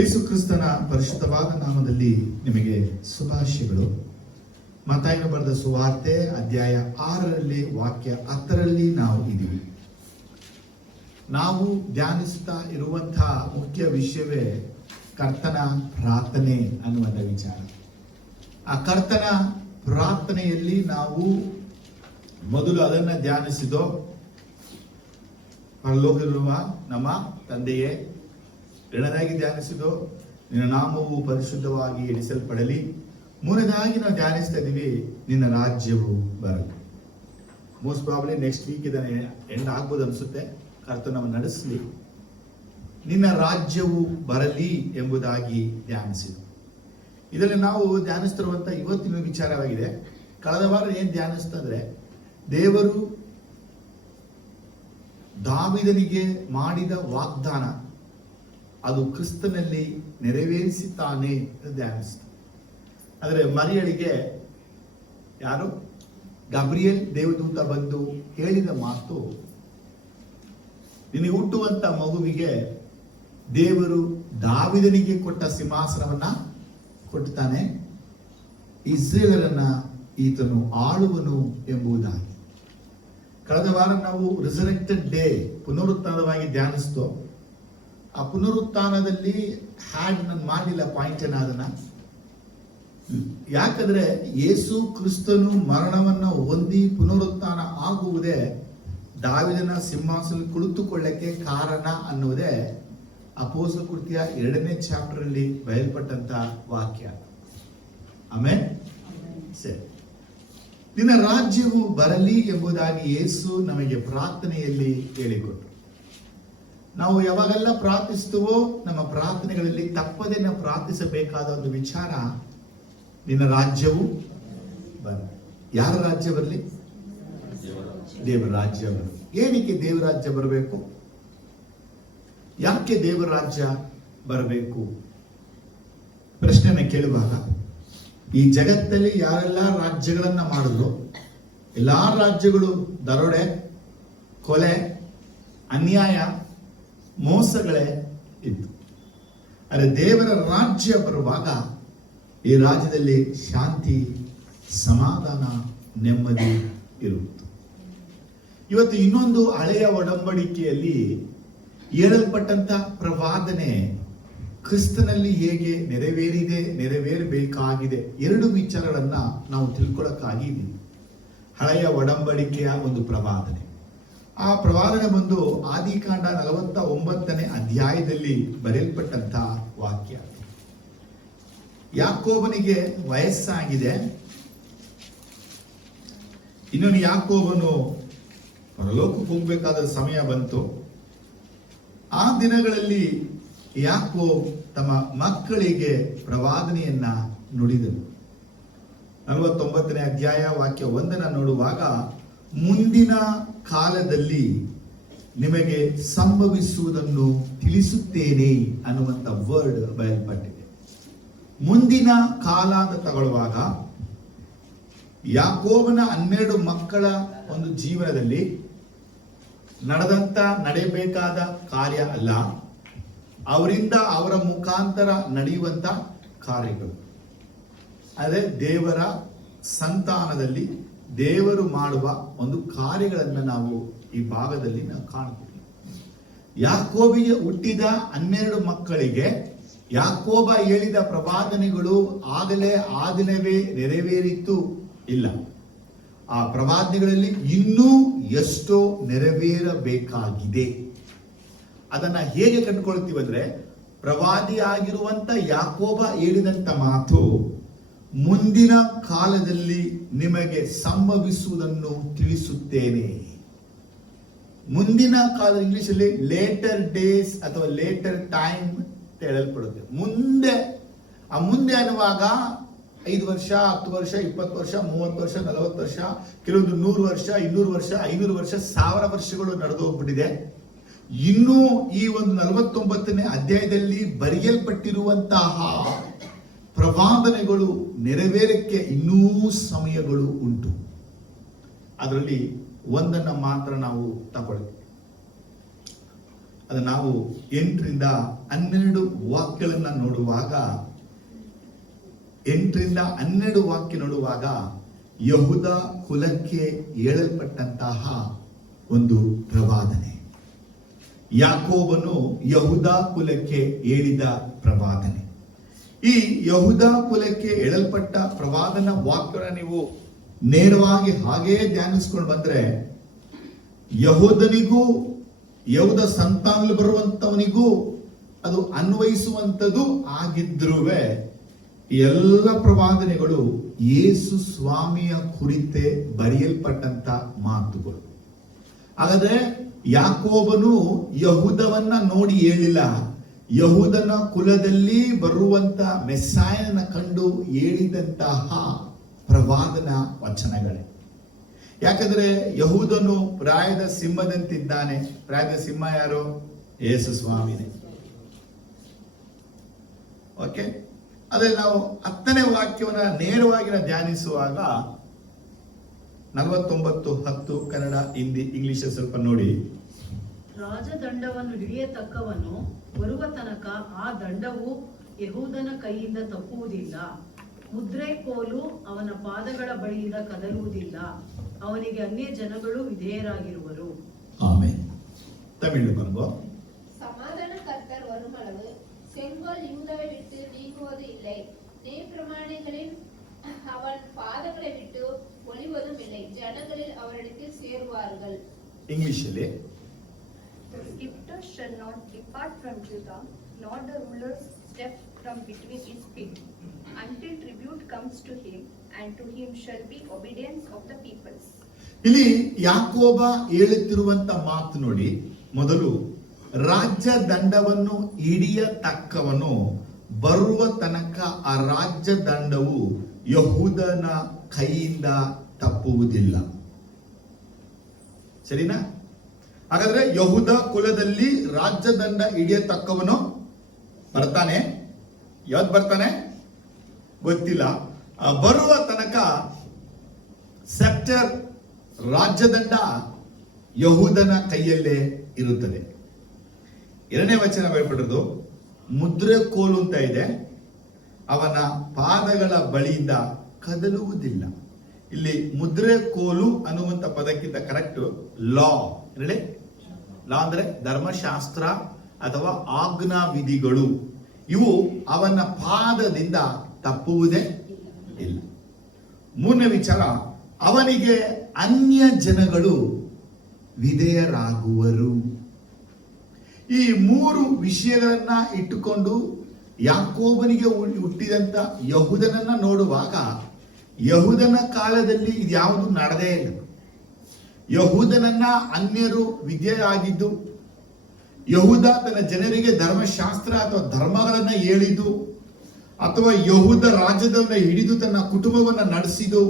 ಯೇಸು ಕ್ರಿಸ್ತನ ಪರಿಶುದ್ಧವಾದ ನಾಮದಲ್ಲಿ ನಿಮಗೆ ಶುಭಾಶಯಗಳು. ಮತ್ತಾಯನು ಬರೆದ ಸುವಾರ್ತೆ ಅಧ್ಯಾಯ 6ರಲ್ಲಿ ವಾಕ್ಯ 10ರಲ್ಲಿ ನಾವು ಇದ್ದೀವಿ. ನಾವು ಧ್ಯಾನಿಸುತ್ತಾ ಇರುವಂತಹ ಮುಖ್ಯ ವಿಷಯವೇ ಕರ್ತನ ಪ್ರಾರ್ಥನೆ ಅನ್ನುವಂಥ ವಿಚಾರ. ಆ ಕರ್ತನ ಪ್ರಾರ್ಥನೆಯಲ್ಲಿ ನಾವು ಮೊದಲು ಅದನ್ನು ಧ್ಯಾನಿಸಿದೋ, ಪರಲೋಕದಲ್ಲಿರುವ ನಮ್ಮ ತಂದೆಯೇ. ಎರಡನೇದಾಗಿ ಧ್ಯಾನಿಸಿದೋ, ನಿನ್ನ ನಾಮವು ಪರಿಶುದ್ಧವಾಗಿ ಎಣಿಸಲ್ಪಡಲಿ. ಮೂರನೇದಾಗಿ ನಾವು ಧ್ಯಾನಿಸ್ತಾ ಇದ್ದೀವಿ, ನಿನ್ನ ರಾಜ್ಯವು ಬರಲಿ. ಮೋಸ್ಟ್ ಪ್ರಾಬ್ಲಿ ನೆಕ್ಸ್ಟ್ ವೀಕ್ ಇದನ್ನು ಎಂಡ್ ಆಗ್ಬೋದು ಅನಿಸುತ್ತೆ. ಕರ್ತನವನ್ನು ನಡೆಸಲಿ, ನಿನ್ನ ರಾಜ್ಯವು ಬರಲಿ ಎಂಬುದಾಗಿ ಧ್ಯಾನಿಸಿದ್ದು. ಇದರಲ್ಲಿ ನಾವು ಧ್ಯಾನಿಸ್ತಿರುವಂಥ ಇವತ್ತಿನ ವಿಚಾರವಾಗಿದೆ. ಕಳೆದ ವಾರ ಏನು ಧ್ಯಾನಿಸ್ತಂದ್ರೆ, ದೇವರು ದಾವೀದನಿಗೆ ಮಾಡಿದ ವಾಗ್ದಾನ ಅದು ಕ್ರಿಸ್ತನಲ್ಲಿ ನೆರವೇರಿಸುತ್ತಾನೆ ಎಂದು ಧ್ಯಾನಿಸ್ತಾರೆ. ಆದರೆ ಮರಿಯಳಿಗೆ ಯಾರು ಗಬ್ರಿಯೇಲ್ ದೇವದೂತ ಬಂದು ಹೇಳಿದ ಮಾತು, ನಿನಗೆ ಹುಟ್ಟುವಂತ ಮಗುವಿಗೆ ದೇವರು ದಾವೀದನಿಗೆ ಕೊಟ್ಟ ಸಿಂಹಾಸನವನ್ನ ಕೊಡ್ತಾನೆ, ಇಸ್ರೇಲರನ್ನ ಈತನು ಆಳುವನು ಎಂಬುದಾಗಿ. ಕಳೆದ ವಾರ ನಾವು ರಿಸರೆಕ್ಟೆಡ್ ಡೇ, ಪುನರುತ್ಥಾನವಾಗಿ ಧ್ಯಾನಿಸ್ತೋ. ಆ ಪುನರುತ್ಥಾನದಲ್ಲಿ ನಾನು ಮಾಡಲಿಲ್ಲ ಪಾಯಿಂಟ್ ಅದನ್ನ. ಯಾಕಂದ್ರೆ ಯೇಸು ಕ್ರಿಸ್ತನು ಮರಣವನ್ನ ಹೊಂದಿ ಪುನರುತ್ಥಾನ ಆಗುವುದೇ ದಾವೀದನ ಸಿಂಹಾಸನ ಕುಳಿತುಕೊಳ್ಳಕ್ಕೆ ಕಾರಣ ಅನ್ನುವುದೇ ಅಪೊಸ್ತಲರ ಕೃತ್ಯ 2ನೇ ಚಾಪ್ಟರ್ ಅಲ್ಲಿ ಬಯಲ್ಪಟ್ಟಂತ ವಾಕ್ಯ. ಆಮೇಲೆ ಸರಿ, ನಿನ್ನ ರಾಜ್ಯವು ಬರಲಿ ಎಂಬುದಾಗಿ ಯೇಸು ನಮಗೆ ಪ್ರಾರ್ಥನೆಯಲ್ಲಿ ಹೇಳಿಕೊಟ್ರು. ನಾವು ಯಾವಾಗೆಲ್ಲ ಪ್ರಾರ್ಥಿಸ್ತವೋ ನಮ್ಮ ಪ್ರಾರ್ಥನೆಗಳಲ್ಲಿ ತಪ್ಪದೇ ನಾವು ಪ್ರಾರ್ಥಿಸಬೇಕಾದ ಒಂದು ವಿಚಾರ, ನಿನ್ನ ರಾಜ್ಯವು ಬರಲಿ. ಯಾರ ರಾಜ್ಯ ಬರಲಿ? ದೇವರ ರಾಜ್ಯ ಬರಲಿ. ಏನಕ್ಕೆ ದೇವರ ರಾಜ್ಯ ಬರಬೇಕು? ಯಾಕೆ ದೇವರ ರಾಜ್ಯ ಬರಬೇಕು ಪ್ರಶ್ನೆನ ಕೇಳುವಾಗ, ಈ ಜಗತ್ತಲ್ಲಿ ಯಾರೆಲ್ಲ ರಾಜ್ಯಗಳನ್ನ ಮಾಡಿದ್ರು, ಎಲ್ಲಾ ರಾಜ್ಯಗಳು ದರೋಡೆ, ಕೊಲೆ, ಅನ್ಯಾಯ, ಮೋಸಗಳೇ ಇತ್ತು. ಆದರೆ ದೇವರ ರಾಜ್ಯ ಬರುವಾಗ ಈ ರಾಜ್ಯದಲ್ಲಿ ಶಾಂತಿ, ಸಮಾಧಾನ, ನೆಮ್ಮದಿ ಇರುವುದು. ಇವತ್ತು ಇನ್ನೊಂದು ಹಳೆಯ ಒಡಂಬಡಿಕೆಯಲ್ಲಿ ಹೇಳಲ್ಪಟ್ಟಂತ ಪ್ರವಾದನೆ ಕ್ರಿಸ್ತನಲ್ಲಿ ಹೇಗೆ ನೆರವೇರಬೇಕಾಗಿದೆ, ಎರಡು ವಿಚಾರಗಳನ್ನ ನಾವು ತಿಳ್ಕೊಳ್ಳೋಕ್ಕಾಗಿ ಇದ್ದೀವಿ. ಹಳೆಯ ಒಡಂಬಡಿಕೆಯ ಒಂದು ಪ್ರವಾದನೆ, ಆ ಪ್ರವಾದನೆ ಬಂದು ಆದಿಕಾಂಡ 49ನೇ ಅಧ್ಯಾಯದಲ್ಲಿ ಬರೆಯಲ್ಪಟ್ಟಂತ ವಾಕ್ಯ. ಯಾಕೋಬನಿಗೆ ವಯಸ್ಸಾಗಿದೆ. ಇನ್ನೊಂದು ಯಾಕೋಬನು ಪರಲೋಕಕ್ಕೆ ಹೋಗಬೇಕಾದ ಸಮಯ ಬಂತು. ಆ ದಿನಗಳಲ್ಲಿ ಯಾಕೋಬ್ ತಮ್ಮ ಮಕ್ಕಳಿಗೆ ಪ್ರವಾದನೆಯನ್ನ ನುಡಿದನು. 49ನೇ ಅಧ್ಯಾಯ ವಾಕ್ಯ 1 ನೋಡುವಾಗ, ಮುಂದಿನ ಕಾಲದಲ್ಲಿ ನಿಮಗೆ ಸಂಭವಿಸುವುದನ್ನು ತಿಳಿಸುತ್ತೇನೆ ಅನ್ನುವಂಥ ವರ್ಡ್ ಬಯಲ್ಪಟ್ಟಿದೆ. ಮುಂದಿನ ಕಾಲ ಅಂತ ತಗೊಳ್ಳುವಾಗ ಯಾಕೋಬನ 12 ಮಕ್ಕಳ ಒಂದು ಜೀವನದಲ್ಲಿ ನಡೆಯಬೇಕಾದ ಕಾರ್ಯ ಅಲ್ಲ, ಅವರಿಂದ ಅವರ ಮುಖಾಂತರ ನಡೆಯುವಂತ ಕಾರ್ಯಗಳು. ಅದೇ ದೇವರ ಸಂತಾನದಲ್ಲಿ ದೇವರು ಮಾಡುವ ಒಂದು ಕಾರ್ಯಗಳನ್ನು ನಾವು ಈ ಭಾಗದಲ್ಲಿ ನಾವು ಕಾಣ್ತೀವಿ. ಯಾಕೋಬಿಗೆ ಹುಟ್ಟಿದ 12 ಮಕ್ಕಳಿಗೆ ಯಾಕೋಬ ಹೇಳಿದ ಪ್ರವಾದನೆಗಳು ಆಗಲೇ ಆ ದಿನವೇ ನೆರವೇರಿತ್ತು ಇಲ್ಲ. ಆ ಪ್ರವಾದನೆಗಳಲ್ಲಿ ಇನ್ನೂ ಎಷ್ಟೋ ನೆರವೇರಬೇಕಾಗಿದೆ. ಅದನ್ನ ಹೇಗೆ ಕಂಡುಕೊಳ್ತೀವಿ ಅಂದ್ರೆ, ಪ್ರವಾದಿ ಆಗಿರುವಂತ ಯಾಕೋಬ ಹೇಳಿದಂತ ಮಾತು, ಮುಂದಿನ ಕಾಲದಲ್ಲಿ ನಿಮಗೆ ಸಂಭವಿಸುವುದನ್ನು ತಿಳಿಸುತ್ತೇನೆ. ಮುಂದಿನ ಕಾಲ, ಇಂಗ್ಲಿಷಲ್ಲಿ ಲೇಟರ್ ಡೇಸ್ ಅಥವಾ ಲೇಟರ್ ಟೈಮ್ ಅಂತ ಹೇಳಲ್ಪಡುತ್ತೆ. ಮುಂದೆ ಅನ್ನುವಾಗ 5 ವರ್ಷ, 10 ವರ್ಷ, 20 ವರ್ಷ, 30 ವರ್ಷ, 40 ವರ್ಷ, ಕೆಲವೊಂದು 100 ವರ್ಷ, 200 ವರ್ಷ, 500 ವರ್ಷ, 1000 ವರ್ಷಗಳು ನಡೆದು ಹೋಗ್ಬಿಟ್ಟಿದೆ. ಇನ್ನೂ ಈ ಒಂದು 49ನೇ ಅಧ್ಯಾಯದಲ್ಲಿ ಬರೆಯಲ್ಪಟ್ಟಿರುವಂತಹ ಪ್ರವಾದನೆಗಳು ನೆರವೇರಕ್ಕೆ ಇನ್ನೂ ಸಮಯಗಳು ಉಂಟು. ಅದರಲ್ಲಿ ಒಂದನ್ನು ಮಾತ್ರ ನಾವು ತಗೊಳ್ತೀವಿ. ಅದು ನಾವು 8ರಿಂದ 12 ವಾಕ್ಯಗಳನ್ನ ನೋಡುವಾಗ 8ರಿಂದ 12 ವಾಕ್ಯ ನೋಡುವಾಗ ಯಹೂದ ಕುಲಕ್ಕೆ ಹೇಳಲ್ಪಟ್ಟಂತಹ ಒಂದು ಪ್ರವಾದನೆ, ಯಾಕೋಬನು ಯಹೂದ ಕುಲಕ್ಕೆ ಹೇಳಿದ ಪ್ರವಾದನೆ. ಈ ಯಹೂದ ಕುಲಕ್ಕೆ ಹೇಳಲ್ಪಟ್ಟ ಪ್ರವಾದನ ವಾಕ್ಯನ ನೀವು ನೇರವಾಗಿ ಹಾಗೇ ಧ್ಯಾನಿಸ್ಕೊಂಡು ಬಂದ್ರೆ ಯಹೂದನಿಗೂ ಯಹೂದ ಸಂತಾನದಲ್ಲಿ ಬರುವಂತವನಿಗೂ ಅದು ಅನ್ವಯಿಸುವಂಥದ್ದು ಆಗಿದ್ರೂ ಎಲ್ಲ ಪ್ರವಾದನೆಗಳು ಯೇಸು ಸ್ವಾಮಿಯ ಕುರಿತೇ ಬರೆಯಲ್ಪಟ್ಟಂತ ಮಾತುಗಳು. ಹಾಗಾದ್ರೆ ಯಾಕೋಬನು ಯಹೂದವನ್ನ ನೋಡಿ ಹೇಳಿಲ್ಲ, ಯಹೂದನ ಕುಲದಲ್ಲಿ ಬರುವಂತ ಮೆಸ್ಸಾಯನ ಕಂಡು ಹೇಳಿದಂತಹ ಪ್ರವಾದನ ವಚನಗಳೇ. ಯಾಕಂದ್ರೆ ಯಹೂದನು ಪ್ರಾಯದ ಸಿಂಹದಂತಿದ್ದಾನೆ. ಪ್ರಾಯದ ಸಿಂಹ ಯಾರು? ಯೇಸು ಸ್ವಾಮಿನೇ. ಓಕೆ, ಅದೇ ನಾವು 10ನೇ ವಾಕ್ಯವನ್ನ ನೇರವಾಗಿ ಧ್ಯಾನಿಸುವಾಗ 49:10 ಕನ್ನಡ, ಹಿಂದಿ, ಇಂಗ್ಲಿಷ್ ಸ್ವಲ್ಪ ನೋಡಿ. ರಾಜದಂಡವನ್ನು ಹಿಡಿಯತಕ್ಕವನು ಬರುವ ತನಕ ಆ ದಂಡವು ಯಹೂದನ ಕೈಯಿಂದ ತಪ್ಪುವುದಿಲ್ಲ. ಮುದ್ರೆ ಕೋಲು ಅವನ ಪಾದಗಳ ಬಳಿಯಿಂದ ಕದಲುವುದಿಲ್ಲ. ಅವನಿಗೆ ಅನ್ಯ ಜನಗಳು ವಿಧೇಯರಾಗಿರುವರು. ಆಮೆನ್. ತಮಿಳು ಬರುಗೋ. சமாதான கர்த்தர் வருமளவு செங்கோல் யூதாவை விட்டு நீங்குவது இல்லை. நியாயப்பிரமாணங்களில் அவன் பாதங்களை விட்டு ஒளிவதும் இல்லை. ஜனங்களில் அவரிடத்தில் சேருவார்கள். ಇಂಗ್ಲಿಷಲ್ಲಿ The scepter shall not depart from Judah, nor the ruler's step from between his feet, until tribute comes to him, and to him shall be obedience of the peoples. ಇಲ್ಲಿ ಯಾಕೋಬ ಹೇಳುತ್ತಿರುವಂತ ಮಾತು ನೋಡಿ. ಮೊದಲು ರಾಜ್ಯ ದಂಡವನ್ನು ಹಿಡಿಯತಕ್ಕವನು ಬರುವ ತನಕ ಆ ರಾಜ್ಯ ದಂಡವು ಯಹೂದನ ಕೈಯಿಂದ ತಪ್ಪುವುದಿಲ್ಲ. ಸರಿನಾ? ಹಾಗಾದ್ರೆ ಯಹೂದ ಕುಲದಲ್ಲಿ ರಾಜ್ಯದಂಡ ಹಿಡಿಯತಕ್ಕವನು ಬರ್ತಾನೆ. ಯಾವ್ದು ಬರ್ತಾನೆ ಗೊತ್ತಿಲ್ಲ. ಬರುವ ತನಕ ಸೆಪ್ಟರ್ ರಾಜ್ಯದಂಡ ಯಹೂದನ ಕೈಯಲ್ಲೇ ಇರುತ್ತದೆ. 2ನೇ ವಚನ ಬರೆಯಲ್ಪಟ್ಟಿರೋದು ಮುದ್ರೆ ಕೋಲು ಅಂತ ಇದೆ, ಅವನ ಪಾದಗಳ ಬಳಿಯಿಂದ ಕದಲುವುದಿಲ್ಲ. ಇಲ್ಲಿ ಮುದ್ರೆ ಕೋಲು ಅನ್ನುವಂತ ಪದಕ್ಕಿಂತ ಕರೆಕ್ಟ್ ಲಾ. ಹೇಳಿ, ಲಾ ಅಂದ್ರೆ ಧರ್ಮಶಾಸ್ತ್ರ ಅಥವಾ ಆಜ್ಞಾ ವಿಧಿಗಳು. ಇವು ಅವನ ಪಾದದಿಂದ ತಪ್ಪುವುದೇ ಇಲ್ಲ. 3ನೇ ವಿಚಾರ, ಅವನಿಗೆ ಅನ್ಯ ಜನಗಳು ವಿಧೇಯರಾಗುವರು. ಈ 3 ವಿಷಯಗಳನ್ನ ಇಟ್ಟುಕೊಂಡು ಯಾಕೋಬನಿಗೆ ಹುಟ್ಟಿದಂತ ಯಹೂದನನ್ನ ನೋಡುವಾಗ ಯಹೂದನ ಕಾಲದಲ್ಲಿ ಇದ್ಯಾವುದು ನಡೆದೇ ಇಲ್ಲ. ಯಹೂದನನ್ನ ಅನ್ಯರು ವಿಧೇಯರಾಗಿದ್ದು, ಯಹೂದ ತನ್ನ ಜನರಿಗೆ ಧರ್ಮಶಾಸ್ತ್ರ ಅಥವಾ ಧರ್ಮಗಳನ್ನ ಹೇಳಿದ್ದು, ಅಥವಾ ಯಹೂದ ರಾಜ್ಯದವನ್ನ ಹಿಡಿದು ತನ್ನ ಕುಟುಂಬವನ್ನ ನಡೆಸಿದ್ದು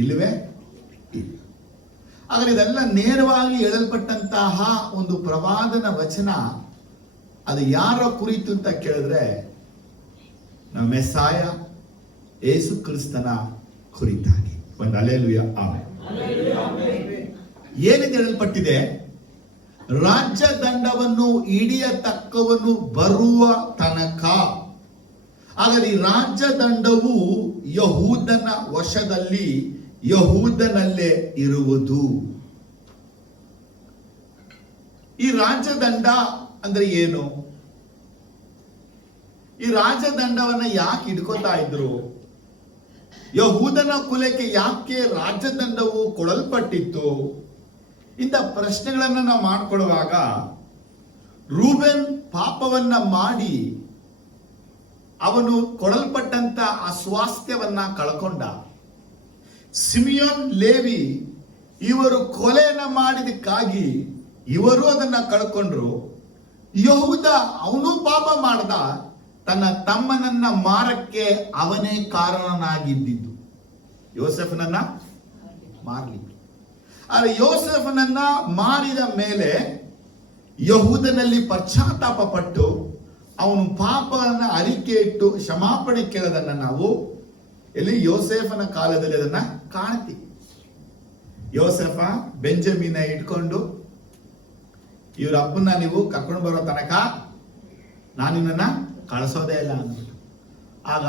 ಇಲ್ಲವೇ ಇಲ್ಲ. ಆದರೆ ಇದೆಲ್ಲ ನೇರವಾಗಿ ಹೇಳಲ್ಪಟ್ಟಂತಹ ಒಂದು ಪ್ರವಾದನ ವಚನ. ಅದು ಯಾರ ಕುರಿತು ಅಂತ ಕೇಳಿದ್ರೆ ನಮ್ಮ ಮೆಸ್ಸಾಯ ಯೇಸು ಕ್ರಿಸ್ತನ ಕುರಿತಾಗಿ. ಒಂದು ಹಲ್ಲೆಲೂಯಾ, ಆಮೆನ್. ಏನಿದೆ ಹೇಳಲ್ಪಟ್ಟಿದೆ? ರಾಜ್ಯ ದಂಡವನ್ನು ಹಿಡಿಯತಕ್ಕವನು ಬರುವ ತನಕ. ಹಾಗಾದ್ರೆ ಈ ರಾಜ್ಯ ದಂಡವು ಯಹೂದನ ವಶದಲ್ಲಿ, ಯಹೂದನಲ್ಲೇ ಇರುವುದು. ಈ ರಾಜದಂಡ ಅಂದ್ರೆ ಏನು? ಈ ರಾಜದಂಡವನ್ನ ಯಾಕೆ ಹಿಡ್ಕೋತಾ ಇದ್ರು? ಯಹೂದನ ಕುಲಕ್ಕೆ ಯಾಕೆ ರಾಜದಂಡವು ಕೊಡಲ್ಪಟ್ಟಿತ್ತು? ಇಂಥ ಪ್ರಶ್ನೆಗಳನ್ನ ನಾವು ಮಾಡ್ಕೊಳ್ಳುವಾಗ, ರೂಬೆನ್ ಪಾಪವನ್ನ ಮಾಡಿ ಅವನು ಕೊಡಲ್ಪಟ್ಟಂತ ಆ ಸ್ವಾಸ್ಥ್ಯವನ್ನ ಕಳ್ಕೊಂಡ. ಸಿಮಿಯೋನ್, ಲೇವಿ ಇವರು ಕೊಲೆಯನ್ನ ಮಾಡಿದಕ್ಕಾಗಿ ಇವರು ಅದನ್ನ ಕಳ್ಕೊಂಡ್ರು. ಯಹೂದ ಅವನು ಪಾಪ ಮಾಡ್ದ, ತನ್ನ ತಮ್ಮನನ್ನ ಮಾರಕ್ಕೆ ಅವನೇ ಕಾರಣನಾಗಿದ್ದಿದ್ದು, ಯೋಸೆಫನನ್ನ ಮಾರಲಿಕ್ಕೆ. ಆದರೆ ಯೋಸೆಫನನ್ನ ಮಾರಿದ ಮೇಲೆ ಯಹೂದನಲ್ಲಿ ಪಶ್ಚಾತ್ತಾಪ ಪಟ್ಟು ಅವನು ಪಾಪವನ್ನ ಅರಿಕೆ ಇಟ್ಟು ಕ್ಷಮಾಪಣೆ ಕೇಳೋದನ್ನ ನಾವು ಎಲ್ಲಿ ಯೋಸೇಫನ ಕಾಲದಲ್ಲಿ ಅದನ್ನ ಕಾಣ್ತೀವಿ. ಯೋಸೆಫ ಬೆಂಜಮಿನ ಇಟ್ಕೊಂಡು, ಇವ್ರ ಅಪ್ಪನ ನೀವು ಕರ್ಕೊಂಡು ಬರೋ ತನಕ ನಾನು ನಿನ್ನನ್ನ ಕಳಿಸೋದೇ ಇಲ್ಲ ಅಂದ್ಬಿಟ್ಟು. ಆಗ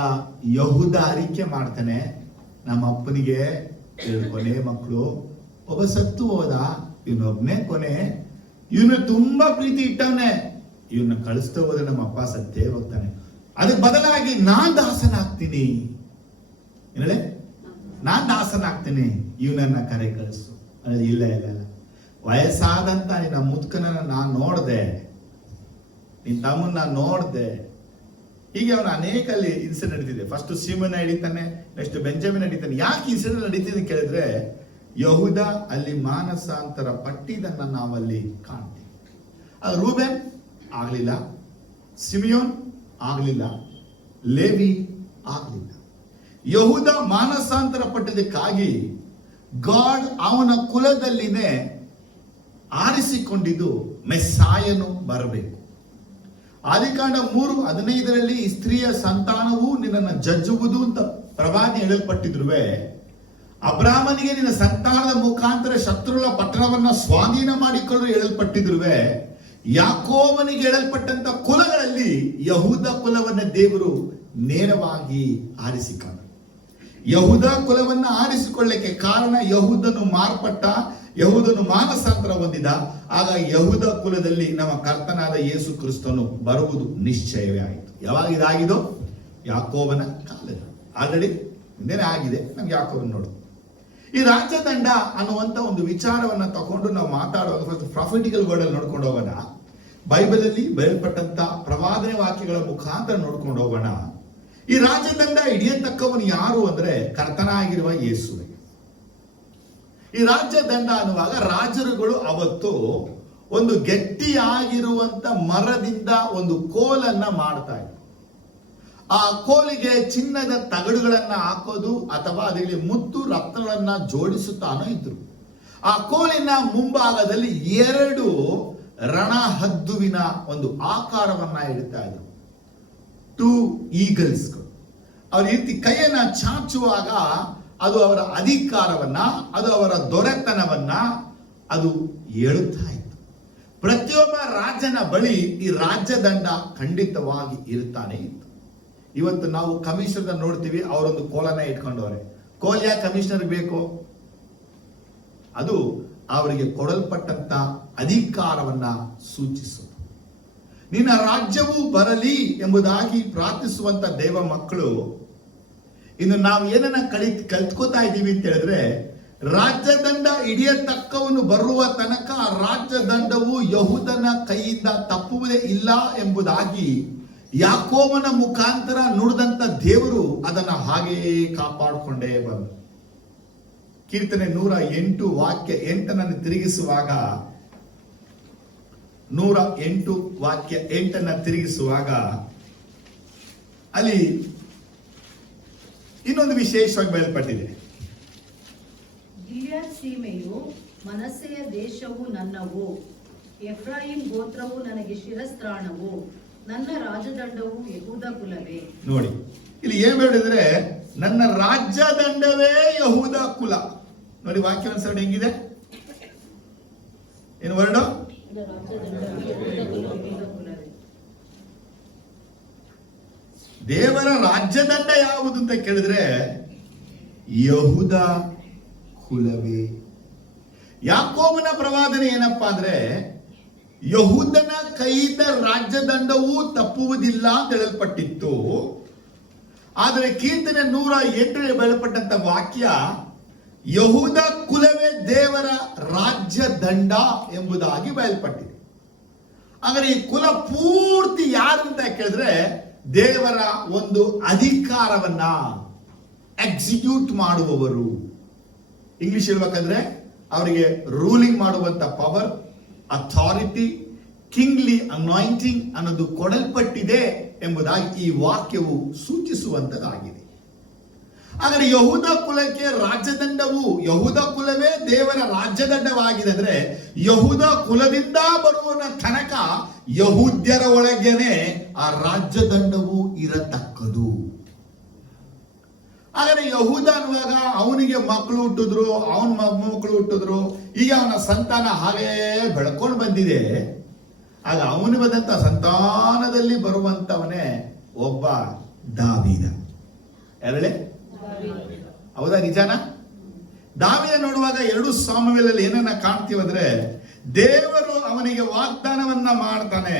ಯಹೂದ ಅರಿಕೆ ಮಾಡ್ತಾನೆ, ನಮ್ಮ ಅಪ್ಪನಿಗೆ 2 ಕೊನೆ ಮಕ್ಕಳು, ಒಬ್ಬ ಸತ್ತು ಹೋದ, ಇವನೊಬ್ಬನೇ ಕೊನೆ, ಇವನು ತುಂಬಾ ಪ್ರೀತಿ ಇಟ್ಟವನೇ, ಇವನ್ನ ಕಳಿಸ್ತಾ ಹೋದ್ರೆ ನಮ್ಮ ಅಪ್ಪ ಸತ್ತೇ ಹೋಗ್ತಾನೆ, ಅದಕ್ಕೆ ಬದಲಾಗಿ ನಾನ್ ದಾಸನಾಗ್ತೀನಿ, ಏನೇ ನಾನ್ ದಾಸನಾಗ್ತೀನಿ, ಇವನನ್ನ ಕರೆ ಕಳಿಸು. ಇಲ್ಲ ಇಲ್ಲ ಇಲ್ಲ, ವಯಸ್ಸಾದಂತ ನಿನ್ನ ಮುದ್ಕನನ್ನ ನಾನ್ ನೋಡ್ದೆ, ನಿನ್ ತಮ್ಮನ್ನ ನಾನು ನೋಡ್ದೆ. ಹೀಗೆ ಅವನ ಅನೇಕ ಅಲ್ಲಿ ಇನ್ಸಿಡೆಂಟ್ ನಡೀತಿದೆ. ಫಸ್ಟ್ ಸೀಮನ್ ಹಿಡಿತಾನೆ, ನೆಕ್ಸ್ಟ್ ಬೆಂಜಮಿನ್ ಹಿಡಿತಾನೆ. ಯಾಕೆ ಇನ್ಸಿಡೆಂಟ್ ನಡೀತಿದೆ ಕೇಳಿದ್ರೆ, ಯಹೂದ ಅಲ್ಲಿ ಮಾನಸಾಂತರ ಪಟ್ಟಿದ್ದನ್ನ ನಾವಲ್ಲಿ ಕಾಣ್ತೀವಿ. ಅದು ರೂಬೆನ್ ಆಗ್ಲಿಲ್ಲ, ಸಿಮಿಯೋನ್ ಆಗ್ಲಿಲ್ಲ, ಲೇವಿ ಆಗ್ಲಿಲ್ಲ. ಯಹೂದ ಮಾನಸಾಂತರ ಪಟ್ಟಿದ್ದಕ್ಕಾಗಿ ಗಾಡ್ ಅವನ ಕುಲದಲ್ಲಿನೇ ಆರಿಸಿಕೊಂಡಿದ್ದು ಮೆಸ್ಸಾಯನು ಬರಬೇಕು. ಆದಿಕಾಂಡ 3:15 ಸ್ತ್ರೀಯ ಸಂತಾನವು ನಿನ್ನನ್ನು ಜಜ್ಜುವುದು ಅಂತ ಪ್ರವಾದಿ ಹೇಳಲ್ಪಟ್ಟಿದ್ರುವೆ, ಅಬ್ರಾಹ್ಮನಿಗೆ ನಿನ್ನ ಸಂತಾನದ ಮುಖಾಂತರ ಶತ್ರುಗಳ ಪಟ್ಟಣವನ್ನ ಸ್ವಾಧೀನ ಮಾಡಿಕೊಳ್ಳಲು ಹೇಳಲ್ಪಟ್ಟಿದ್ರುವೆ, ಯಾಕೋಬನಿಗೆ ಹೇಳಲ್ಪಟ್ಟಂತ ಕುಲಗಳಲ್ಲಿ ಯಹೂದ ಕುಲವನ್ನ ದೇವರು ನೇರವಾಗಿ ಆರಿಸಿಕೊಂಡ. ಯಹೂದ ಕುಲವನ್ನ ಆರಿಸಿಕೊಳ್ಳಕ್ಕೆ ಕಾರಣ ಯಹೂದನು ಮಾರ್ಪಟ್ಟ, ಯಹೂದನು ಮಾನಸಾಂತರ ಹೊಂದಿದ. ಆಗ ಯಹೂದ ಕುಲದಲ್ಲಿ ನಮ್ಮ ಕರ್ತನಾದ ಯೇಸು ಕ್ರಿಸ್ತನು ಬರುವುದು ನಿಶ್ಚಯವೇ ಆಯಿತು. ಯಾವಾಗ ಇದಾಗಿದೋ? ಯಾಕೋಬನ ಕಾಲದಲ್ಲಿ. ಆಲ್ರೆಡಿ ಹಿಂದೆನೇ ಆಗಿದೆ. ನಮ್ಗೆ ಯಾಕೋಬನ್ ನೋಡು. ಈ ರಾಜ್ಯದಂಡ ಅನ್ನುವಂತ ಒಂದು ವಿಚಾರವನ್ನ ತಗೊಂಡು ನಾವು ಮಾತಾಡುವಾಗ ಫಸ್ಟ್ ಪ್ರಾಫಿಟಿಕಲ್ ವರ್ಡ್ ಅಲ್ಲಿ ನೋಡ್ಕೊಂಡು ಹೋಗೋಣ. ಬೈಬಲ್ ಅಲ್ಲಿ ಬರೆಯಲ್ಪಟ್ಟಂತ ಪ್ರವಾದನೆ ವಾಕ್ಯಗಳ ಮುಖಾಂತರ ನೋಡ್ಕೊಂಡು ಹೋಗೋಣ. ಈ ರಾಜ್ಯದಂಡ ಹಿಡಿಯತಕ್ಕವನು ಯಾರು ಅಂದ್ರೆ ಕರ್ತನಾಗಿರುವ ಯೇಸುವೆ. ಈ ರಾಜ್ಯದಂಡ ಅನ್ನುವಾಗ ರಾಜರುಗಳು ಅವತ್ತು ಒಂದು ಗಟ್ಟಿಯಾಗಿರುವಂತ ಮರದಿಂದ ಒಂದು ಕೋಲನ್ನ ಮಾಡ್ತಾ ಇದ್ರು. ಆ ಕೋಲಿಗೆ ಚಿನ್ನದ ತಗಡುಗಳನ್ನ ಹಾಕೋದು ಅಥವಾ ಅದರಲ್ಲಿ ಮುತ್ತು ರತ್ನಗಳನ್ನ ಜೋಡಿಸುತ್ತಾನೋ ಇದ್ರು. ಆ ಕೋಲಿನ ಮುಂಭಾಗದಲ್ಲಿ 2 ರಣಹದ್ದುವಿನ ಒಂದು ಆಕಾರವನ್ನ ಇಡ್ತಾ ಇದ್ರು. 2 ಈಗಲ್ಸ್. ಅವ್ರ ರೀತಿ ಕೈಯನ್ನ ಚಾಚುವಾಗ ಅದು ಅವರ ಅಧಿಕಾರವನ್ನ, ಅದು ಅವರ ದೊರೆತನವನ್ನ ಅದು ಹೇಳುತ್ತಾ ಇತ್ತು. ಪ್ರತಿಯೊಬ್ಬ ರಾಜನ ಬಳಿ ಈ ರಾಜ್ಯದಂಡ ಖಂಡಿತವಾಗಿ ಇರ್ತಾನೆ ಇತ್ತು. ಇವತ್ತು ನಾವು ಕಮಿಷನರ್ ನೋಡ್ತೀವಿ, ಅವರೊಂದು ಕೋಲನ್ನ ಇಟ್ಕೊಂಡವ್ರೆ. ಕೋಲ್ ಯಾಕೆ ಕಮಿಷನರ್ ಬೇಕು? ಅದು ಅವರಿಗೆ ಕೊಡಲ್ಪಟ್ಟಂತ ಅಧಿಕಾರವನ್ನ ಸೂಚಿಸುವುದು. ನಿನ್ನ ರಾಜ್ಯವು ಬರಲಿ ಎಂಬುದಾಗಿ ಪ್ರಾರ್ಥಿಸುವಂತ ದೇವ ಮಕ್ಕಳು ಇನ್ನು ನಾವು ಏನನ್ನ ಕಲ್ತ್ಕೋತಾ ಇದ್ದೀವಿ ಅಂತ ಹೇಳಿದ್ರೆ, ರಾಜ್ಯದಂಡ ಹಿಡಿಯತಕ್ಕವನು ಬರುವ ತನಕ ರಾಜ್ಯದಂಡವು ಯಹೂದನ ಕೈಯಿಂದ ತಪ್ಪುವುದೇ ಇಲ್ಲ ಎಂಬುದಾಗಿ ಯಾಕೋಬನ ಮುಖಾಂತರ ನುಡಿದಂತ ದೇವರು ಅದನ್ನ ಹಾಗೆಯೇ ಕಾಪಾಡಿಕೊಂಡೇ ಬಂದ. ಕೀರ್ತನೆ 108 ವಾಕ್ಯ 8 ತಿರುಗಿಸುವಾಗ 108 ವಾಕ್ಯ 8 ತಿರುಗಿಸುವಾಗ ಅಲ್ಲಿ ಇನ್ನೊಂದು ವಿಶೇಷವಾಗಿ ಬಯಲ್ಪಟ್ಟಿದೆ. ಗಿಲ್ಯಾದ್ ಸೀಮೆಯು ಮನಸ್ಸೆಯ ದೇಶವು ನನ್ನವು, ಎಫ್ರಾಯಿಂ ಗೋತ್ರವು ನನಗೆ ಶಿರಸ್ತ್ರಾಣವು, ನನ್ನ ರಾಜದಂಡವು ಯಹೂದ ಕುಲವೇ. ನೋಡಿ ಇಲ್ಲಿ ಏನ್ ಹೇಳಿದ್ರೆ, ನನ್ನ ರಾಜ್ಯದಂಡವೇ ಯಹೂದ ಕುಲ. ನೋಡಿ ವಾಕ್ಯ ಅನುಸರಣೆ ಹೆಂಗಿದೆ, ಏನು ವರ್ಡ್? ದೇವರ ರಾಜ್ಯದಂಡ ಯಾವುದು ಅಂತ ಕೇಳಿದ್ರೆ ಯಹೂದ ಕುಲವೇ. ಯಾಕೋಬನ ಪ್ರವಾದನೆ ಏನಪ್ಪಾ ಅಂದ್ರೆ, ಯಹೂದನ ಕೈಯಿಂದ ರಾಜ್ಯದಂಡವೂ ತಪ್ಪುವುದಿಲ್ಲ ಅಂತ ಹೇಳಲ್ಪಟ್ಟಿತ್ತು. ಆದರೆ ಕೀರ್ತನೆ 108 ಬರೆಯಲ್ಪಟ್ಟಂತ ವಾಕ್ಯ, ಯಹೂದ ಕುಲವೇ ದೇವರ ರಾಜ್ಯದಂಡ ಎಂಬುದಾಗಿ ಬಯಲ್ಪಟ್ಟಿದೆ. ಹಾಗಾದ್ರೆ ಈ ಕುಲ ಪೂರ್ತಿ ಯಾರು ಅಂತ ಕೇಳಿದ್ರೆ, ದೇವರ ಒಂದು ಅಧಿಕಾರವನ್ನ ಎಕ್ಸಿಕ್ಯೂಟ್ ಮಾಡುವವರು. ಇಂಗ್ಲಿಷ್ ಹೇಳ್ಬೇಕಂದ್ರೆ ಅವರಿಗೆ ರೂಲಿಂಗ್ ಮಾಡುವಂತ ಪವರ್, ಅಥಾರಿಟಿ, ಕಿಂಗ್ಲಿ ಅನಾಯಿಂಟಿಂಗ್ ಅನ್ನೋದು ಕೊಡಲ್ಪಟ್ಟಿದೆ ಎಂಬುದಾಗಿ ಈ ವಾಕ್ಯವು ಸೂಚಿಸುವಂತದ್ದಾಗಿದೆ. ಆದರೆ ಯಹೂದ ಕುಲಕ್ಕೆ ರಾಜ್ಯದಂಡವು, ಯಹೂದ ಕುಲವೇ ದೇವರ ರಾಜ್ಯದಂಡವಾಗಿದೆ ಅಂದ್ರೆ, ಯಹೂದ ಕುಲದಿಂದ ಬರುವನ ತನಕ ಯಹೂದ್ಯರ ಒಳಗೇನೆ ಆ ರಾಜ್ಯದಂಡವು ಇರತಕ್ಕದು. ಆದರೆ ಯಹೂದ ಅನ್ನುವಾಗ ಅವನಿಗೆ ಮಕ್ಕಳು ಹುಟ್ಟಿದ್ರು, ಅವನ ಮೊಮ್ಮಕ್ಕಳು ಹುಟ್ಟಿದ್ರು, ಈಗ ಅವನ ಸಂತಾನ ಹಾಗೇ ಬೆಳ್ಕೊಂಡು ಬಂದಿದೆ. ಆಗ ಅವನು ಬಂದಂತ ಸಂತಾನದಲ್ಲಿ ಬರುವಂತವನೇ ಒಬ್ಬ ದಾವೀದ. ಯಾರಳೆ? ಹೌದಾ? ನಿಜಾನ? ದಾವೀದ ನೋಡುವಾಗ 2 ಸಾಮುವೇಲಲ್ಲಿ ಏನನ್ನ ಕಾಣ್ತೀವಿ ಅಂದ್ರೆ, ದೇವರು ಅವನಿಗೆ ವಾಗ್ದಾನವನ್ನ ಮಾಡ್ತಾನೆ.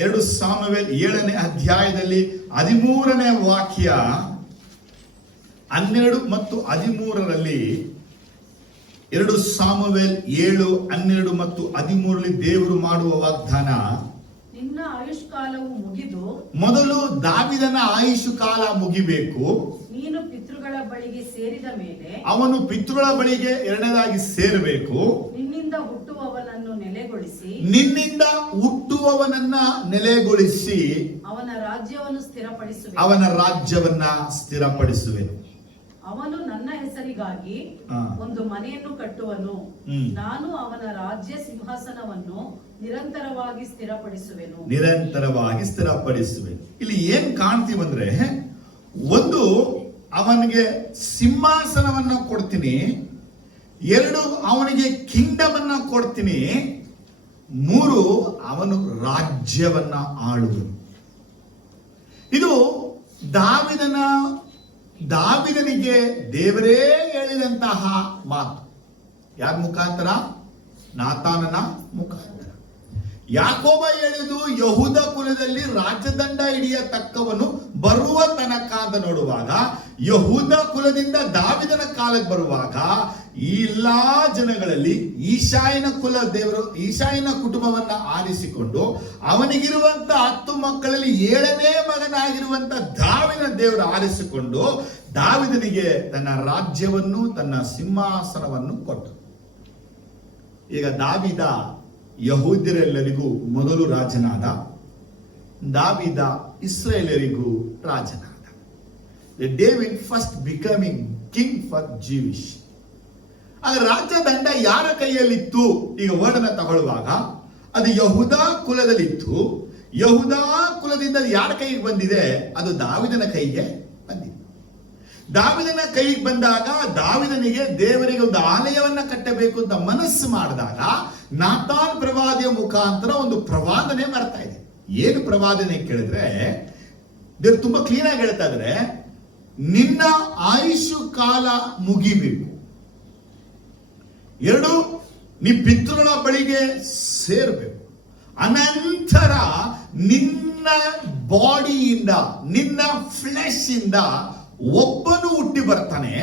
2 ಸಾಮುವೇಲ್ 7ನೇ ಅಧ್ಯಾಯದಲ್ಲಿ 13ನೇ ವಾಕ್ಯ, 12 ಮತ್ತು 13ರಲ್ಲಿ 2 ಸಾಮುವೇಲ್ 7, 12 ಮತ್ತು 13ರಲ್ಲಿ ದೇವರು ಮಾಡುವ ವಾಗ್ದಾನ. ನಿನ್ನ ಆಯುಷ್ಕಾಲವು ಮುಗಿದು, ಮೊದಲು ದಾವೀದನ ಆಯುಷು ಕಾಲ ಮುಗಿಬೇಕು. ನೀನು ಪಿತೃಗಳ ಬಳಿಗೆ ಸೇರಿದ ಮೇಲೆ ಅವನು ಪಿತೃಗಳ ಬಳಿಗೆ 2ನೇದಾಗಿ ಸೇರಬೇಕು. ನಿನ್ನಿಂದ ಹುಟ್ಟುವವನನ್ನು ನೆಲೆಗೊಳಿಸಿ, ನಿನ್ನಿಂದ ಹುಟ್ಟುವವನನ್ನ ನೆಲೆಗೊಳಿಸಿ ಅವನ ರಾಜ್ಯವನ್ನು ಸ್ಥಿರಪಡಿಸುವೆ. ಅವನ ರಾಜ್ಯವನ್ನ ಸ್ಥಿರಪಡಿಸುವೆನು. ಅವನು ನನ್ನ ಹೆಸರಿಗಾಗಿ ಹಾ. ಒಂದು ಮನೆಯನ್ನು ಕಟ್ಟುವನು. ನಾನು ಅವನ ರಾಜ್ಯ ಸಿಂಹಾಸನವನ್ನು ನಿರಂತರವಾಗಿ ಸ್ಥಿರಪಡಿಸುವೆನು. ನಿರಂತರವಾಗಿ ಸ್ಥಿರಪಡಿಸುವೆನು. ಇಲ್ಲಿ ಏನ್ ಕಾಣ್ತೀವಂದ್ರೆ, ಒಂದು, ಅವನಿಗೆ ಸಿಂಹಾಸನವನ್ನ ಕೊಡ್ತೀನಿ. 2, ಅವನಿಗೆ ಕಿಂಗ್ಡಮ್ ಅನ್ನ ಕೊಡ್ತೀನಿ. 3, ಅವನು ರಾಜ್ಯವನ್ನ ಆಳುವನು. ಇದು ದಾವೀದನಿಗೆ ದೇವರೇ ಹೇಳಿದಂತಹ ಮಾತು. ಯಾರ ಮುಖಾಂತರ? ನಾತಾನನ ಮುಖಾಂತರ. ಯಾಕೋಬ ಹೇಳಿದು, ಯಹೂದ ಕುಲದಲ್ಲಿ ರಾಜದಂಡ ಹಿಡಿಯತಕ್ಕವನು ಬರುವ ತನಕ ಅಂತ ನೋಡುವಾಗ, ಯಹೂದ ಕುಲದಿಂದ ದಾವೀದನ ಕಾಲಕ್ಕೆ ಬರುವಾಗ ಈ ಎಲ್ಲಾ ಜನಗಳಲ್ಲಿ ಈಶಾಯನ ಕುಟುಂಬವನ್ನ ಆರಿಸಿಕೊಂಡು ಅವನಿಗಿರುವಂತ 10 ಮಕ್ಕಳಲ್ಲಿ 7ನೇ ಮಗನಾಗಿರುವಂತ ದಾವೀದನ ದೇವರು ಆರಿಸಿಕೊಂಡು ದಾವೀದನಿಗೆ ತನ್ನ ರಾಜ್ಯವನ್ನು, ತನ್ನ ಸಿಂಹಾಸನವನ್ನು ಕೊಟ್ಟರು. ಈಗ ದಾವೀದ ಯಹೂದ್ಯರೆಲ್ಲರಿಗೂ ಮೊದಲು ರಾಜನಾದ. ದಾವೀದ ಇಸ್ರೇಲರಿಗೂ ರಾಜನಾದ. David first becoming king for Jewish. ಆಗ ರಾಜ್ಯದಂಡ ಯಾರ ಕೈಯಲ್ಲಿತ್ತು? ಈಗ ವರ್ಡನ್ನ ತಗೊಳ್ಳುವಾಗ ಅದು ಯಹೂದ ಕುಲದಲ್ಲಿತ್ತು. ಯಹೂದ ಕುಲದಿಂದ ಯಾರ ಕೈಗೆ ಬಂದಿದೆ? ಅದು ದಾವೀದನ ಕೈಗೆ ಬಂದಿದೆ. ದಾವೀದನ ಕೈಗೆ ಬಂದಾಗ ದಾವೀದನಿಗೆ ದೇವರಿಗೆ ಒಂದು ಆಲಯವನ್ನ ಕಟ್ಟಬೇಕು ಅಂತ ಮನಸ್ಸು ಮಾಡಿದಾಗ ನಾತಾನ್ ಪ್ರವಾದಿಯ ಮುಖಾಂತರ ಒಂದು ಪ್ರವಾದನೆ ಬರ್ತಾ ಇದೆ. ಏನು ಪ್ರವಾದನೆ ಕೇಳಿದ್ರೆ, ದೇವರು ತುಂಬಾ ಕ್ಲೀನ್ ಆಗಿ ಹೇಳ್ತಾ ಇದ್ರೆ, ನಿನ್ನ ಆಯುಷು ಕಾಲ ಮುಗಿಬೇಕು. 2, ನೀ ಪಿತೃಗಳ ಬಳಿಗೆ ಸೇರಬೇಕು. ಅನಂತರ ನಿನ್ನ ಬಾಡಿಯಿಂದ, ನಿನ್ನ ಫ್ಲೆಶ್ ಇಂದ ಒಬ್ಬನು ಹುಟ್ಟಿ ಬರ್ತಾನೆ.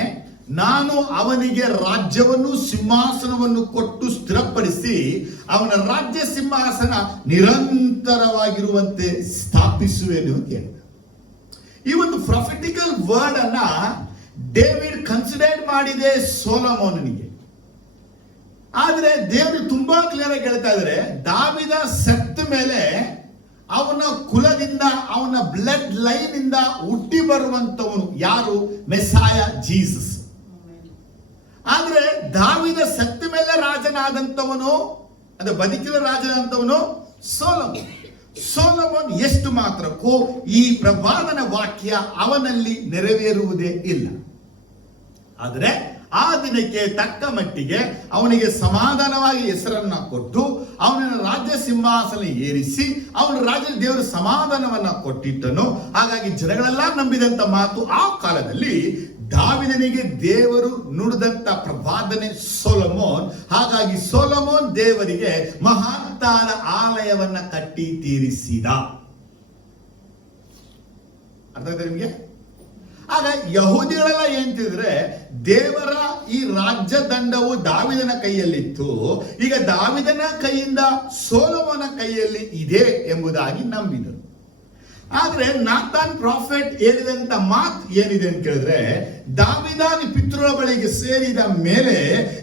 ನಾನು ಅವನಿಗೆ ರಾಜ್ಯವನ್ನು, ಸಿಂಹಾಸನವನ್ನು ಕೊಟ್ಟು ಸ್ಥಿರಪಡಿಸಿ ಅವನ ರಾಜ್ಯ ಸಿಂಹಾಸನ ನಿರಂತರವಾಗಿರುವಂತೆ ಸ್ಥಾಪಿಸುವೆನು ಅಂತ ಹೇಳಿದ. ಈ ಒಂದು ಪ್ರೊಫೆಟಿಕಲ್ ವರ್ಡ್ ಅನ್ನ ಡೇವಿಡ್ ಕನ್ಸಿಡರ್ ಮಾಡಿದೆ ಸೊಲೊಮೋನನಿಗೆ. ಆದ್ರೆ ದೇವರು ತುಂಬಾ ಕ್ಲಿಯರ್ ಆಗಿ ಹೇಳ್ತಾ ಇದ್ದಾರೆ, ದಾವೀದ ಸತ್ತ ಮೇಲೆ ಅವನ ಕುಲದಿಂದ, ಅವನ ಬ್ಲಡ್ ಲೈನ್ ಇಂದ ಹುಟ್ಟಿ ಬರುವಂತವನು ಯಾರು? ಮೆಸ್ಸಾಯ, ಜೀಸಸ್. ಆದ್ರೆ ದಾವೀದ ಸತ್ತ ಮೇಲೆ ರಾಜನಾದಂತವನು, ಅಂದ್ರೆ ಬದುಕಿನ ರಾಜನಾದಂತವನು ಸೊಲೊಮೋನ್. ಸೊಲೊಮೋನ್ ಎಷ್ಟು ಮಾತ್ರಕ್ಕೂ ಈ ಪ್ರವಾದನ ವಾಕ್ಯ ಅವನಲ್ಲಿ ನೆರವೇರುವುದೇ ಇಲ್ಲ. ಆದರೆ ಆ ದಿನಕ್ಕೆ ತಕ್ಕ ಮಟ್ಟಿಗೆ ಅವನಿಗೆ ಸಮಾಧಾನವಾಗಿ ಹೆಸರನ್ನ ಕೊಟ್ಟು ಅವನನ್ನು ರಾಜ್ಯ ಸಿಂಹಾಸನ ಏರಿಸಿ ಅವನ ರಾಜ್ಯ ದೇವರು ಸಮಾಧಾನವನ್ನ ಕೊಟ್ಟಿದ್ದನು. ಹಾಗಾಗಿ ಜನಗಳೆಲ್ಲ ನಂಬಿದಂತ ಮಾತು ಆ ಕಾಲದಲ್ಲಿ ದಾವೀದನಿಗೆ ದೇವರು ನುಡಿದಂತ ಪ್ರವಾದನೆ ಸೊಲೊಮೋನ್. ಹಾಗಾಗಿ ಸೊಲೊಮೋನ್ ದೇವರಿಗೆ ಮಹತ್ತಾದ ಆಲಯವನ್ನ ಕಟ್ಟಿ ತೀರಿಸಿದ. ಅರ್ಥ ಆಯ್ತಾ ನಿಮಗೆ? ಆಗ ಯಹೂದಿಗಳೆಲ್ಲ ಏನ್ತಿದ್ರೆ, ದೇವರ ಈ ರಾಜ್ಯ ದಂಡವು ದಾವೀದನ ಕೈಯಲ್ಲಿತ್ತು, ಈಗ ದಾವೀದನ ಕೈಯಿಂದ ಸೊಲೊಮೋನ ಕೈಯಲ್ಲಿ ಇದೆ ಎಂಬುದಾಗಿ ನಂಬಿದರು. ಆದ್ರೆ ನಾತಾನ್ ಪ್ರಾಫೆಟ್ ಹೇಳಿದಂತ ಮಾತು ಏನಿದೆ ಅಂತ ಕೇಳಿದ್ರೆ, ದಾವೀದ ಪಿತೃಗಳ ಬಳಿಗೆ ಸೇರಿದ ಮೇಲೆ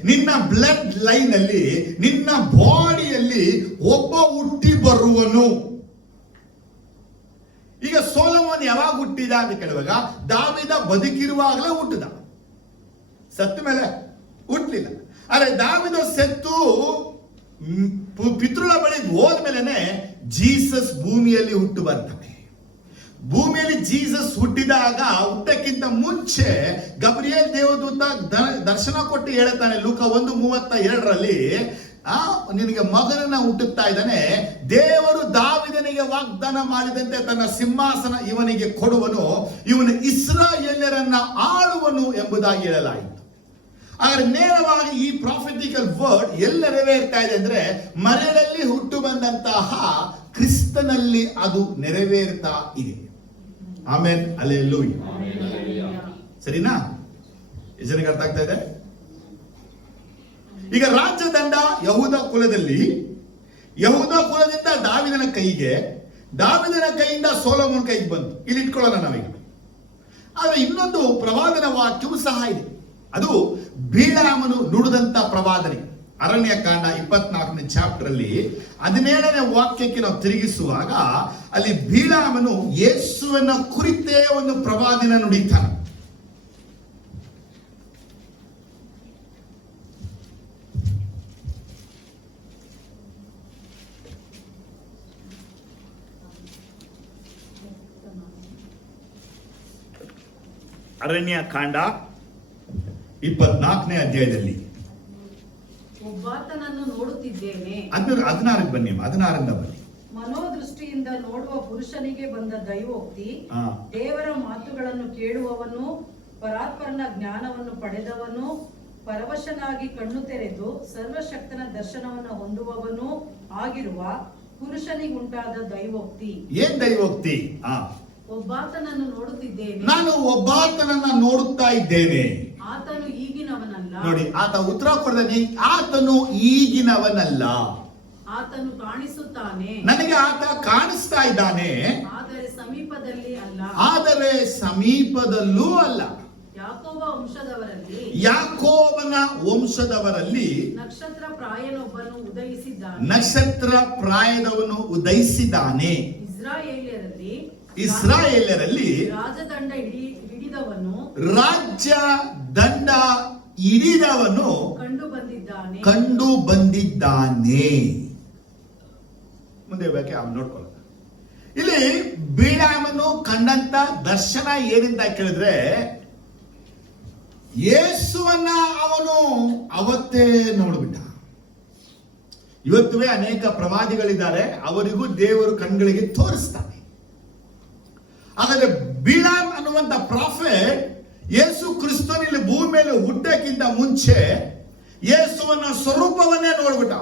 ನಿನ್ನ ಬ್ಲಡ್ ಲೈನ್ ಅಲ್ಲಿ, ನಿನ್ನ ಬಾಡಿಯಲ್ಲಿ ಒಬ್ಬ ಹುಟ್ಟಿ ಬರುವನು. ಈಗ ಸೊಲೊಮೋನ್ ಯಾವಾಗ ಹುಟ್ಟಿದ ಅಂತ ಕೇಳುವಾಗ, ದಾವೀದ ಬದುಕಿರುವಾಗಲೇ ಹುಟ್ಟಿದ, ಸತ್ತ ಮೇಲೆ ಹುಟ್ಟಲಿಲ್ಲ. ಆದ್ರೆ ದಾವೀದ ಸತ್ತು ಪಿತೃಗಳ ಬಳಿಗೆ ಹೋದ್ಮೇಲೆ ಜೀಸಸ್ ಭೂಮಿಯಲ್ಲಿ ಹುಟ್ಟು ಬರ್ತಾನೆ. ಭೂಮಿಯಲ್ಲಿ ಜೀಸಸ್ ಹುಟ್ಟಿದಾಗ, ಹುಟ್ಟಕ್ಕಿಂತ ಮುಂಚೆ ಗಬ್ರಿಯೇಲ್ ದೇವದೂತ ದರ್ಶನ ಕೊಟ್ಟು ಹೇಳ್ತಾನೆ. ಲೂಕ 1:32 ನಿನಗೆ ಮಗನನ್ನ ಹುಟ್ಟುತ್ತಾ ಇದ್ದಾನೆ. ದೇವರು ದಾವಿದನಿಗೆ ವಾಗ್ದಾನ ಮಾಡಿದಂತೆ ತನ್ನ ಸಿಂಹಾಸನ ಇವನಿಗೆ ಕೊಡುವನು, ಇವನು ಇಸ್ರಾಯೇಲ್ಯರನ್ನ ಆಳುವನು ಎಂಬುದಾಗಿ ಹೇಳಲಾಯಿತು. ಆದರೆ ನೇರವಾಗಿ ಈ ಪ್ರಾಫಿಟಿಕಲ್ ವರ್ಡ್ ಎಲ್ಲ ನೆರವೇರ್ತಾ ಇದೆ ಅಂದ್ರೆ ಮರೆಯಲ್ಲಿ ಹುಟ್ಟು ಬಂದಂತಹ ಕ್ರಿಸ್ತನಲ್ಲಿ ಅದು ನೆರವೇರ್ತಾ ಇದೆ. ಆಮೇನ್, ಹಲ್ಲೆಲೂಯಾ. ಸರಿನಾ? ಜನಕ್ಕೆ ಅರ್ಥ ಆಗ್ತಾ ಇದೆ? ಈಗ ರಾಜ್ಯದಂಡ ಯಹೂದ ಕುಲದಲ್ಲಿ, ಯಹೂದ ಕುಲದಿಂದ ದಾವಿದನ ಕೈಗೆ, ದಾವಿದನ ಕೈಯಿಂದ ಸೊಲೊಮೋನ್ ಕೈಗೆ ಬಂತು. ಇಲ್ಲಿ ಇಟ್ಕೊಳ್ಳೋಣ ನಾವೀಗ. ಆದರೆ ಇನ್ನೊಂದು ಪ್ರವಾದನ ವಾಕ್ಯವೂ ಸಹ ಇದೆ. ಅದು ಬಿಳಾಮನು ನುಡಿದಂತ ಪ್ರವಾದನೆ. ಅರಣ್ಯಕಾಂಡ 24ನೇ ಚಾಪ್ಟರ್ ಅಲ್ಲಿ 17ನೇ ವಾಕ್ಯಕ್ಕೆ ನಾವು ತಿರುಗಿಸುವಾಗ ಅಲ್ಲಿ ಬಿಳಾಮನು ಯೇಸುವನ್ನ ಕುರಿತೇ ಒಂದು ಪ್ರವಾದನೆ ನುಡಿತಾನೆ. ಅರಣ್ಯಕಾಂಡ 24ನೇ ಅಧ್ಯಾಯದಲ್ಲಿ ಒಬ್ಬಾತನನ್ನು ನೋಡುತ್ತಿದ್ದೇನೆ. 16ಕ್ಕೆ ಬನ್ನಿ, 16ರಿಂದ ಬನ್ನಿ. ಮನೋದೃಷ್ಟಿಯಿಂದ ನೋಡುವ ಪುರುಷನಿಗೆ ಬಂದ ದೈವೋಕ್ತಿ, ದೇವರ ಮಾತುಗಳನ್ನು ಕೇಳುವವನು, ಪರಾತ್ಪರನ ಜ್ಞಾನವನ್ನು ಪಡೆದವನು, ಪರವಶನಾಗಿ ಕಣ್ಣು ತೆರೆದು ಸರ್ವಶಕ್ತನ ದರ್ಶನವನ್ನು ಹೊಂದುವವನು ಆಗಿರುವ ಪುರುಷನಿಗುಂಟಾದ ದೈವೋಕ್ತಿ. ಏನ್ ದೈವೋಕ್ತಿ? ಒಬ್ಬಾತನನ್ನು ನೋಡುತ್ತಿದ್ದೇನೆ, ನಾನು ಒಬ್ಬಾತನನ್ನ ನೋಡುತ್ತಾ ಇದ್ದೇನೆ. ಆತನು ಈಗಿನವನಲ್ಲ. ನೋಡಿ, ಆತ ಉತ್ತರ ಕೊಡದೆ, ಆತನು ಈಗಿನವನಲ್ಲ, ಆತನು ಕಾಣಿಸುತ್ತಾನೆ, ನನಗೆ ಆತ ಕಾಣಿಸ್ತಾ ಇದ್ದಾನೆ, ಆದರೆ ಸಮೀಪದಲ್ಲಿ ಅಲ್ಲ, ಆದರೆ ಸಮೀಪದಲ್ಲೂ ಅಲ್ಲ. ಯಾಕೋಬನ ವಂಶದವರಲ್ಲಿ ನಕ್ಷತ್ರ ಪ್ರಾಯನೊಬ್ಬನು ಉದಯಿಸಿದ್ದಾನೆ, ನಕ್ಷತ್ರ ಪ್ರಾಯದವನು ಉದಯಿಸಿದ್ದಾನೆ. ಇಸ್ರಾಯೇಲ್ಯರಲ್ಲಿ ರಾಜದಂಡ ಹಿಡಿದವನು, ರಾಜ್ಯ ದಂಡ ಹಿಡಿದವನು ಕಂಡು ಬಂದಿದ್ದಾನೆ. ಮುಂದೆ ನೋಡ್ಕೊಳ್ಳೋಣ. ಇಲ್ಲಿ ಬಿಳಾಮನು ಕಂಡಂತ ದರ್ಶನ ಏನಿಂದ ಕೇಳಿದ್ರೆ, ಯೇಸುವನ್ನ ಅವನು ಅವತ್ತೇ ನೋಡ್ಬಿಟ್ಟ. ಇವತ್ತುವೇ ಅನೇಕ ಪ್ರವಾದಿಗಳಿದ್ದಾರೆ, ಅವರಿಗೂ ದೇವರು ಕಣ್ಗಳಿಗೆ ತೋರಿಸ್ತಾನೆ. ಹಾಗಾದ್ರೆ ಬಿಳಾಮ್ ಅನ್ನುವಂತ ಪ್ರಾಫೆಟ್ ಯೇಸು ಕ್ರಿಸ್ತನಲ್ಲಿ ಭೂಮಿ ಮೇಲೆ ಹುಟ್ಟಕ್ಕಿಂತ ಮುಂಚೆ ಯೇಸುವನ್ನ ಸ್ವರೂಪವನ್ನೇ ನೋಡ್ಬಿಟ್ಟ.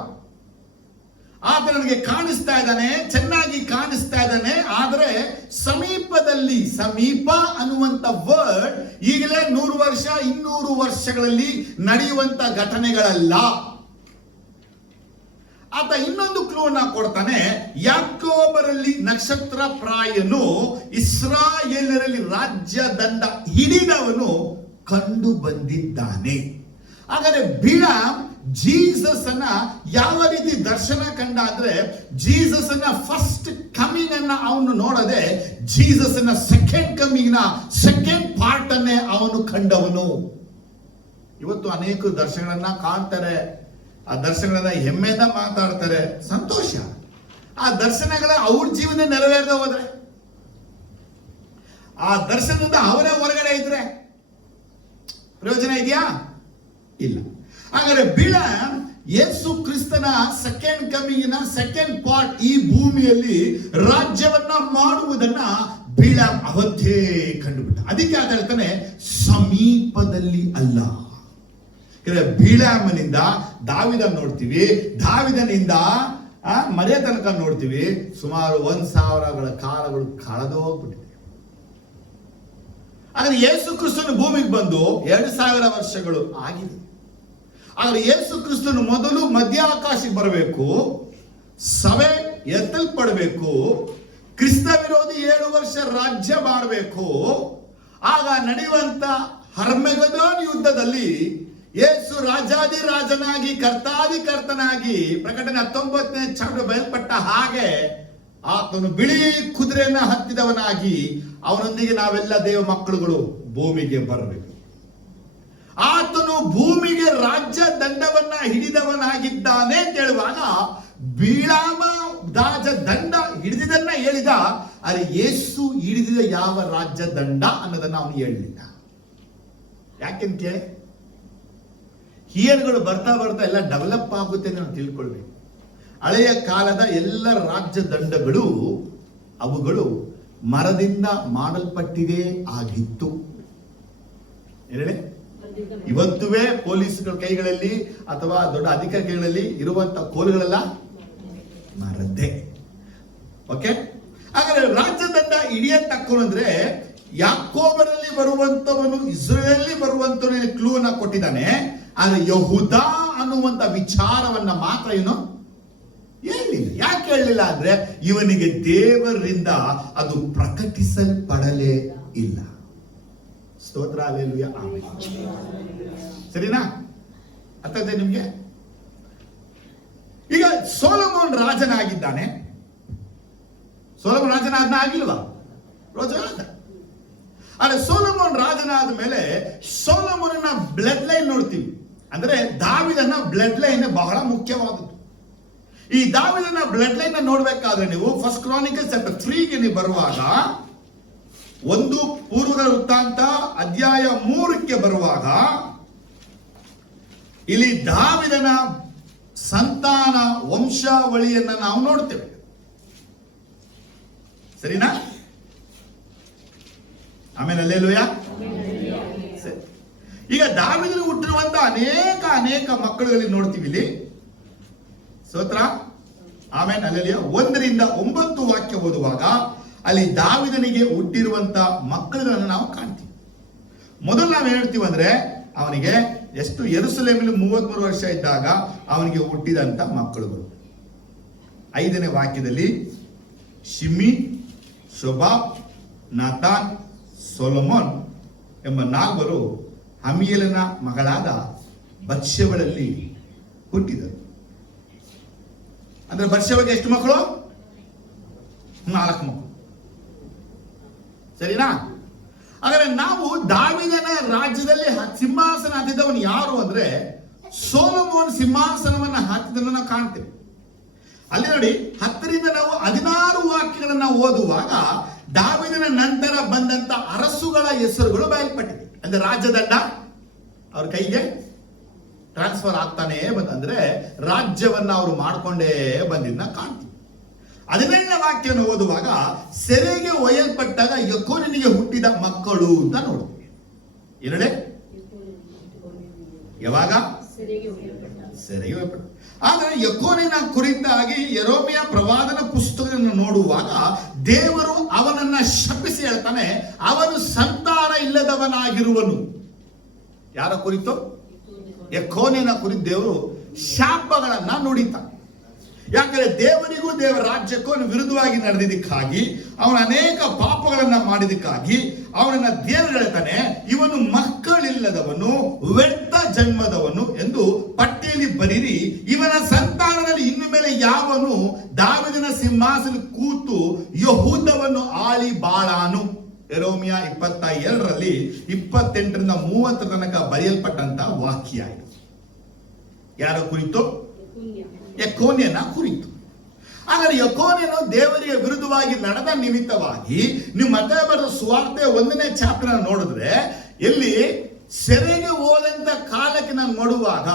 ಆತ ನನಗೆ ಕಾಣಿಸ್ತಾ ಇದ್ದಾನೆ, ಚೆನ್ನಾಗಿ ಕಾಣಿಸ್ತಾ ಇದ್ದಾನೆ, ಆದರೆ ಸಮೀಪದಲ್ಲಿ, ಸಮೀಪ ಅನ್ನುವಂತ ವರ್ಡ್ ಈಗಲೇ 100 ವರ್ಷ 200 ವರ್ಷಗಳಲ್ಲಿ ನಡೆಯುವಂತ ಘಟನೆಗಳಲ್ಲ. ಆತ ಇನ್ನೊಂದು ಕ್ಲೂನ ಕೊಡ್ತಾನೆ. ಯಾಕೋಬರಲ್ಲಿ ನಕ್ಷತ್ರ ಪ್ರಾಯನು, ಇಸ್ರಾಯೇಲರಲ್ಲಿ ರಾಜ್ಯ ದಂಡ ಹಿಡಿದವನು ಕಂಡು ಬಂದಿದ್ದಾನೆ. ಹಾಗಾದ್ರೆ ಬಿಳಾಮ್ ಜೀಸಸ್ ಅನ್ನ ಯಾವ ರೀತಿ ದರ್ಶನ ಕಂಡ ಅಂದ್ರೆ, ಜೀಸಸ್ ಅನ್ನ ಫಸ್ಟ್ ಕಮಿಂಗ್ ಅನ್ನ ಅವನು ನೋಡದೆ, ಜೀಸಸ್ ಅನ್ನ ಸೆಕೆಂಡ್ ಕಮಿಂಗ್ ನ ಸೆಕೆಂಡ್ ಪಾರ್ಟ್ ಅನ್ನೇ ಅವನು ಕಂಡವನು. ಇವತ್ತು ಅನೇಕ ದರ್ಶನಗಳನ್ನ ಕಾಣ್ತಾರೆ, ಆ ದರ್ಶನಗಳನ್ನ ಹೆಮ್ಮೆಯಿಂದ ಮಾತಾಡ್ತಾರೆ, ಸಂತೋಷ. ಆ ದರ್ಶನಗಳ ಅವ್ರ ಜೀವನ ನೆರವೇರದೆ ಹೋದ್ರೆ, ಆ ದರ್ಶನದಿಂದ ಅವರೇ ಹೊರಗಡೆ ಇದ್ರೆ ಪ್ರಯೋಜನ ಇದೆಯಾ? ಇಲ್ಲ. ಹಾಗಾದ್ರೆ ಬಿಳಾಮ್ ಯೇಸು ಕ್ರಿಸ್ತನ ಸೆಕೆಂಡ್ ಕಮಿಂಗಿನ ಸೆಕೆಂಡ್ ಪಾರ್ಟ್ ಈ ಭೂಮಿಯಲ್ಲಿ ರಾಜ್ಯವನ್ನ ಮಾಡುವುದನ್ನ ಬಿಳಾಮ್ ಅವತ್ತೇ ಕಂಡುಬಿಟ್ಟ. ಅದಕ್ಕೆ ಆತ ಹೇಳ್ತಾನೆ, ಸಮೀಪದಲ್ಲಿ ಅಲ್ಲ. ಬಿಳಾಮನಿಂದ ದಾವಿದ ನೋಡ್ತೀವಿ, ದಾವಿದನಿಂದ ಮರೆಯ ತನಕ ನೋಡ್ತೀವಿ, ಸುಮಾರು 1000 ಕಾಲಗಳು ಕಳೆದೋಗ್ಬಿಟ್ಟಿದೆ. ಆದ್ರೆ ಯೇಸು ಕ್ರಿಸ್ತನು ಭೂಮಿಗೆ ಬಂದು 2000 ವರ್ಷಗಳು ಆಗಿದೆ. ಆದ್ರೆ ಯೇಸು ಕ್ರಿಸ್ತನು ಮೊದಲು ಮಧ್ಯ ಆಕಾಶಕ್ಕೆ ಬರಬೇಕು, ಸಭೆ ಎತ್ತಲ್ಪಡಬೇಕು, ಕ್ರಿಸ್ತ ವಿರೋಧಿ 7 ವರ್ಷ ರಾಜ್ಯ ಮಾಡಬೇಕು. ಆಗ ನಡೆಯುವಂತ ಹರ್ಮೆಗದೋನ್ ಯುದ್ಧದಲ್ಲಿ ಯೇಸು ರಾಜಾದಿ ರಾಜನಾಗಿ ಕರ್ತಾದಿ ಕರ್ತನಾಗಿ ಪ್ರಕಟಣೆ 19ನೇ ಚಾಪ್ಟರ್ ಬಯಲ್ಪಟ್ಟ ಹಾಗೆ ಆತನು ಬಿಳಿ ಕುದುರೆಯನ್ನ ಹತ್ತಿದವನಾಗಿ ಅವನೊಂದಿಗೆ ನಾವೆಲ್ಲ ದೇವ ಮಕ್ಕಳುಗಳು ಭೂಮಿಗೆ ಬರಬೇಕು. ಆತನು ಭೂಮಿಗೆ ರಾಜ್ಯ ದಂಡವನ್ನ ಹಿಡಿದವನಾಗಿದ್ದಾನೆ ಅಂತ ಹೇಳುವಾಗ ಬಿಳಾಮ ರಾಜ ದಂಡ ಹಿಡಿದಿದ್ದನ್ನ ಹೇಳಿದ, ಆದರೆ ಯೇಸು ಹಿಡಿದಿದ ಯಾವ ರಾಜ್ಯ ದಂಡ ಅನ್ನೋದನ್ನ ಅವನು ಹೇಳಲಿಲ್ಲ. ಯಾಕೆಂತ ಕೇಳಿ, ಇಯರ್ಗಳು ಬರ್ತಾ ಬರ್ತಾ ಎಲ್ಲ ಡೆವಲಪ್ ಆಗುತ್ತೆ ಅಂತ ನಾವು ತಿಳ್ಕೊಳ್ಬೇಕು. ಹಳೆಯ ಕಾಲದ ಎಲ್ಲ ರಾಜ್ಯ ದಂಡಗಳು ಅವುಗಳು ಮರದಿಂದ ಮಾಡಲ್ಪಟ್ಟಿದೆ ಆಗಿತ್ತು. ಹೇಳಿ, ಇವತ್ತುವೇ ಪೊಲೀಸ್ಗಳ ಕೈಗಳಲ್ಲಿ ಅಥವಾ ದೊಡ್ಡ ಅಧಿಕಾರಿ ಕೈಗಳಲ್ಲಿ ಇರುವಂತ ಕೋಲುಗಳೆಲ್ಲ ಮರದ್ದೇ. ಓಕೆ, ಹಾಗಾದ್ರೆ ರಾಜ್ಯದಂಡ ಹಿಡಿಯತಕ್ಕನು ಅಂದ್ರೆ ಯಾಕೋಬರಲ್ಲಿ ಬರುವಂತವನು ಇಸ್ರೇಲಲ್ಲಿ ಬರುವಂತವನು ಕ್ಲೂ ಅನ್ನ ಕೊಟ್ಟಿದ್ದಾನೆ. ಆದ್ರೆ ಯಹೂದ ಅನ್ನುವಂತ ವಿಚಾರವನ್ನ ಮಾತ್ರ ಏನು ಹೇಳಲಿಲ್ಲ. ಯಾಕೆ ಹೇಳಲಿಲ್ಲ ಅಂದ್ರೆ ಇವನಿಗೆ ದೇವರಿಂದ ಅದು ಪ್ರಕಟಿಸಲ್ಪಡಲೇ ಇಲ್ಲ. ಸ್ತೋತ್ರ, ಹಲ್ಲೆಲೂಯಾ, ಆಮೆನ್. ಸರಿನಾ? ಅರ್ಥ ಆಯ್ತಾ ನಿಮ್ಗೆ? ಈಗ ಸೊಲೊಮೋನ್ ರಾಜನಾಗಿದ್ದಾನೆ. ಸೊಲೊಮೋನ್ ರಾಜನಾದ ಆಗಿಲ್ವಾ? ರಾಜನಾದ. ಆದ್ರೆ ಸೊಲೊಮೋನ್ ರಾಜನಾದ ಮೇಲೆ ಸೊಲೊಮೋನನ ಬ್ಲಡ್ ಲೈನ್ ನೋಡ್ತೀವಿ. ಅಂದ್ರೆ ದಾವಿದನ ಬ್ಲಡ್ ಲೈನ್ ಬಹಳ ಮುಖ್ಯವಾದದ್ದು. ಈ ದಾವಿದನ ಬ್ಲಡ್ ಲೈನ್ ನೋಡ್ಬೇಕಾದ್ರೆ ನೀವು ಫಸ್ಟ್ ಕ್ರಾನಿಕಲ್ ಚಾಪ್ಟರ್ 3ಗೆ ನೀವು ಬರುವಾಗ, 1 ಪೂರ್ವದ ವೃತ್ತಾಂತ ಅಧ್ಯಾಯ 3ಕ್ಕೆ ಬರುವಾಗ ಇಲ್ಲಿ ದಾವಿದನ ಸಂತಾನ ವಂಶಾವಳಿಯನ್ನ ನಾವು ನೋಡ್ತೇವೆ. ಸರಿನಾ? ಆಮೇಲೆ ಹಲ್ಲೆಲೂಯಾ. ಸರಿ, ಈಗ ದಾವಿದನಿಗೆ ಹುಟ್ಟಿರುವಂತ ಅನೇಕ ಮಕ್ಕಳುಗಳಲ್ಲಿ ನೋಡ್ತೀವಿ ಇಲ್ಲಿ. ಸ್ತೋತ್ರ, ಆಮೇಲೆ ಹಲ್ಲೆಲೂಯಾ. 1ರಿಂದ 9 ವಾಕ್ಯ ಓದುವಾಗ ಅಲ್ಲಿ ದಾವಿದನಿಗೆ ಹುಟ್ಟಿರುವಂತ ಮಕ್ಕಳುಗಳನ್ನು ನಾವು ಕಾಣ್ತೀವಿ. ಮೊದಲು ನಾವು ಹೇಳ್ತೀವಿ ಅಂದ್ರೆ ಅವನಿಗೆ ಎಷ್ಟು ಯೆರೂಸಲೇಮಿನಲ್ಲಿ 33 ವರ್ಷ ಇದ್ದಾಗ ಅವನಿಗೆ ಹುಟ್ಟಿದಂತ ಮಕ್ಕಳುಗಳು. 5ನೇ ವಾಕ್ಯದಲ್ಲಿ ಶಿಮ್ಮಿ, ಶೋಬಾಬ್, ನಾತಾನ್, ಸೊಲೊಮೋನ್ ಎಂಬ 4 ಅಮೀಯೇಲನ ಮಗಳಾದ ಬತ್ಷೆಬಳಲ್ಲಿ ಹುಟ್ಟಿದರು. ಅಂದ್ರೆ ಬತ್ಷೆಬಳಿಗೆ ಎಷ್ಟು ಮಕ್ಕಳು? 4 ಮಕ್ಕಳು. ಸರಿನಾ? ಹಾಗಾದ್ರೆ ನಾವು ದಾವಿದನ ರಾಜ್ಯದಲ್ಲಿ ಸಿಂಹಾಸನ ಹತ್ತಿದವನು ಯಾರು ಅಂದ್ರೆ ಸೊಲೊಮೋನ್ ಸಿಂಹಾಸನವನ್ನ ಹತ್ತಿದನ್ನು ನಾವು ಕಾಣ್ತೇವೆ. ಅಲ್ಲಿ ನೋಡಿ, 10ರಿಂದ ನಾವು 16 ವಾಕ್ಯಗಳನ್ನ ಓದುವಾಗ ದಾವಿದನ ನಂತರ ಬಂದಂತ ಅರಸುಗಳ ಹೆಸರುಗಳು ಬಯಲ್ಪಟ್ಟಿದೆ. ಅಂದ್ರೆ ರಾಜ್ಯದಂಡ ಅವ್ರ ಕೈಗೆ ಟ್ರಾನ್ಸ್ಫರ್ ಆಗ್ತಾನೆ ಬಂದ್ರೆ ರಾಜ್ಯವನ್ನ ಅವರು ಮಾಡ್ಕೊಂಡೇ ಬಂದಿದ್ದ ಕಾಣ್ತೀವಿ. 17ನೇ ವಾಕ್ಯವನ್ನು ಓದುವಾಗ ಸೆರೆಗೆ ಒಯ್ಯಲ್ಪಟ್ಟಾಗ ಯೆಕೋನ್ಯನಿಗೆ ಹುಟ್ಟಿದ ಮಕ್ಕಳು ಅಂತ ನೋಡ್ತೀವಿ. ಏನೇ? ಯಾವಾಗ? ಸೆರೆಗೆ ಒಯ್ಯಲ್ಪಟ್ಟ. ಆದ್ರೆ ಯೆಕೋನ್ಯನ ಕುರಿತಾಗಿ ಯೆರೆಮೀಯ ಪ್ರವಾದನ ಪುಸ್ತಕವನ್ನು ನೋಡುವಾಗ ದೇವರು ಅವನನ್ನ ಶಪಿಸಿ ಹೇಳ್ತಾನೆ, ಅವನು ಸಂತಾನ ಇಲ್ಲದವನಾಗಿರುವನು. ಯಾರ ಕುರಿತು? ಯೆಕೋನ್ಯನ ಕುರಿತು ದೇವರು ಶಾಪಗಳನ್ನ ನುಡಿತಾನೆ. ಯಾಕಂದ್ರೆ ದೇವರಿಗೂ ದೇವರ ರಾಜ್ಯಕ್ಕೂ ವಿರುದ್ಧವಾಗಿ ನಡೆದಿದ್ದಕ್ಕಾಗಿ, ಅವನ ಅನೇಕ ಪಾಪಗಳನ್ನ ಮಾಡಿದಕ್ಕಾಗಿ ಅವನನ್ನ ದೇವರು ಹೇಳ್ತಾನೆ, ಇವನು ಮಕ್ಕಳಿಲ್ಲದವನು, ವ್ಯರ್ಥ ಜನ್ಮದವನು ಎಂದು ಪಟ್ಟಿಯಲ್ಲಿ ಬರೀರಿ. ಇವನ ಸಂತಾನದಲ್ಲಿ ಇನ್ನು ಮೇಲೆ ಯಾವನು ದಾವಿದನ ಸಿಂಹಾಸನ ಕೂತು ಯಹೂದವನ್ನು ಆಳಿ ಬಾಳಾನು. ಯೆರೆಮೀಯ 22ರಲ್ಲಿ 28ರಿಂದ 30 ತನಕ ಬರೆಯಲ್ಪಟ್ಟಂತ ವಾಕ್ಯ ಇದು. ಯಾರ ಕುರಿತು? ಯೆಕೋನ್ಯನ ಕುರಿತು. ಆದರೆ ಯೆಕೋನ್ಯನು ದೇವರಿಗೆ ವಿರುದ್ಧವಾಗಿ ನಡೆದ ನಿಮಿತ್ತವಾಗಿ ನೀವು ಮತ್ತಾಯ ಬರೆದ ಸುವಾರ್ತೆ 1ನೇ ಚಾಪ್ಟರ್ ನೋಡಿದ್ರೆ ಎಲ್ಲಿ ಸೆರೆಗೆ ಹೋದಂತ ಕಾಲಕ್ಕೆ ನಾನು ನೋಡುವಾಗ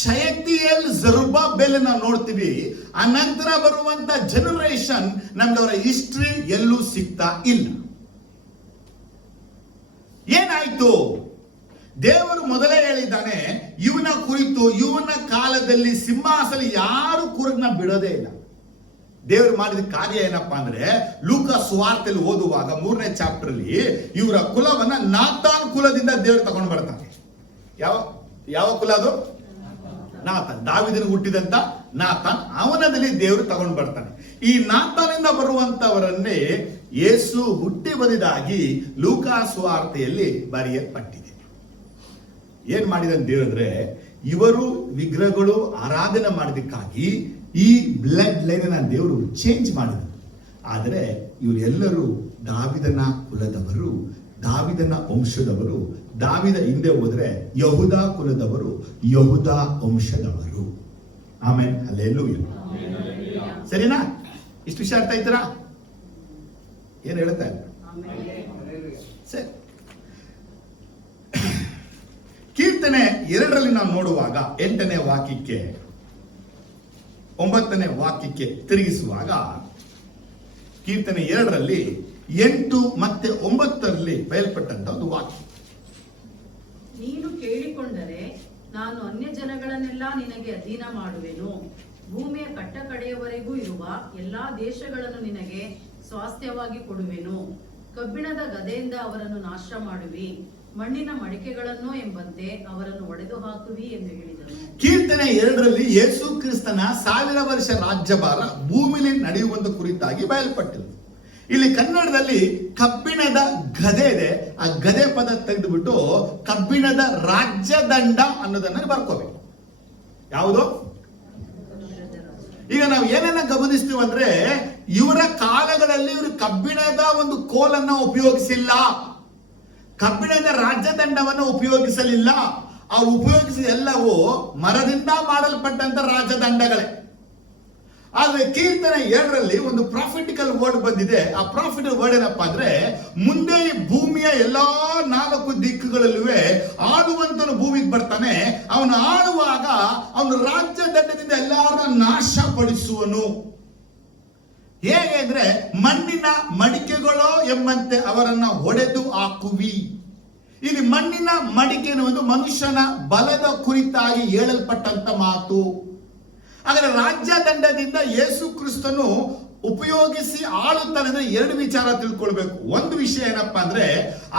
ಶಯಲ್ತೀಯೇಲ್ ಜೆರುಬ್ಬಾಬೆಲ್ ನಾವು ನೋಡ್ತೀವಿ. ಆ ನಂತರ ಬರುವಂತ ಜನರೇಷನ್ ನಮ್ಗೆ ಅವರ ಹಿಸ್ಟ್ರಿ ಎಲ್ಲೂ ಸಿಗ್ತಾ ಇಲ್ಲ. ಏನಾಯ್ತು? ದೇವರು ಮೊದಲೇ ಹೇಳಿದ್ದಾನೆ, ಇವನ ಕುರಿತು ಇವನ ಕಾಲದಲ್ಲಿ ಸಿಂಹಾಸನ ಯಾರು ಕುರುಡನ ಬಿಡೋದೇ ಇಲ್ಲ. ದೇವರು ಮಾಡಿದ ಕಾರ್ಯ ಏನಪ್ಪಾ ಅಂದ್ರೆ, ಲೂಕ ಸುವಾರ್ತೆಯಲ್ಲಿ ಓದುವಾಗ 3ನೇ ಚಾಪ್ಟರ್ ಅಲ್ಲಿ ಇವರ ಕುಲವನ್ನ ನಾತಾನ್ ಕುಲದಿಂದ ದೇವರು ತಗೊಂಡು ಬರ್ತಾನೆ. ಯಾವ ಕುಲ ಅದು? ನಾತಾನ್. ದಾವಿದನಿಗೆ ಹುಟ್ಟಿದಂತ ನಾತಾನ್, ಅವನದಲ್ಲಿ ದೇವರು ತಗೊಂಡು ಬರ್ತಾನೆ. ಈ ನಾತಾನಿಂದ ಬರುವಂತವರನ್ನೇ ಯೇಸು ಹುಟ್ಟಿ ಬಂದಿದ್ದಾಗಿ ಲೂಕ ಸುವಾರ್ತೆಯಲ್ಲಿ ಬರೆಯಲ್ಪಟ್ಟಿದೆ. ಏನ್ ಮಾಡಿದಂತ ದೇವ್ರಂದ್ರೆ, ಇವರು ವಿಗ್ರಹಗಳು ಆರಾಧನೆ ಮಾಡಿದಕ್ಕಾಗಿ ಈ ಬ್ಲಡ್ ಲೈನ್ ದೇವರು ಚೇಂಜ್ ಮಾಡಿದರು. ಆದರೆ ಇವರೆಲ್ಲರೂ ದಾವಿದನ ಕುಲದವರು, ದಾವಿದನ ವಂಶದವರು. ದಾವಿದ ಹಿಂದೆ ಹೋದ್ರೆ ಯಹೂದ ಕುಲದವರು, ಯಹೂದ ವಂಶದವರು. ಆಮೇಲೆ ಹಲ್ಲೆಲೂಯಾ. ಸರಿನಾ? ಇಷ್ಟು ವಿಷಯ ಅರ್ಥ ಆಯ್ತಾರ? ಏನ್ ಹೇಳ್ತಾ ಇಲ್ಲ? ಸರಿ. ಕೀರ್ತನೆ 2 ನಾವು ನೋಡುವಾಗ 8ನೇ ವಾಕ್ಯಕ್ಕೆ 9ನೇ ವಾಕ್ಯಕ್ಕೆ ತಿರುಗಿಸುವಾಗ ಕೀರ್ತನೆ 2 8 ಮತ್ತೆ 9 ಬಯಲ್ಪಟ್ಟಂತ ಒಂದು ವಾಕ್ಯ. ನೀನು ಕೇಳಿಕೊಂಡರೆ ನಾನು ಅನ್ಯ ಜನಗಳನ್ನೆಲ್ಲ ನಿನಗೆ ಅಧೀನ ಮಾಡುವೆನು. ಭೂಮಿಯ ಕಟ್ಟ ಕಡೆಯವರೆಗೂ ಇರುವ ಎಲ್ಲಾ ದೇಶಗಳನ್ನು ನಿನಗೆ ಸ್ವಾಸ್ಥ್ಯವಾಗಿ ಕೊಡುವೆನು. ಕಬ್ಬಿಣದ ಗದೆಯಿಂದ ಅವರನ್ನು ನಾಶ ಮಾಡುವಿ, ಮಣ್ಣಿನ ಮಡಿಕೆಗಳನ್ನು ಎಂಬಂತೆ ಅವರನ್ನು ಒಡೆದು ಹಾಕುವಿ ಎಂದು ಹೇಳಿದನು. ಕೀರ್ತನೆ 2 ಯೇಸು ಕ್ರಿಸ್ತನ 1000 ವರ್ಷ ರಾಜ್ಯಭಾರ ಭೂಮಿಲಿ ನಡೆಯುವಂತ ಕುರಿತಾಗಿ ಬಯಲ್ಪಟ್ಟಿದೆ. ಇಲ್ಲಿ ಕನ್ನಡದಲ್ಲಿ ಕಬ್ಬಿಣದ ಗದೆ ಇದೆ, ಆ ಗದೆ ಪದ ತೆಗೆದುಬಿಟ್ಟು ಕಬ್ಬಿಣದ ರಾಜ್ಯದಂಡ ಅನ್ನೋದನ್ನ ಬರ್ಕೋಬೇಕು. ಯಾವುದು? ಈಗ ನಾವು ಏನನ್ನ ಗಮನಿಸ್ತೀವಿ ಅಂದ್ರೆ, ಇವರ ಕಾಲಗಳಲ್ಲಿ ಇವರು ಕಬ್ಬಿಣದ ಒಂದು ಕೋಲನ್ನ ಉಪಯೋಗಿಸಿಲ್ಲ, ಕಬ್ಬಿಣದ ರಾಜ್ಯದಂಡವನ್ನು ಉಪಯೋಗಿಸಲಿಲ್ಲ. ಅವ್ರು ಉಪಯೋಗಿಸಿದ ಎಲ್ಲವೂ ಮರದಿಂದ ಮಾಡಲ್ಪಟ್ಟಂತ ರಾಜದಂಡಗಳೇ. ಆದ್ರೆ ಕೀರ್ತನೆ 2 ಒಂದು ಪ್ರಾಫಿಟಿಕಲ್ ವರ್ಡ್ ಬಂದಿದೆ. ಆ ಪ್ರಾಫಿಟಿಕಲ್ ವರ್ಡ್ ಏನಪ್ಪಾ ಅಂದ್ರೆ, ಮುಂದೆ ಭೂಮಿಯ ಎಲ್ಲಾ 4 ದಿಕ್ಕುಗಳಲ್ಲೂ ಆಳುವಂತನು ಭೂಮಿಗೆ ಬರ್ತಾನೆ. ಅವನು ಆಳುವಾಗ ಅವನು ರಾಜ್ಯದಂಡದಿಂದ ಎಲ್ಲರನ್ನ ನಾಶಪಡಿಸುವನು. ಹೇಗೆ ಅಂದ್ರೆ, ಮಣ್ಣಿನ ಮಡಿಕೆಗಳು ಎಂಬಂತೆ ಅವರನ್ನ ಹೊಡೆದು ಹಾಕುವಿ. ಇಲ್ಲಿ ಮಣ್ಣಿನ ಮಡಿಕೆ ಎನ್ನುವುದು ಮನುಷ್ಯನ ಬಲದ ಕುರಿತಾಗಿ ಹೇಳಲ್ಪಟ್ಟಂತ ಮಾತು. ಹಾಗಾದ್ರೆ ರಾಜ್ಯದಂಡದಿಂದ ಯೇಸು ಕ್ರಿಸ್ತನು ಉಪಯೋಗಿಸಿ ಆಳುತ್ತಾನೆ ಅಂದ್ರೆ 2 ವಿಚಾರ ತಿಳ್ಕೊಳ್ಬೇಕು. ಒಂದು ವಿಷಯ ಏನಪ್ಪಾ ಅಂದ್ರೆ,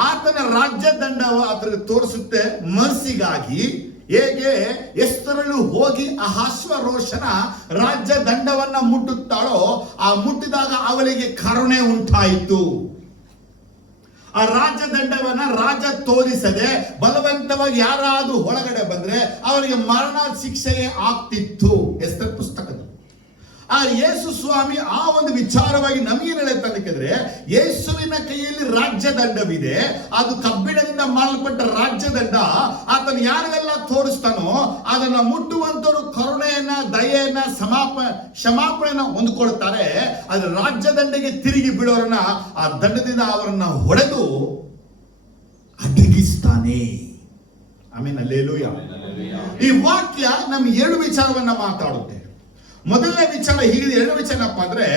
ಆತನ ರಾಜ್ಯದಂಡವು ಆತನಿಗೆ ತೋರಿಸುತ್ತೆ ಮರ್ಸಿಗಾಗಿ. ಹೇಗೆ ಎಸ್ತರಳು ಹೋಗಿ ಅಹಶ್ವರೋಷನ ರಾಜ್ಯದಂಡವನ್ನ ಮುಟ್ಟುತ್ತಾಳೋ, ಆ ಮುಟ್ಟಿದಾಗ ಅವಳಿಗೆ ಕರುಣೆ ಉಂಟಾಯಿತು. ಆ ರಾಜ್ಯದಂಡವನ್ನ ರಾಜ ತೋರಿಸದೆ ಬಲವಂತವಾಗಿ ಯಾರಾದ್ರೂ ಒಳಗಡೆ ಬಂದ್ರೆ ಅವರಿಗೆ ಮರಣ ಶಿಕ್ಷೆಗೆ ಆಗ್ತಿತ್ತು. ಎಸ್ತರ್ ಪುಸ್ತಕದಲ್ಲಿ ಆ ಯೇಸು ಸ್ವಾಮಿ ಆ ಒಂದು ವಿಚಾರವಾಗಿ ನಮಗೇನು ಹೇಳುತ್ತಂದ್ರೆ, ಯೇಸುವಿನ ಕೈಯಲ್ಲಿ ರಾಜ್ಯದಂಡವಿದೆ, ಅದು ಕಬ್ಬಿಣದಿಂದ ಮಾಡಲ್ಪಟ್ಟ ರಾಜ್ಯದಂಡ. ಆತನು ಯಾರಿಗೆಲ್ಲ ತೋರಿಸ್ತಾನೋ ಅದನ್ನ ಮುಟ್ಟುವಂತವರು ಕರುಣೆಯನ್ನ, ದಯೆಯನ್ನ, ಕ್ಷಮಾಪಣೆಯನ್ನ ಹೊಂದ್ಕೊಳ್ತಾರೆ. ಅದ್ರ ರಾಜ್ಯದಂಡೆಗೆ ತಿರುಗಿ ಬಿಡೋರನ್ನ ಆ ದಂಡದಿಂದ ಅವರನ್ನ ಹೊಡೆದು ಅಡಗಿಸ್ತಾನೆ. ಆಮೇಲೆ ಅಲ್ಲೇಲೂಯ. ಈ ವಾಕ್ಯ ನಮ್ಗೆ 2 ವಿಚಾರವನ್ನ ಮಾತಾಡುತ್ತೆ. ಮೊದಲನೇ ವಿಚಾರ ಹೀಗಿದೆ. 2 ವಿಚಾರ ಏನಪ್ಪ ಅಂದ್ರೆ,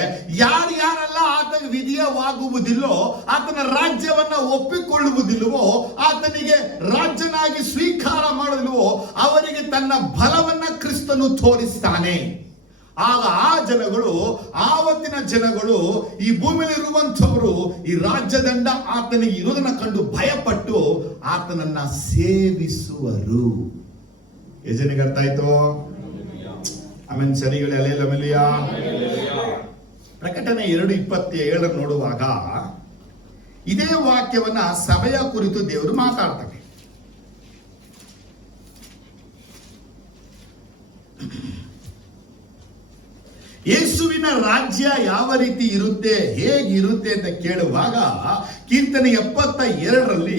ಯಾರೆಲ್ಲ ಆತನ ವಿಧಿಯವಾಗುವುದಿಲ್ಲೋ, ಆತನ ರಾಜ್ಯವನ್ನ ಒಪ್ಪಿಕೊಳ್ಳುವುದಿಲ್ಲವೋ, ಆತನಿಗೆ ರಾಜ್ಯನಾಗಿ ಸ್ವೀಕಾರ ಮಾಡುವುದಿಲ್ಲವೋ ಅವರಿಗೆ ತನ್ನ ಬಲವನ್ನ ಕ್ರಿಸ್ತನು ತೋರಿಸ್ತಾನೆ. ಆಗ ಆ ಜನಗಳು, ಆವತ್ತಿನ ಜನಗಳು, ಈ ಭೂಮಿಯಲ್ಲಿ ಇರುವಂತವರು ಈ ರಾಜ್ಯದಂಡ ಆತನಿಗೆ ಇರುವುದನ್ನ ಕಂಡು ಭಯಪಟ್ಟು ಆತನನ್ನ ಸೇವಿಸುವರು. ಯಜನಿಗೆ ಅರ್ಥ ಆಯ್ತು? ಆಮೇಲೆ ಸರಿಗಳೇ ಅಲೆಯಲ್ಲ. ಪ್ರಕಟಣೆ 2:27 ನೋಡುವಾಗ ಇದೇ ವಾಕ್ಯವನ್ನ ಸಭೆಯ ಕುರಿತು ದೇವರು ಮಾತಾಡ್ತಾರೆ. ಯೇಸುವಿನ ರಾಜ್ಯ ಯಾವ ರೀತಿ ಇರುತ್ತೆ, ಹೇಗಿರುತ್ತೆ ಅಂತ ಕೇಳುವಾಗ ಕೀರ್ತನೆ 72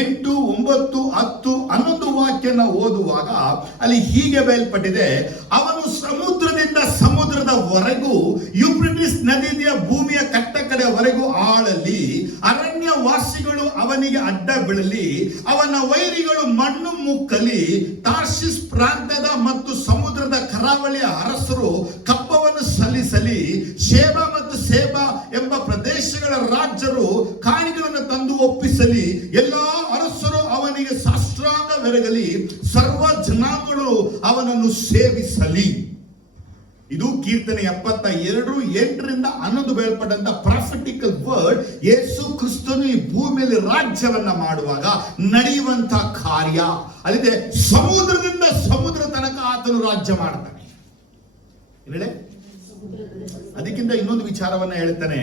8, 9, 10, 11 ವಾಕ್ಯನ ಓದುವಾಗ ಅಲ್ಲಿ ಹೀಗೆ ಬಯಲ್ಪಟ್ಟಿದೆ. ಅವನು ಸಮುದ್ರದಿಂದ ಸಮುದ್ರದವರೆಗೂ, ಯೂಫ್ರೆಟಿಸ್ ನದಿಯ ಭೂಮಿಯ ಕಟ್ಟ ಕಡೆವರೆಗೂ ಆಳಲಿ. ಅರಣ್ಯ ವಾಸಿಗಳು ಅವನಿಗೆ ಅಡ್ಡ ಬೀಳಲಿ. ಅವನ ವೈರಿಗಳು ಮಣ್ಣು ಮುಕ್ಕಲಿ. ತಾರ್ಷಿಸ್ ಪ್ರಾಂತ್ಯದ ಮತ್ತು ಸಮುದ್ರದ ಕರಾವಳಿಯ ಅರಸರು ಕಪ್ಪವನ್ನು ಸಲ್ಲಿಸಲಿ. ಶೇಬ ಮತ್ತು ಸೇಬ ಎಂಬ ಪ್ರದೇಶಗಳ ರಾಜ್ಯರು ಕಾಣಿಕೆಗಳನ್ನು ತಂದು ಒಪ್ಪಿಸಲಿ. ಎಲ್ಲಾ ಅರಸರು ಅವನಿಗೆ ಸಾಷ್ಟಾಂಗವೆರಗಲಿ. ಸರ್ವ ಜನಾಂಗಗಳು ಅವನನ್ನು ಸೇವಿಸಲಿ. ಇದು ಕೀರ್ತನೆ 72 8ರಿಂದ 11 ಬಯಲ್ಪಟ್ಟಂತ ಪ್ರಾಫಿಟಿಕಲ್ ವರ್ಡ್. ಯೇಸು ಕ್ರಿಸ್ತನು ಈ ಭೂಮಿಯಲ್ಲಿ ರಾಜ್ಯವನ್ನ ಮಾಡುವಾಗ ನಡೆಯುವಂತ ಕಾರ್ಯ ಅಲ್ಲಿದೆ. ಸಮುದ್ರದಿಂದ ಸಮುದ್ರ ತನಕ ಆತನು ರಾಜ್ಯ ಮಾಡ್ತಾನೆ. ಹೇಳಿ, ಅದಕ್ಕಿಂತ ಇನ್ನೊಂದು ವಿಚಾರವನ್ನ ಹೇಳ್ತಾನೆ.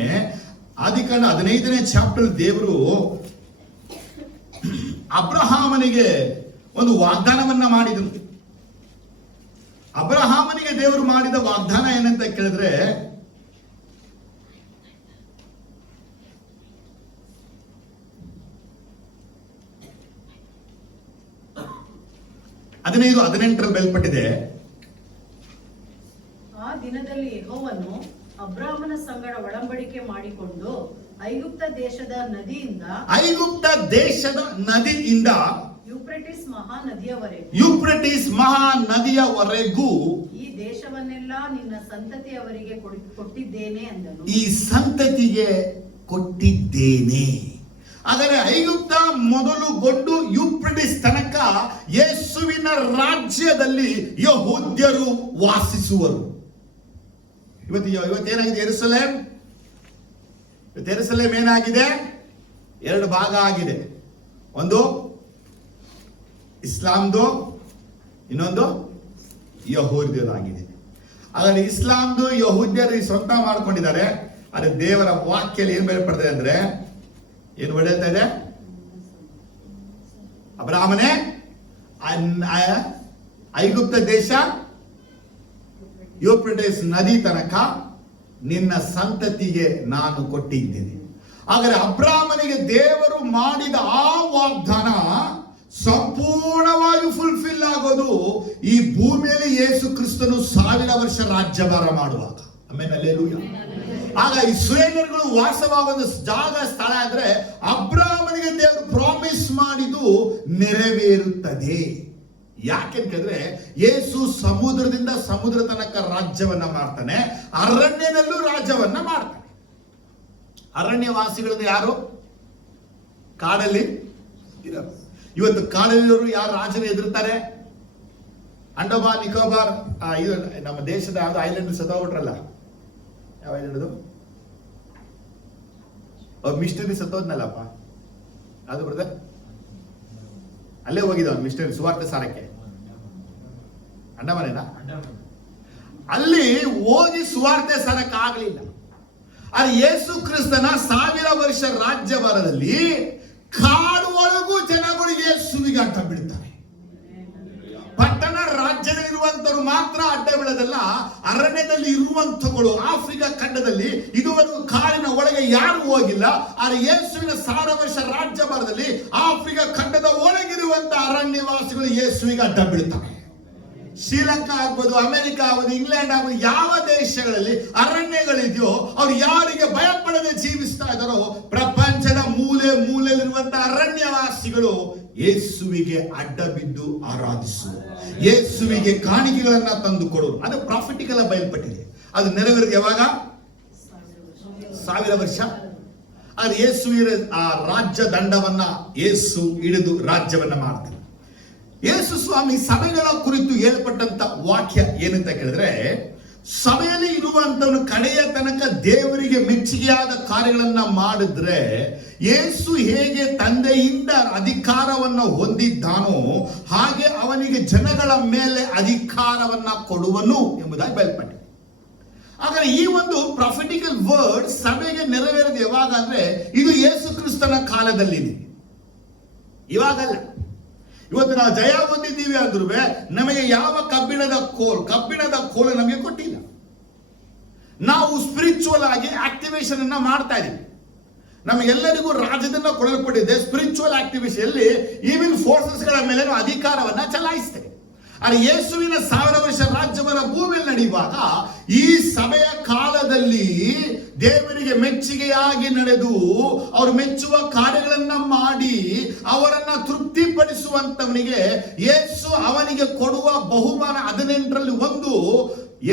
ಆದಿಕಾಂಡ 15ನೇ ಚಾಪ್ಟರ್ ದೇವರು ಅಬ್ರಹಾಮನಿಗೆ ಒಂದು ವಾಗ್ದಾನವನ್ನ ಮಾಡಿದನು. ಅಬ್ರಹಾಮನಿಗೆ ದೇವರು ಮಾಡಿದ ವಾಗ್ದಾನ ಏನಂತ ಕೇಳಿದ್ರೆ, ಹದಿನೈದು 18 ಬಯಲ್ಪಟ್ಟಿದೆ. ಆ ದಿನದಲ್ಲಿ ಯೆಹೋವನು ಅಬ್ರಾಮನ ಸಂಗಡ ಒಡಂಬಡಿಕೆ ಮಾಡಿಕೊಂಡು ಐಗುಪ್ತ ದೇಶದ ನದಿಯಿಂದ ಯೂಫ್ರೆಟಿಸ್ ಮಹಾನದಿಯವರೆಗೂ ಯೂಫ್ರೆಟಿಸ್ ಮಹಾ ನದಿಯವರೆಗೂ ಈ ದೇಶವನ್ನೆಲ್ಲ ನಿನ್ನ ಸಂತತಿಯವರಿಗೆ ಕೊಟ್ಟಿದ್ದೇನೆ ಅಂದನು. ಈ ಸಂತತಿಗೆ ಕೊಟ್ಟಿದ್ದೇನೆ. ಆದರೆ ಐಗುಪ್ತ ಮೊದಲುಗೊಂಡು ಯೂಫ್ರೆಟಿಸ್ ತನಕ ಯೇಸುವಿನ ರಾಜ್ಯದಲ್ಲಿ ಯಹೂದ್ಯರು ವಾಸಿಸುವರು. ಇವತ್ತೇನಾಗಿದೆ ಯೆರೂಸಲೇಮ್? ಯೆರೂಸಲೇಮ್ ಏನಾಗಿದೆ? ಎರಡು ಭಾಗ ಆಗಿದೆ. ಒಂದು ಇಸ್ಲಾಂದು, ಇನ್ನೊಂದು ಯಹೂದ್ಯರಾಗಿದೆ. ಆದರೆ ಇಸ್ಲಾಂದು ಯಹೂದ್ಯರು ಸ್ವಂತ ಮಾಡ್ಕೊಂಡಿದ್ದಾರೆ. ಆದರೆ ದೇವರ ವಾಕ್ಯಲ್ಲಿ ಏನ್ ಬರೆಯಲ್ಪಡ್ತದೆ ಅಂದ್ರೆ, ಏನು ಬರೆಯುತ್ತಾ ಇದೆ? ಅಬ್ರಾಹ್ಮನೇ, ಐಗುಪ್ತ ದೇಶ ಯೂಫ್ರೆಟಿಸ್ ನದಿ ತನಕ ನಿನ್ನ ಸಂತತಿಗೆ ನಾನು ಕೊಟ್ಟಿದ್ದೇನೆ. ಆದರೆ ಅಬ್ರಾಹ್ಮನಿಗೆ ದೇವರು ಮಾಡಿದ ಆ ವಾಗ್ದಾನ ಸಂಪೂರ್ಣವಾಗಿ ಫುಲ್ಫಿಲ್ ಆಗೋದು ಈ ಭೂಮಿಯಲ್ಲಿ ಯೇಸು ಕ್ರಿಸ್ತನು 1000 ವರ್ಷ ರಾಜ್ಯಭಾರ ಮಾಡುವಾಗ. ಆಮೇಲೆ ಅಲ್ಲೇಲೂಯಾ. ಆಗ ಇಸ್ರಾಯೇಲರು ವಾಸವಾಗುವ ಜಾಗ ಸ್ಥಳ ಅಂದ್ರೆ ಅಬ್ರಾಹ್ಮನಿಗೆ ದೇವರು ಪ್ರಾಮಿಸ್ ಮಾಡಿದ್ದು ನೆರವೇರುತ್ತದೆ. ಯಾಕೆಂದ್ರೆ ಯೇಸು ಸಮುದ್ರದಿಂದ ಸಮುದ್ರ ತನಕ ರಾಜ್ಯವನ್ನ ಮಾಡ್ತಾನೆ, ಅರಣ್ಯದಲ್ಲೂ ರಾಜ್ಯವನ್ನ ಮಾಡ್ತಾನೆ. ಅರಣ್ಯವಾಸಿಗಳದ್ದು ಯಾರು? ಕಾಡಲ್ಲಿ ಇರೋರು. ಇವತ್ತು ಕಾಡಲ್ಲಿರೋರು ಯಾರು ರಾಜರು ಎದುರ್ತಾರೆ? ಅಂಡಮಾನ್ ನಿಕೋಬಾರ್, ಇದು ನಮ್ಮ ದೇಶದ ಯಾವ್ದು ಐಲ್ಯಾಂಡ್ ಸತ್ತೋಗ್ಬಿಟ್ರಲ್ಲ, ಯಾವ ಐಲ್ಯಾಂಡ್ ಅದು? ಮಿಸ್ಟರಿ ಸತ್ತೋದ್ನಲ್ಲಪ್ಪ, ಅದು ಬ್ರದರ್ ಅಲ್ಲೇ ಹೋಗಿದ್ದ ಮಿಸ್ಟರಿ ಸುವಾರ್ತೆ ಸಾರಕ್ಕೆ. ಅಂಡಮಾನೇನಾ? ಅಲ್ಲಿ ಹೋಗಿ ಸುವಾರ್ತೆ ಸಾರಕ್ಕೆ ಆಗ್ಲಿಲ್ಲ. ಅದು ಯೇಸು ಕ್ರಿಸ್ತನ 1000 ವರ್ಷ ರಾಜ್ಯಭಾರದಲ್ಲಿ ಕಾಡು ಒಳಗೂ ಜನಗಳು ಯೇಸುವಿಗೆ ಅಡ್ಡ ಬೀಳ್ತಾರೆ. ಪಟ್ಟಣ ರಾಜ್ಯದಲ್ಲಿರುವಂತರು ಮಾತ್ರ ಅಡ್ಡ ಬೀಳೋದಲ್ಲ, ಅರಣ್ಯದಲ್ಲಿ ಇರುವಂತಗಳು ಆಫ್ರಿಕಾ ಖಂಡದಲ್ಲಿ ಇದುವರೆಗೂ ಕಾಡಿನ ಒಳಗೆ ಯಾರು ಹೋಗಿಲ್ಲ. ಆದರೆ ಯೇಸುವಿನ 1000 ವರ್ಷ ರಾಜ್ಯಭಾರದಲ್ಲಿ ಆಫ್ರಿಕಾ ಖಂಡದ ಒಳಗಿರುವಂತ ಅರಣ್ಯವಾಸಿಗಳು ಯೇಸುವಿಗೆ ಅಡ್ಡ ಬೀಳ್ತಾರೆ. ಶ್ರೀಲಂಕಾ ಆಗ್ಬೋದು, ಅಮೆರಿಕ ಆಗ್ಬೋದು, ಇಂಗ್ಲೆಂಡ್ ಆಗ್ಬೋದು, ಯಾವ ದೇಶಗಳಲ್ಲಿ ಅರಣ್ಯಗಳಿದೆಯೋ ಅವ್ರು ಯಾರಿಗೆ ಭಯಪಡದೆ ಜೀವಿಸ್ತಾ ಇದ್ದಾರೋ ಪ್ರಪಂಚದ ಮೂಲೆ ಮೂಲೆಯಲ್ಲಿರುವಂತಹ ಅರಣ್ಯವಾಸಿಗಳು ಯೇಸುವಿಗೆ ಅಡ್ಡ ಬಿದ್ದು ಆರಾಧಿಸುವ, ಯೇಸುವಿಗೆ ಕಾಣಿಕೆಗಳನ್ನ ತಂದು ಕೊಡೋರು. ಅದು ಪ್ರಾಫಿಟಿಕಲ್ ಬಯಲ್ಪಟ್ಟಿದೆ. ಅದು ನೆರವೇರಿದ ಯಾವಾಗ? 1000 ವರ್ಷ. ಆದ್ರೆ ಯೇಸುವಿನ ಆ ರಾಜ್ಯ ದಂಡವನ್ನ ಯೇಸು ಹಿಡಿದು ರಾಜ್ಯವನ್ನ ಮಾಡ್ತಾರೆ. ಯೇಸು ಸ್ವಾಮಿ ಸಭೆಗಳ ಕುರಿತು ಹೇಳ್ಪಟ್ಟಂತ ವಾಕ್ಯ ಏನಂತ ಕೇಳಿದ್ರೆ, ಸಭೆಯಲ್ಲಿ ಇರುವಂತವನು ಕಡೆಯ ತನಕ ದೇವರಿಗೆ ಮೆಚ್ಚುಗೆಯಾದ ಕಾರ್ಯಗಳನ್ನ ಮಾಡಿದ್ರೆ ಯೇಸು ಹೇಗೆ ತಂದೆಯಿಂದ ಅಧಿಕಾರವನ್ನ ಹೊಂದಿದ್ದಾನೋ ಹಾಗೆ ಅವನಿಗೆ ಜನಗಳ ಮೇಲೆ ಅಧಿಕಾರವನ್ನ ಕೊಡುವನು ಎಂಬುದಾಗಿ ಬಯಲ್ಪಟ್ಟಿದೆ. ಹಾಗಾದ್ರೆ ಈ ಒಂದು ಪ್ರಾಫಿಟಿಕಲ್ ವರ್ಡ್ ಸಭೆಗೆ ನೆರವೇರಿದ ಯಾವಾಗ ಅಂದ್ರೆ ಇದು ಯೇಸು ಕ್ರಿಸ್ತನ ಕಾಲದಲ್ಲಿದೆ, ಇವಾಗಲ್ಲ. ಇವತ್ತು ನಾವು ಜಯ ಹೊಂದಿದ್ದೀವಿ ಅಂದ್ರೂ ನಮಗೆ ಯಾವ ಕಬ್ಬಿಣದ ಕೋಲು ನಮಗೆ ಕೊಟ್ಟಿಲ್ಲ. ನಾವು ಸ್ಪಿರಿಚುವಲ್ ಆಗಿ ಆಕ್ಟಿವೇಶನ್ ಅನ್ನ ಮಾಡ್ತಾ ಇದೀವಿ. ನಮಗೆಲ್ಲರಿಗೂ ರಾಜ್ಯದಿಂದ ಕೊಡಲ್ಪಟ್ಟಿದೆ ಸ್ಪಿರಿಚುವಲ್ ಆಕ್ಟಿವೇಶನ್ ಅಲ್ಲಿ ಈವಿಲ್ ಫೋರ್ಸಸ್ ಗಳ ಮೇಲೆ ಅಧಿಕಾರವನ್ನ ಚಲಾಯಿಸ್ತೇವೆ. ಆದರೆ ಯೇಸುವಿನ 1000 ವರ್ಷ ರಾಜ್ಯವರ ಭೂಮಿಯಲ್ಲಿ ನಡೆಯುವಾಗ ಈ ಸಭೆಯ ಕಾಲದಲ್ಲಿ ದೇವರಿಗೆ ಮೆಚ್ಚುಗೆಯಾಗಿ ನಡೆದು ಅವರು ಮೆಚ್ಚುವ ಕಾರ್ಯಗಳನ್ನ ಮಾಡಿ ಅವರನ್ನ ತೃಪ್ತಿಪಡಿಸುವಂತವನಿಗೆ ಯೇಸು ಅವನಿಗೆ ಕೊಡುವ ಬಹುಮಾನ 18ರಲ್ಲಿ ಒಂದು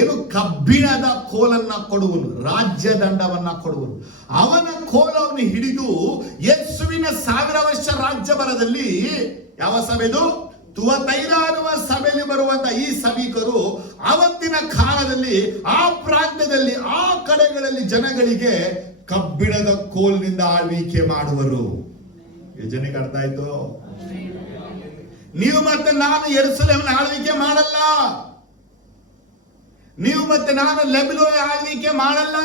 ಏನು ಕಬ್ಬಿಣದ ಕೋಲನ್ನ ಕೊಡುವನು, ರಾಜ್ಯ ದಂಡವನ್ನ ಕೊಡುವನು. ಅವನ ಕೋಲವನ್ನು ಹಿಡಿದು ಯೇಸುವಿನ 1000 ವರ್ಷ ರಾಜ್ಯಭರದಲ್ಲಿ ಯಾವ ಸಭೆದು? ತುವತೈರ ಅನ್ನುವ ಸಭೆಯಲ್ಲಿ ಬರುವಂತಹ ಈ ಸಭಿಕರು ಅವತ್ತಿನ ಕಾಲದಲ್ಲಿ ಆ ಪ್ರಾಂತ್ಯದಲ್ಲಿ ಆ ಕಡೆಗಳಲ್ಲಿ ಜನಗಳಿಗೆ ಕಬ್ಬಿಣದ ಕೋಲಿನಿಂದ ಆಳ್ವಿಕೆ ಮಾಡುವರು. ಯೋಜನೆಗೆ ಅರ್ಥ ಆಯ್ತು? ನೀವು ಮತ್ತೆ ನಾನು ಯೆರೂಸಲೇಮಿನ ಆಳ್ವಿಕೆ ಮಾಡಲ್ಲ, ನೀವು ಮತ್ತೆ ನಾನು ಲೆಬನೋನ್ ಆಳ್ವಿಕೆ ಮಾಡಲ್ಲ.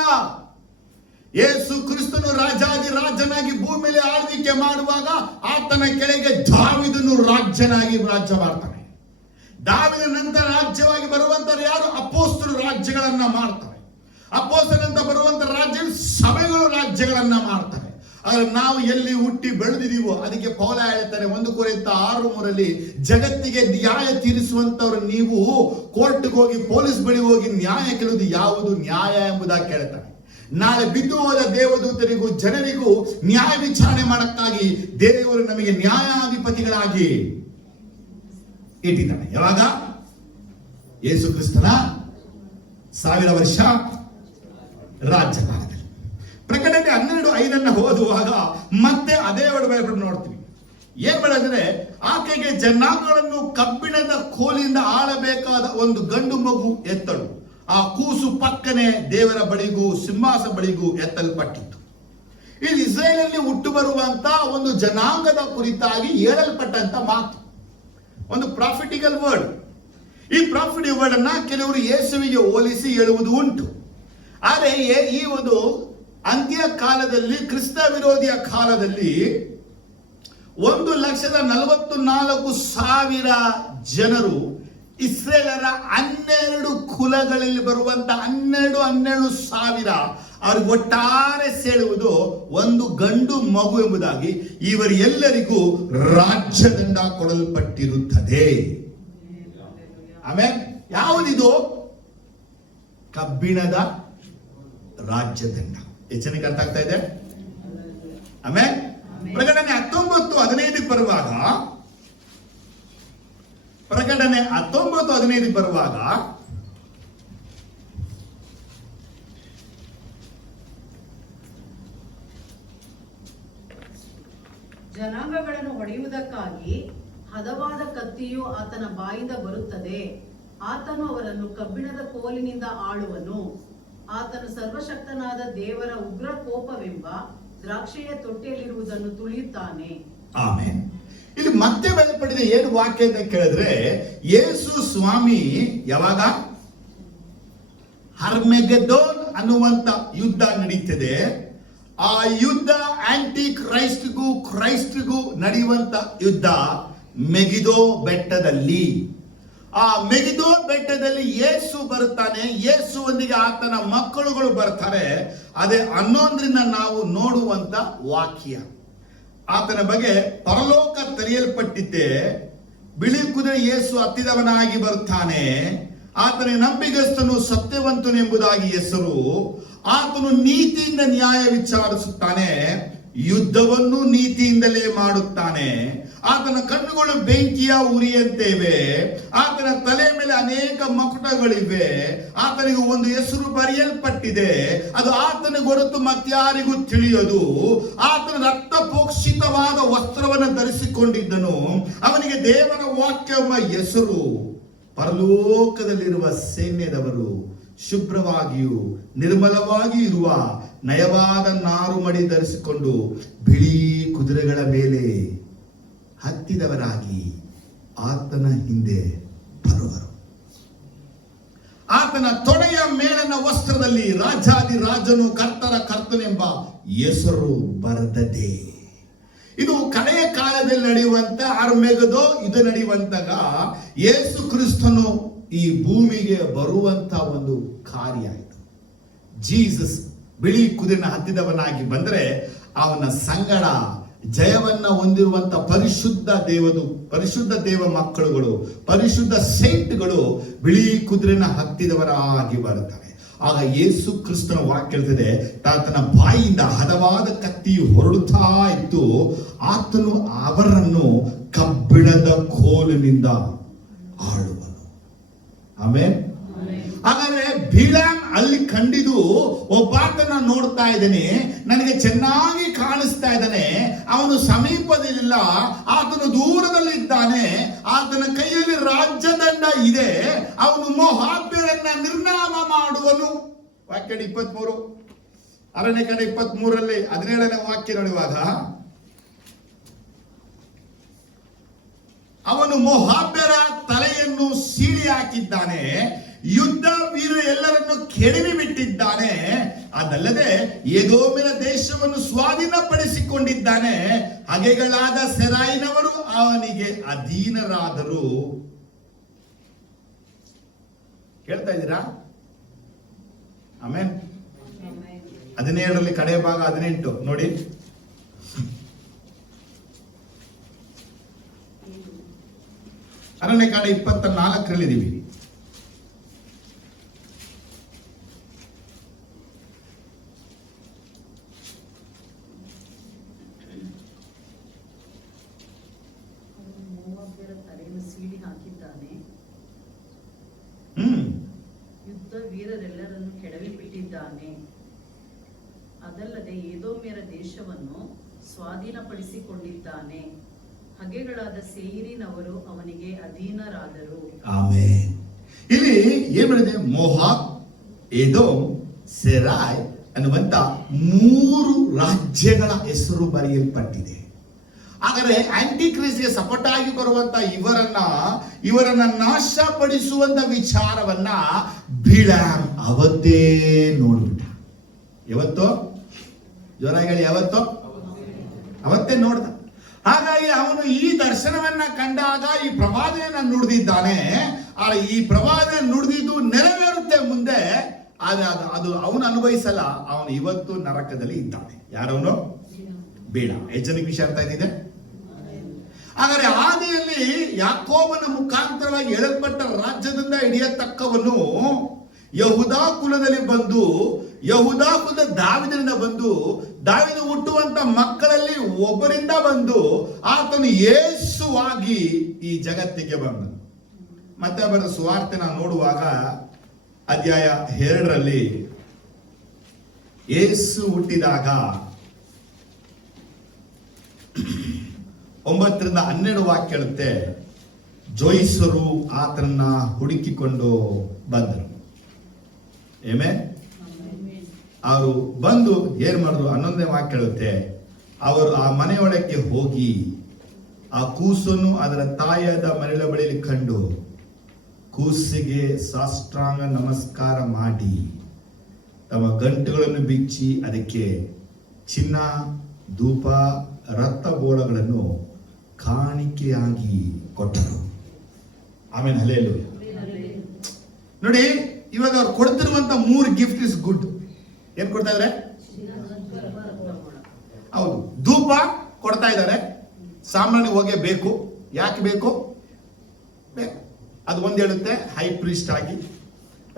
ಯೇಸು ಕ್ರಿಸ್ತನು ರಾಜಾದಿ ರಾಜನಾಗಿ ಭೂಮಿಯಲ್ಲಿ ಆಳ್ವಿಕೆ ಮಾಡುವಾಗ ಆತನ ಕೆಳಗೆ ದಾವೀದನು ರಾಜ್ಯನಾಗಿ ರಾಜ್ಯ ಮಾಡ್ತಾನೆ. ದಾವೀದನ ನಂತರ ರಾಜ್ಯವಾಗಿ ಬರುವಂತ ಯಾರು? ಅಪೊಸ್ತಲರು ರಾಜ್ಯಗಳನ್ನ ಮಾಡ್ತಾರೆ. ಅಪೊಸ್ತಲರಿಂದ ಬರುವಂತ ರಾಜ್ಯ ಸಭೆಗಳು ರಾಜ್ಯಗಳನ್ನ ಮಾಡ್ತಾರೆ. ಆದ್ರೆ ನಾವು ಎಲ್ಲಿ ಹುಟ್ಟಿ ಬೆಳೆದಿದೀವೋ ಅದಕ್ಕೆ ಪೌಲ ಹೇಳ್ತಾರೆ 1 ಕೊರಿಂಥ 6:3 ಜಗತ್ತಿಗೆ ನ್ಯಾಯ ತೀರಿಸುವಂತವ್ರು ನೀವು ಕೋರ್ಟ್ಗೆ ಹೋಗಿ ಪೊಲೀಸ್ ಬಳಿ ಹೋಗಿ ನ್ಯಾಯ ಕೇಳುವುದು ಯಾವುದು ನ್ಯಾಯ ಎಂಬುದಾಗಿ ಕೇಳ್ತಾರೆ. ನಾಳೆ ಬಿದ್ದು ಹೋದ ದೇವದೂತರಿಗೂ ಜನರಿಗೂ ನ್ಯಾಯ ವಿಚಾರಣೆ ಮಾಡಕ್ಕಾಗಿ ದೇವರು ನಮಗೆ ನ್ಯಾಯಾಧಿಪತಿಗಳಾಗಿ ಇಟ್ಟಿದ್ದಾನೆ. ಯಾವಾಗ? ಯೇಸು ಕ್ರಿಸ್ತನ 1000 ವರ್ಷ ರಾಜ್ಯಕಾಲದಲ್ಲಿ. ಪ್ರಕಟಣೆ 12:5 ಓದುವಾಗ ಮತ್ತೆ ಅದೇ ಬೈಬಲ್ ನೋಡ್ತೀವಿ. ಏನ್ ಮಾಡಿದ್ರೆ, ಆಕೆಗೆ ಜನಾಂಗಗಳನ್ನು ಕಬ್ಬಿಣದ ಕೋಲಿಂದ ಆಳಬೇಕಾದ ಒಂದು ಗಂಡು ಮಗು ಎತ್ತಳು. ಆ ಕೂಸು ಪಕ್ಕನೆ ದೇವರ ಬಳಿಗೂ ಸಿಂಹಾಸನ ಬಳಿಗೂ ಎತ್ತಲ್ಪಟ್ಟಿತ್ತು. ಇದು ಇಸ್ರೇಲಲ್ಲಿ ಹುಟ್ಟು ಬರುವಂತ ಒಂದು ಜನಾಂಗದ ಕುರಿತಾಗಿ ಹೇಳಲ್ಪಟ್ಟಂತ ಮಾತು, ಒಂದು ಪ್ರಾಫಿಟಿಕಲ್ ವರ್ಡ್. ಈ ಪ್ರಾಫಿಟಿಕಲ್ ವರ್ಡ್ ಅನ್ನ ಕೆಲವರು ಯೇಸುವಿಗೆ ಹೋಲಿಸಿ ಹೇಳುವುದು ಉಂಟು. ಆದರೆ ಈ ಒಂದು ಅಂತ್ಯ ಕಾಲದಲ್ಲಿ, ಕ್ರಿಸ್ತ ವಿರೋಧಿಯ ಕಾಲದಲ್ಲಿ 1,44,000 ಜನರು ಇಸ್ರೇಲರ 12 ಕುಲಗಳಲ್ಲಿ ಬರುವಂತ 12,000 ಅವ್ರಿಗೆ ಒಟ್ಟಾರೆ ಸೇಳುವುದು ಒಂದು ಗಂಡು ಮಗು ಎಂಬುದಾಗಿ ಇವರೆಲ್ಲರಿಗೂ ರಾಜ್ಯದಂಡ ಕೊಡಲ್ಪಟ್ಟಿರುತ್ತದೆ. ಆಮೇಲೆ ಯಾವುದಿದು? ಕಬ್ಬಿಣದ ರಾಜ್ಯದಂಡ. ಹೆಚ್ಚಿನಕ್ಕೆ ಅರ್ಥ ಆಗ್ತಾ ಇದೆ? ಆಮೇಲೆ ಪ್ರಕಟಣೆ 19:15 ಬರುವಾಗ, ಪ್ರಕಟಣೆ 19:15 ಬರುವಾಗ ಜನಾಂಗಗಳನ್ನು ಹೊಡೆಯುವುದಕ್ಕಾಗಿ ಹದವಾದ ಕತ್ತಿಯು ಆತನ ಬಾಯಿಂದ ಬರುತ್ತದೆ. ಆತನು ಅವರನ್ನು ಕಬ್ಬಿಣದ ಕೋಲಿನಿಂದ ಆಳುವನು. ಆತನು ಸರ್ವಶಕ್ತನಾದ ದೇವರ ಉಗ್ರ ಕೋಪವೆಂಬ ದ್ರಾಕ್ಷಿಯ ತೊಟ್ಟಿಯಲ್ಲಿರುವುದನ್ನು ತುಳಿಯುತ್ತಾನೆ. ಆಮೇನ್. ಇಲ್ಲಿ ಮತ್ತೆ ಬರೆಯಲ್ಪಟ್ಟಿದೆ ಏನು ವಾಕ್ಯ ಅಂತ ಕೇಳಿದ್ರೆ, ಯೇಸು ಸ್ವಾಮಿ ಯಾವಾಗ ಹರ್ಮೆಗೆದೋನ್ ಅನ್ನುವಂತ ಯುದ್ಧ ನಡೀತಿದೆ. ಆ ಯುದ್ಧ ಆಂಟಿ ಕ್ರೈಸ್ಟ್ಗೂ ನಡೆಯುವಂತ ಯುದ್ಧ ಮೆಗಿದೋ ಬೆಟ್ಟದಲ್ಲಿ. ಆ ಮೆಗಿದೋ ಬೆಟ್ಟದಲ್ಲಿ ಯೇಸು ಬರುತ್ತಾನೆ. ಯೇಸುವೊಂದಿಗೆ ಆತನ ಮಕ್ಕಳುಗಳು ಬರ್ತಾರೆ. ಅದೇ 11ರಿಂದ ನಾವು ನೋಡುವಂತ ವಾಕ್ಯ. ಆತನ ಬಗ್ಗೆ ಪರಲೋಕ ತೆರೆಯಲ್ಪಟ್ಟಿದ್ದೆ. ಬಿಳಿ ಕುದುರೆ ಯೇಸು ಹತ್ತಿದವನಾಗಿ ಬರುತ್ತಾನೆ. ಆತನ ನಂಬಿಗಸ್ತನು ಸತ್ಯವಂತನು ಎಂಬುದಾಗಿ ಹೆಸರು. ಆತನು ನೀತಿಯಿಂದ ನ್ಯಾಯ ವಿಚಾರಿಸುತ್ತಾನೆ. ಯುದ್ಧವನ್ನು ನೀತಿಯಿಂದಲೇ ಮಾಡುತ್ತಾನೆ. ಆತನ ಕಣ್ಣುಗಳು ಬೆಂಕಿಯ ಉರಿಯಂತೆವೆ. ಆತನ ತಲೆ ಮೇಲೆ ಅನೇಕ ಮಕುಟಗಳಿವೆ. ಆತನಿಗೆ ಒಂದು ಹೆಸರು ಬರೆಯಲ್ಪಟ್ಟಿದೆ, ಅದು ಆತನ ಹೊರತು ಮತ್ಯಾರಿಗೂ ತಿಳಿಯದು. ಆತನ ರಕ್ತಪೋಕ್ಷಿತವಾದ ವಸ್ತ್ರವನ್ನು ಧರಿಸಿಕೊಂಡಿದ್ದನು. ಅವನಿಗೆ ದೇವರ ವಾಕ್ಯ ಎಂಬ ಹೆಸರು. ಪರಲೋಕದಲ್ಲಿರುವ ಸೈನ್ಯದವರು ಶುಭ್ರವಾಗಿಯೂ ನಿರ್ಮಲವಾಗಿಯೂ ಇರುವ ನಯವಾದ ನಾರುಮಡಿ ಧರಿಸಿಕೊಂಡು ಬಿಳಿ ಕುದುರೆಗಳ ಮೇಲೆ ಹತ್ತಿದವರಾಗಿ ಆತನ ಹಿಂದೆ ಬರುವರು. ಆತನ ತೊಡೆಯ ಮೇಲನ ವಸ್ತ್ರದಲ್ಲಿ ರಾಜಾದಿ ರಾಜನು ಕರ್ತರ ಕರ್ತನೆಂಬ ಹೆಸರು ಬರೆದದೆ. ಇದು ಕಡೆಯ ಕಾಲದಲ್ಲಿ ನಡೆಯುವಂತ ಆರ್ಮೆಗದೋ ಇದು ನಡೆಯುವಂತಾಗ ಯೇಸು ಕ್ರಿಸ್ತನು ಈ ಭೂಮಿಗೆ ಬರುವಂತ ಒಂದು ಕಾರ್ಯ ಇದು. ಜೀಸಸ್ ಬಿಳಿ ಕುದುರೆನ ಹತ್ತಿದವನಾಗಿ ಬಂದರೆ ಅವನ ಸಂಗಡ ಜಯವನ್ನ ಹೊಂದಿರುವಂತ ಪರಿಶುದ್ಧ ದೇವ ಮಕ್ಕಳುಗಳು, ಪರಿಶುದ್ಧ ಸೈಂಟ್ಗಳು ಬಿಳಿ ಕುದುರೆನ ಹತ್ತಿದವರಾಗಿ ಬರುತ್ತಾರೆ. ಆಗ ಯೇಸು ಕ್ರಿಸ್ತನ ವಾಕ್ಯ ಹೇಳ್ತಿದೆ, ಆತನ ಬಾಯಿಯಿಂದ ಹದವಾದ ಕತ್ತಿಯು ಹೊರಡುತ್ತಾ ಇತ್ತು. ಆತನು ಅವರನ್ನು ಕಬ್ಬಿಣದ ಕೋಲಿನಿಂದ ಆಳುವನು. ಆಮೇಲೆ ಹಾಗಾದ್ರೆ ಬಿಳಾಮ್ ಅಲ್ಲಿ ಕಂಡಿದ್ದು ಒಬ್ಬಾತನ ನೋಡ್ತಾ ಇದ್ದಾನೆ, ನನಗೆ ಚೆನ್ನಾಗಿ ಕಾಣಿಸ್ತಾ ಇದ್ದಾನೆ. ಅವನು ಸಮೀಪದಲ್ಲಿಲ್ಲ, ಆತನು ದೂರದಲ್ಲಿದ್ದಾನೆ. ಆತನ ಕೈಯಲ್ಲಿ ರಾಜ್ಯದಂಡ ಇದೆ. ಅವನು ಮೋಹಾಬ್ಯರನ್ನ ನಿರ್ನಾಮ ಮಾಡುವನು. ವಾಕ್ಯ 23 ಅರಣ್ಯಕಾಂಡ 23 17ನೇ ವಾಕ್ಯ ನೋಡುವಾಗ, ಅವನು ಮೋಹಾಬ್ಯರ ತಲೆಯನ್ನು ಸೀಳಿ ಹಾಕಿದ್ದಾನೆ, ಯುದ್ಧ ವೀರ ಎಲ್ಲರನ್ನು ಕೆಡವಿ ಬಿಟ್ಟಿದ್ದಾನೆ. ಅದಲ್ಲದೆ ಎದೋಮಿನ ದೇಶವನ್ನು ಸ್ವಾಧೀನಪಡಿಸಿಕೊಂಡಿದ್ದಾನೆ. ಹಗೆಗಳಾದ ಸೆರಾಯಿನವರು ಅವನಿಗೆ ಅಧೀನರಾದರು. ಕೇಳ್ತಾ ಇದ್ದೀರಾ? ಆಮೇಲೆ 17ರಲ್ಲಿ ಕಡೆಯ ಭಾಗ 18 ನೋಡಿ. ಅರಣ್ಯಕಾಂಡ 24 ಇದೀವಿ. ವೀರರೆಲ್ಲರನ್ನು ಕೆಡವಿಬಿಟ್ಟಿದ್ದಾನೆ. ಅದಲ್ಲದೆ ಏದೋಮ್ಯರ ದೇಶವನ್ನು ಸ್ವಾಧೀನಪಡಿಸಿಕೊಂಡಿದ್ದಾನೆ. ಹಗೆಗಳಾದ ಸೇಯಿರಿನವರು ಅವನಿಗೆ ಅಧೀನರಾದರು. ಆಮೆನ್. ಇಲ್ಲಿ ಏನ್ ಮಾಡಿದೆ? ಮೋಹಾಬ್, ಏದೋಮ್, ಸೆರಾಯ್ ಅನ್ನುವಂತ 3 ರಾಜ್ಯಗಳ ಹೆಸರು ಬರೆಯಲ್ಪಟ್ಟಿದೆ. ಹಾಗಾದ್ರೆ ಆಂಟಿ ಕ್ರಿಸ್ಟ್ಗೆ ಸಪೋರ್ಟ್ ಆಗಿ ಬರುವಂತ ಇವರನ್ನ ನಾಶಪಡಿಸುವಂತ ವಿಚಾರವನ್ನ ಬಿಳಾಮ್ ಅವತ್ತೇ ನೋಡ್ಬಿಟ್ಟ. ಯಾವತ್ತೋ? ಜೋರಾಗಿ ಹೇಳಿ, ಯಾವತ್ತೋ? ಅವತ್ತೇ ನೋಡ್ದ. ಹಾಗಾಗಿ ಅವನು ಈ ದರ್ಶನವನ್ನ ಕಂಡಾಗ ಈ ಪ್ರವಾದನೆಯನ್ನ ನುಡಿದಿದ್ದಾನೆ. ಆದ್ರೆ ಈ ಪ್ರವಾದನೆ ನುಡಿದಿದ್ದು ನೆರವೇರುತ್ತೆ ಮುಂದೆ. ಆದ್ರೆ ಅದು ಅವನು ಅನುಭವಿಸಲ್ಲ. ಅವನು ಇವತ್ತು ನರಕದಲ್ಲಿ ಇದ್ದಾನೆ. ಯಾರವನು? ಬೇಡ. ಎಷ್ಟು ಜನಕ್ಕೆ ವಿಷಯ ಅರ್ಥ ಇದ್ದಿದೆ? ಹಾಗಾದ್ರೆ ಆದಿಯಲ್ಲಿ ಯಾಕೋಬನ ಮುಖಾಂತರವಾಗಿ ಎಳಲ್ಪಟ್ಟ ರಾಜ್ಯದಿಂದ ಹಿಡಿಯತಕ್ಕವನು ಯಹೂದ ಕುಲದಲ್ಲಿ ಬಂದು, ಯಹೂದ ಕುಲದ ದಾವಿದನಿಂದ ಬಂದು, ದಾವಿದ ಹುಟ್ಟುವಂತ ಮಕ್ಕಳಲ್ಲಿ ಒಬ್ಬರಿಂದ ಬಂದು ಆತನು ಯೇಸುವಾಗಿ ಈ ಜಗತ್ತಿಗೆ ಬಂದನು. ಮತ್ತೆ ಬರೆದ ಸುವಾರ್ತೆ ನಾವು ನೋಡುವಾಗ ಅಧ್ಯಾಯ 2ರಲ್ಲಿ ಯೇಸು ಹುಟ್ಟಿದಾಗ 9ರಿಂದ 12 ವಾಕ್ಯ ಹೇಳುತ್ತೆ, ಜೋಯಿಸರು ಆತನನ್ನ ಹುಡುಕಿಕೊಂಡು ಬಂದರು. ಅವರು ಬಂದು ಏನ್ ಮಾಡಿದ್ರು? 11ನೇ ವಾಕ್ಯ ಹೇಳುತ್ತೆ, ಅವರು ಆ ಮನೆಯೊಳಕ್ಕೆ ಹೋಗಿ ಆ ಕೂಸನ್ನು ಅದರ ತಾಯಿಯಾದ ಮನೆಯ ಬಳಿಯಲ್ಲಿ ಕಂಡು ಕೂಸಿಗೆ ಸಾಷ್ಟಾಂಗ ನಮಸ್ಕಾರ ಮಾಡಿ ತಮ್ಮ ಗಂಟುಗಳನ್ನು ಬಿಚ್ಚಿ ಅದಕ್ಕೆ ಚಿನ್ನ, ಧೂಪ, ರಕ್ತ ಬೋಳಗಳನ್ನು ಕಾಣಿಕೆಯಾಗಿ ಕೊಟ್ಟರು. ಆಮೇಲೆ ಹಲ್ಲೆಲೂಯಾ. ನೋಡಿ, ಇವಾಗ ಅವ್ರು ಕೊಡ್ತಿರುವಂತ 3 ಗಿಫ್ಟ್ ಇಸ್ ಗುಡ್. ಏನ್ ಕೊಡ್ತಾ ಇದಾರೆ? ಹೌದು, ಧೂಪ ಕೊಡ್ತಾ ಇದ್ದಾರೆ. ಸಾಮಾನ್ಯ ಹೊಗೆ ಬೇಕು. ಯಾಕೆ ಬೇಕು? ಅದು ಒಂದು ಹೇಳುತ್ತೆ, ಹೈ ಪ್ರೀಸ್ಟ್ ಆಗಿ.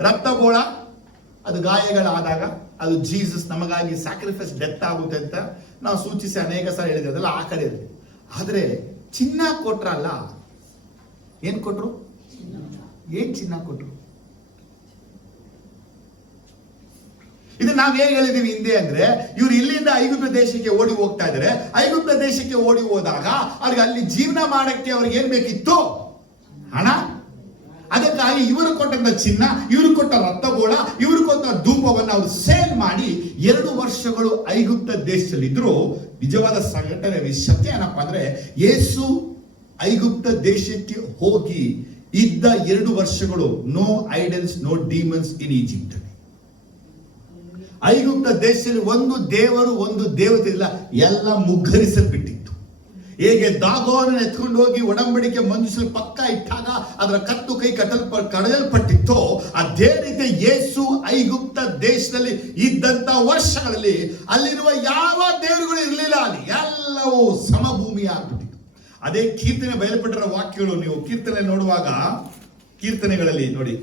ರಕ್ತ ಬೋಳ, ಅದು ಗಾಯಗಳಾದಾಗ ಅದು ಜೀಸಸ್ ನಮಗಾಗಿ ಸ್ಯಾಕ್ರಿಫೈಸ್ ಡೆತ್ ಆಗುತ್ತೆ ಅಂತ ನಾವು ಸೂಚಿಸಿ ಅನೇಕ ಸಲ ಹೇಳಿದ್ವಿ. ಅದೆಲ್ಲ ಆ ಕಡೆ ಇರುತ್ತೆ. ಆದ್ರೆ ಚಿನ್ನ ಕೊಟ್ರಲ್ಲ, ಏನ್ ಕೊಟ್ರು? ಏನ್ ಚಿನ್ನ ಕೊಟ್ರು? ಇದು ನಾವ್ ಹೇಗೆ ಹೇಳಿದೀವಿ ಹಿಂದೆ ಅಂದ್ರೆ, ಇವ್ರು ಇಲ್ಲಿಂದ ಐಗುಪ್ತ ದೇಶಕ್ಕೆ ಓಡಿ ಹೋಗ್ತಾ ಇದ್ದಾರೆ. ಐಗುಪ್ತ ದೇಶಕ್ಕೆ ಓಡಿ ಹೋದಾಗ ಅವ್ರಿಗೆ ಅಲ್ಲಿ ಜೀವನ ಮಾಡಕ್ಕೆ ಅವ್ರಿಗೆ ಏನ್ ಬೇಕಿತ್ತು? ಹಣ. ಅದಕ್ಕಾಗಿ ಇವರು ಕೊಟ್ಟಂತ ಚಿನ್ನ, ಇವರು ಕೊಟ್ಟ ರಕ್ತಗೋಳ, ಇವರು ಕೊಟ್ಟ ಧೂಪವನ್ನು ಅವರು ಸೇಲ್ ಮಾಡಿ 2 ವರ್ಷಗಳು ಐಗುಪ್ತ ದೇಶದಲ್ಲಿದ್ರು. ನಿಜವಾದ ಸಂಘಟನೆ ಸತ್ಯ ಏನಪ್ಪಾ ಅಂದ್ರೆ, ಯೇಸು ಐಗುಪ್ತ ದೇಶಕ್ಕೆ ಹೋಗಿ ಇದ್ದ 2 ವರ್ಷಗಳು ನೋ ಐಡಲ್ಸ್, ನೋ ಡಿಮನ್ಸ್ ಇನ್ ಈಜಿಪ್ಟ್. ಐಗುಪ್ತ ದೇಶದಲ್ಲಿ ಒಂದು ದೇವರು, ಒಂದು ದೇವತೆ ಇಲ್ಲ. ಎಲ್ಲ ಮುಗ್ಗರಿಸಲ್ಬಿಟ್ಟಿತ್ತು. ಹೇಗೆ ದಾಗೋನನ್ನು ಎತ್ಕೊಂಡು ಹೋಗಿ ಒಡಂಬಡಿಕೆ ಮಂಜೂಷ ಪಕ್ಕ ಇಟ್ಟಾಗ ಅದರ ಕತ್ತು ಕೈ ಕಡಲ್ಪಟ್ಟಿತ್ತೋ, ಅದೇ ರೀತಿ ಯೇಸು ಐಗುಪ್ತ ದೇಶದಲ್ಲಿ ಇದ್ದಂತ ವರ್ಷಗಳಲ್ಲಿ ಅಲ್ಲಿರುವ ಯಾವ ದೇವರುಗಳು ಇರಲಿಲ್ಲ. ಅಲ್ಲಿ ಎಲ್ಲವೂ ಸಮಭೂಮಿ ಆಗ್ಬಿಟ್ಟಿತ್ತು. ಅದೇ ಕೀರ್ತನೆ ಬಯಲ್ಪಟ್ಟಿರೋ ವಾಕ್ಯಗಳು ನೀವು ಕೀರ್ತನೆ ನೋಡುವಾಗ, ಕೀರ್ತನೆಗಳಲ್ಲಿ ನೋಡಿ,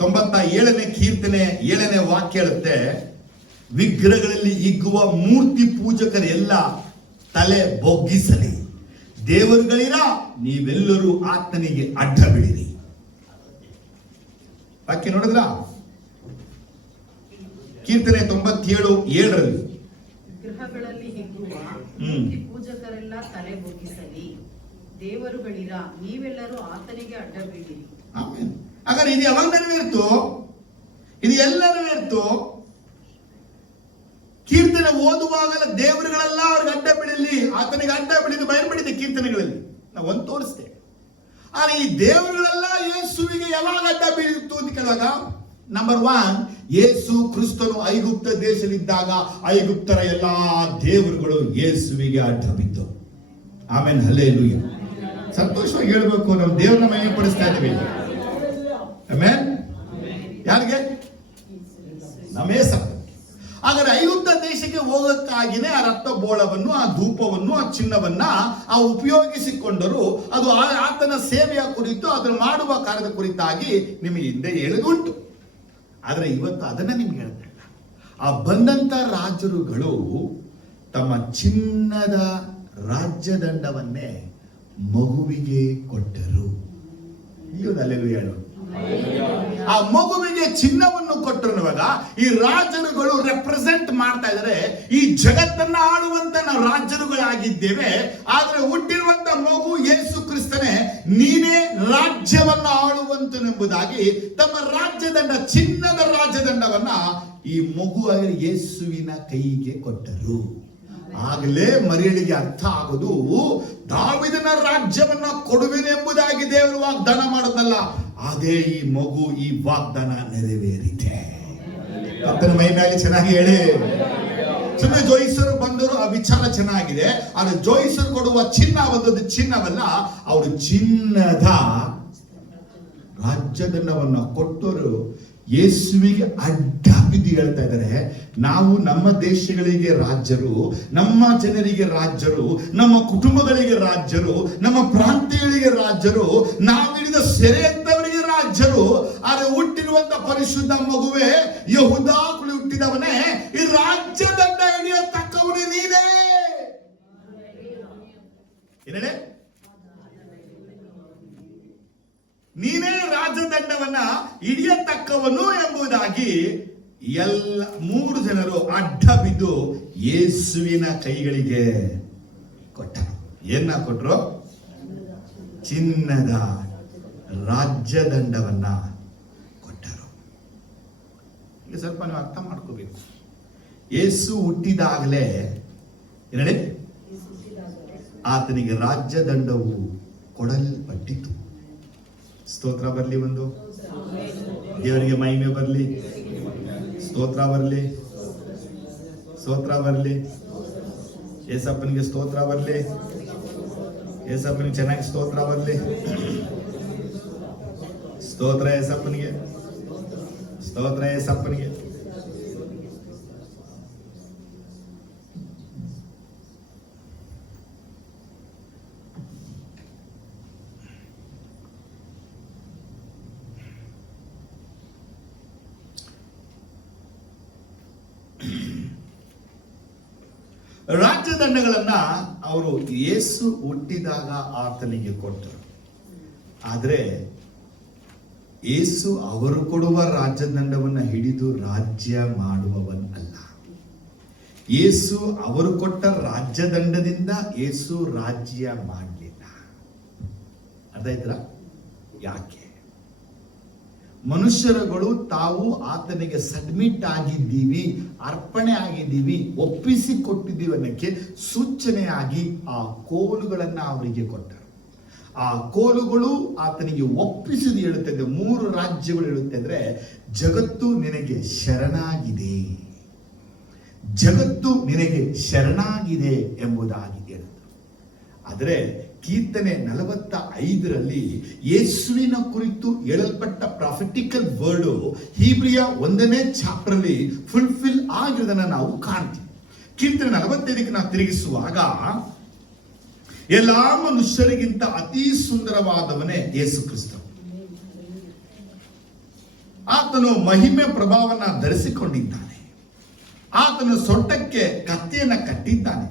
97ನೇ ಕೀರ್ತನೆ 7ನೇ ವಾಕ್ಯ ಹೇಳುತ್ತೆ, ವಿಗ್ರಹಗಳಲ್ಲಿ ಇಗ್ಗುವ ಮೂರ್ತಿ ಪೂಜಕರೆಲ್ಲ ತಲೆ ಬೊಗ್ಗಿಸಲಿ, ದೇವರುಗಳಿರ ನೀವೆಲ್ಲರೂ ಆತನಿಗೆ ಅಡ್ಡ ಬಿಡಿರಿ. ವಾಕ್ಯ ನೋಡಿದ್ರ? ಕೀರ್ತನೆ 97:7 ವಿಗ್ರಹಗಳಲ್ಲಿ ಹಿಗ್ಗುವ ಪೂಜಕರೆಲ್ಲ ತಲೆ ಬೊಗ್ಗಿಸಲಿ, ದೇವರುಗಳಿರ ನೀವೆಲ್ಲರೂ ಆತನಿಗೆ ಅಡ್ಡ ಬಿಡಿರಿ. ಆಮೇಲೆ ಹಾಗಾದ್ರೆ ಇದು ಯಾವಾಗ ನೆರವೇರ್ತು? ಇದು ಎಲ್ಲ ನೆರವೇರ್ತು. ಕೀರ್ತನೆ ಓದುವಾಗಲ ದೇವರುಗಳೆಲ್ಲ ಅವ್ರಿಗೆ ಅಡ್ಡ ಬಿಡಲಿ, ಆತನಿಗೆ ಅಡ್ಡ ಬಿಡಿದು ಬಯಲ್ಪಡಿದೆ ಕೀರ್ತನೆಗಳಲ್ಲಿ. ನಾವು ಒಂದು ತೋರಿಸ್ತೇವೆ. ಆದ್ರೆ ಈ ದೇವರುಗಳೆಲ್ಲ ಯೇಸುವಿಗೆ ಯಾವಾಗ ಅಡ್ಡ ಬೀಳಿತ್ತು ಅಂತ ಕೇಳುವಾಗ, ನಂಬರ್ 1, ಯೇಸು ಕ್ರಿಸ್ತನು ಐಗುಪ್ತ ದೇಶದಲ್ಲಿದ್ದಾಗ ಐಗುಪ್ತರ ಎಲ್ಲಾ ದೇವರುಗಳು ಯೇಸುವಿಗೆ ಅಡ್ಡ ಬಿದ್ದು. ಆಮೇಲೆ ಹಲ್ಲೆಲೂಯಾ. ಸಂತೋಷವಾಗಿ ಹೇಳ್ಬೇಕು, ನಮ್ಮ ದೇವರನ್ನ ಮಹಿಮೆ ಪಡಿಸ್ತಾ ಇದ್ದೀವಿ. ಆಮೆನ್. ಯಾರಿಗೆ? ನಮೇ ಸರ್. ಹಾಗಾದ್ರೆ ಐಗುಪ್ತ ದೇಶಕ್ಕೆ ಹೋಗಕ್ಕಾಗಿನೇ ಆ ರಕ್ತ ಬೋಳವನ್ನು, ಆ ಧೂಪವನ್ನು, ಆ ಚಿನ್ನವನ್ನ ಉಪಯೋಗಿಸಿಕೊಂಡರು. ಅದು ಆತನ ಸೇವೆಯ ಕುರಿತು, ಅದನ್ನು ಮಾಡುವ ಕಾರ್ಯದ ಕುರಿತಾಗಿ ನಿಮಗೆ ಹಿಂದೆ ಹೇಳಿದುಂಟು. ಆದ್ರೆ ಇವತ್ತು ಅದನ್ನ ನಿಮ್ಗೆ ಹೇಳ್ತಾ ಇಲ್ಲ. ಆ ಬಂದಂತ ರಾಜರುಗಳು ತಮ್ಮ ಚಿನ್ನದ ರಾಜ್ಯದಂಡವನ್ನೇ ಮಗುವಿಗೆ ಕೊಟ್ಟರು. ಹೇಳು, ಆ ಮಗುವಿಗೆ ಚಿನ್ನವನ್ನು ಕೊಟ್ಟರುವಾಗ ಈ ರಾಜರುಗಳು ರೆಪ್ರೆಸೆಂಟ್ ಮಾಡ್ತಾ ಇದ್ದಾರೆ, ಈ ಜಗತ್ತನ್ನ ಆಳುವಂತ ನಾವು ರಾಜರುಗಳಾಗಿದ್ದೇವೆ. ಆದ್ರೆ ಹುಟ್ಟಿರುವಂತ ಮಗು ಯೇಸು ಕ್ರಿಸ್ತನೇ, ನೀನೇ ರಾಜ್ಯವನ್ನ ಆಳುವಂತನೆಂಬುದಾಗಿ ತಮ್ಮ ರಾಜ್ಯದಂಡ, ಚಿನ್ನದ ರಾಜದಂಡವನ್ನ ಈ ಮಗು ಯೇಸುವಿನ ಕೈಗೆ ಕೊಟ್ಟರು. ಆಗಲೇ ಮರಿಯಳಿಗೆ ಅರ್ಥ ಆಗೋದು, ದಾವೀದನ ರಾಜ್ಯವನ್ನ ಕೊಡುವೆನೆಂಬುದಾಗಿ ದೇವರು ವಾಗ್ದಾನ ಮಾಡೋದಲ್ಲ, ಅದೇ ಈ ಮಗು ಈ ವಾಗ್ದಾನ ನೆರವೇರಿದೆ. ಕರ್ತನ ಮೈ ಮೇಲೆ ಚೆನ್ನಾಗಿ ಹೇಳಿ. ಸುಮ್ಮನೆ ಜೋಯಿಸರು ಬಂದರು, ಆ ವಿಚಾರ ಚೆನ್ನಾಗಿದೆ. ಆದ್ರೆ ಜೋಯಿಸರು ಕೊಡುವ ಚಿನ್ನ ಒಂದೊಂದು ಚಿನ್ನವಲ್ಲ, ಅವರು ಚಿನ್ನದ ರಾಜ್ಯದಂಡವನ್ನ ಕೊಟ್ಟರು. ಯೇಸುವಿಗೆ ಅಡ್ಡ ಬಿದ್ದು ಹೇಳ್ತಾ ಇದ್ದಾರೆ, ನಾವು ನಮ್ಮ ದೇಶಗಳಿಗೆ ರಾಜ್ಯರು, ನಮ್ಮ ಜನರಿಗೆ ರಾಜ್ಯರು, ನಮ್ಮ ಕುಟುಂಬಗಳಿಗೆ ರಾಜ್ಯರು, ನಮ್ಮ ಪ್ರಾಂತ್ಯಗಳಿಗೆ ರಾಜ್ಯರು, ನಾವಿಳಿದ ಸೆರೆ ಅಂತವರಿಗೆ ರಾಜ್ಯರು. ಆದ್ರೆ ಹುಟ್ಟಿರುವಂತ ಪರಿಶುದ್ಧ ಮಗುವೆ, ಯಹೂದ ಕುಳಿ ಹುಟ್ಟಿದವನೇ, ಈ ರಾಜ್ಯದಂಡ ಹಿಡಿಯತಕ್ಕವನೇ ನೀನೇ. ಏನೇ, ನೀನೇ ರಾಜದಂಡವನ್ನ ಹಿಡಿಯತಕ್ಕವನು ಎಂಬುದಾಗಿ ಎಲ್ಲ 3 ಜನರು ಅಡ್ಡ ಬಿದ್ದು ಯೇಸುವಿನ ಕೈಗಳಿಗೆ ಕೊಟ್ಟರು. ಏನ ಕೊಟ್ಟರು? ಚಿನ್ನದ ರಾಜ್ಯದಂಡವನ್ನ ಕೊಟ್ಟರು. ಈಗ ಸ್ವಲ್ಪ ನೀವು ಅರ್ಥ ಮಾಡ್ಕೋಬೇಕು. ಯೇಸು ಹುಟ್ಟಿದಾಗಲೇ ಏನೇ, ಆತನಿಗೆ ರಾಜ್ಯದಂಡವು ಕೊಡಲ್ಪಟ್ಟಿತು. ಸ್ತೋತ್ರ ಬರಲಿ. ಒಂದು ದೇವರಿಗೆ ಮಹಿಮೆ ಬರಲಿ, ಸ್ತೋತ್ರ ಬರಲಿ, ಸ್ತೋತ್ರ ಬರಲಿ. ಏಸಪ್ಪನಿಗೆ ಸ್ತೋತ್ರ ಬರಲಿ, ಏಸಪ್ಪನಿಗೆ ಚೆನ್ನಾಗಿ ಸ್ತೋತ್ರ ಬರಲಿ. ಸ್ತೋತ್ರ ಏಸಪ್ಪನಿಗೆ, ಸ್ತೋತ್ರ ಏಸಪ್ಪನಿಗೆ. ರಾಜ್ಯದಂಡಗಳನ್ನ ಅವರು ಯೇಸು ಹುಟ್ಟಿದಾಗ ಆತನಿಗೆ ಕೊಟ್ಟರು. ಆದ್ರೆ ಯೇಸು ಅವರು ಕೊಡುವ ರಾಜ್ಯದಂಡವನ್ನ ಹಿಡಿದು ರಾಜ್ಯ ಮಾಡುವವನ್ ಅಲ್ಲ. ಯೇಸು ಅವರು ಕೊಟ್ಟ ರಾಜ್ಯದಂಡದಿಂದ ಯೇಸು ರಾಜ್ಯ ಮಾಡಲಿಲ್ಲ. ಅರ್ಥ ಆಯ್ತಲ್ಲ? ಯಾಕೆ? ಮನುಷ್ಯರುಗಳು ತಾವು ಆತನಿಗೆ ಸಬ್ಮಿಟ್ ಆಗಿದ್ದೀವಿ, ಅರ್ಪಣೆ ಆಗಿದ್ದೀವಿ, ಒಪ್ಪಿಸಿ ಕೊಟ್ಟಿದ್ದೀವಿ ಅನ್ನಕ್ಕೆ ಸೂಚನೆಯಾಗಿ ಆ ಕೋಲುಗಳನ್ನ ಅವರಿಗೆ ಕೊಟ್ಟರು. ಆ ಕೋಲುಗಳು ಆತನಿಗೆ ಒಪ್ಪಿಸಿದು ಹೇಳುತ್ತದೆ. 3 ರಾಜ್ಯಗಳು ಹೇಳುತ್ತಿದ್ರೆ, ಜಗತ್ತು ನಿನಗೆ ಶರಣಾಗಿದೆ, ಜಗತ್ತು ನಿನಗೆ ಶರಣಾಗಿದೆ ಎಂಬುದಾಗಿ ಹೇಳಿದರು. ಆದರೆ ಕೀರ್ತನೆ 45ರಲ್ಲಿ ಯೇಸುವಿನ ಕುರಿತು ಹೇಳಲ್ಪಟ್ಟ ಪ್ರಾಫಿಟಿಕಲ್ ವರ್ಡ್ ಹೀಬ್ರಿಯ 1ನೇ ಚಾಪ್ಟರ್ಲಿ ಫುಲ್ಫಿಲ್ ಆಗಿರೋದನ್ನ ನಾವು ಕಾಣ್ತೀವಿ. ಕೀರ್ತನೆ 45ಕ್ಕೆ ನಾವು ತಿರುಗಿಸುವಾಗ, ಎಲ್ಲಾ ಮನುಷ್ಯರಿಗಿಂತ ಅತಿ ಸುಂದರವಾದವನೇ ಯೇಸು ಕ್ರಿಸ್ತ. ಆತನು ಮಹಿಮೆ ಪ್ರಭಾವನ ಧರಿಸಿಕೊಂಡಿದ್ದಾನೆ. ಆತನು ಸೊಂಟಕ್ಕೆ ಕತ್ತಿಯನ್ನ ಕಟ್ಟಿದ್ದಾನೆ.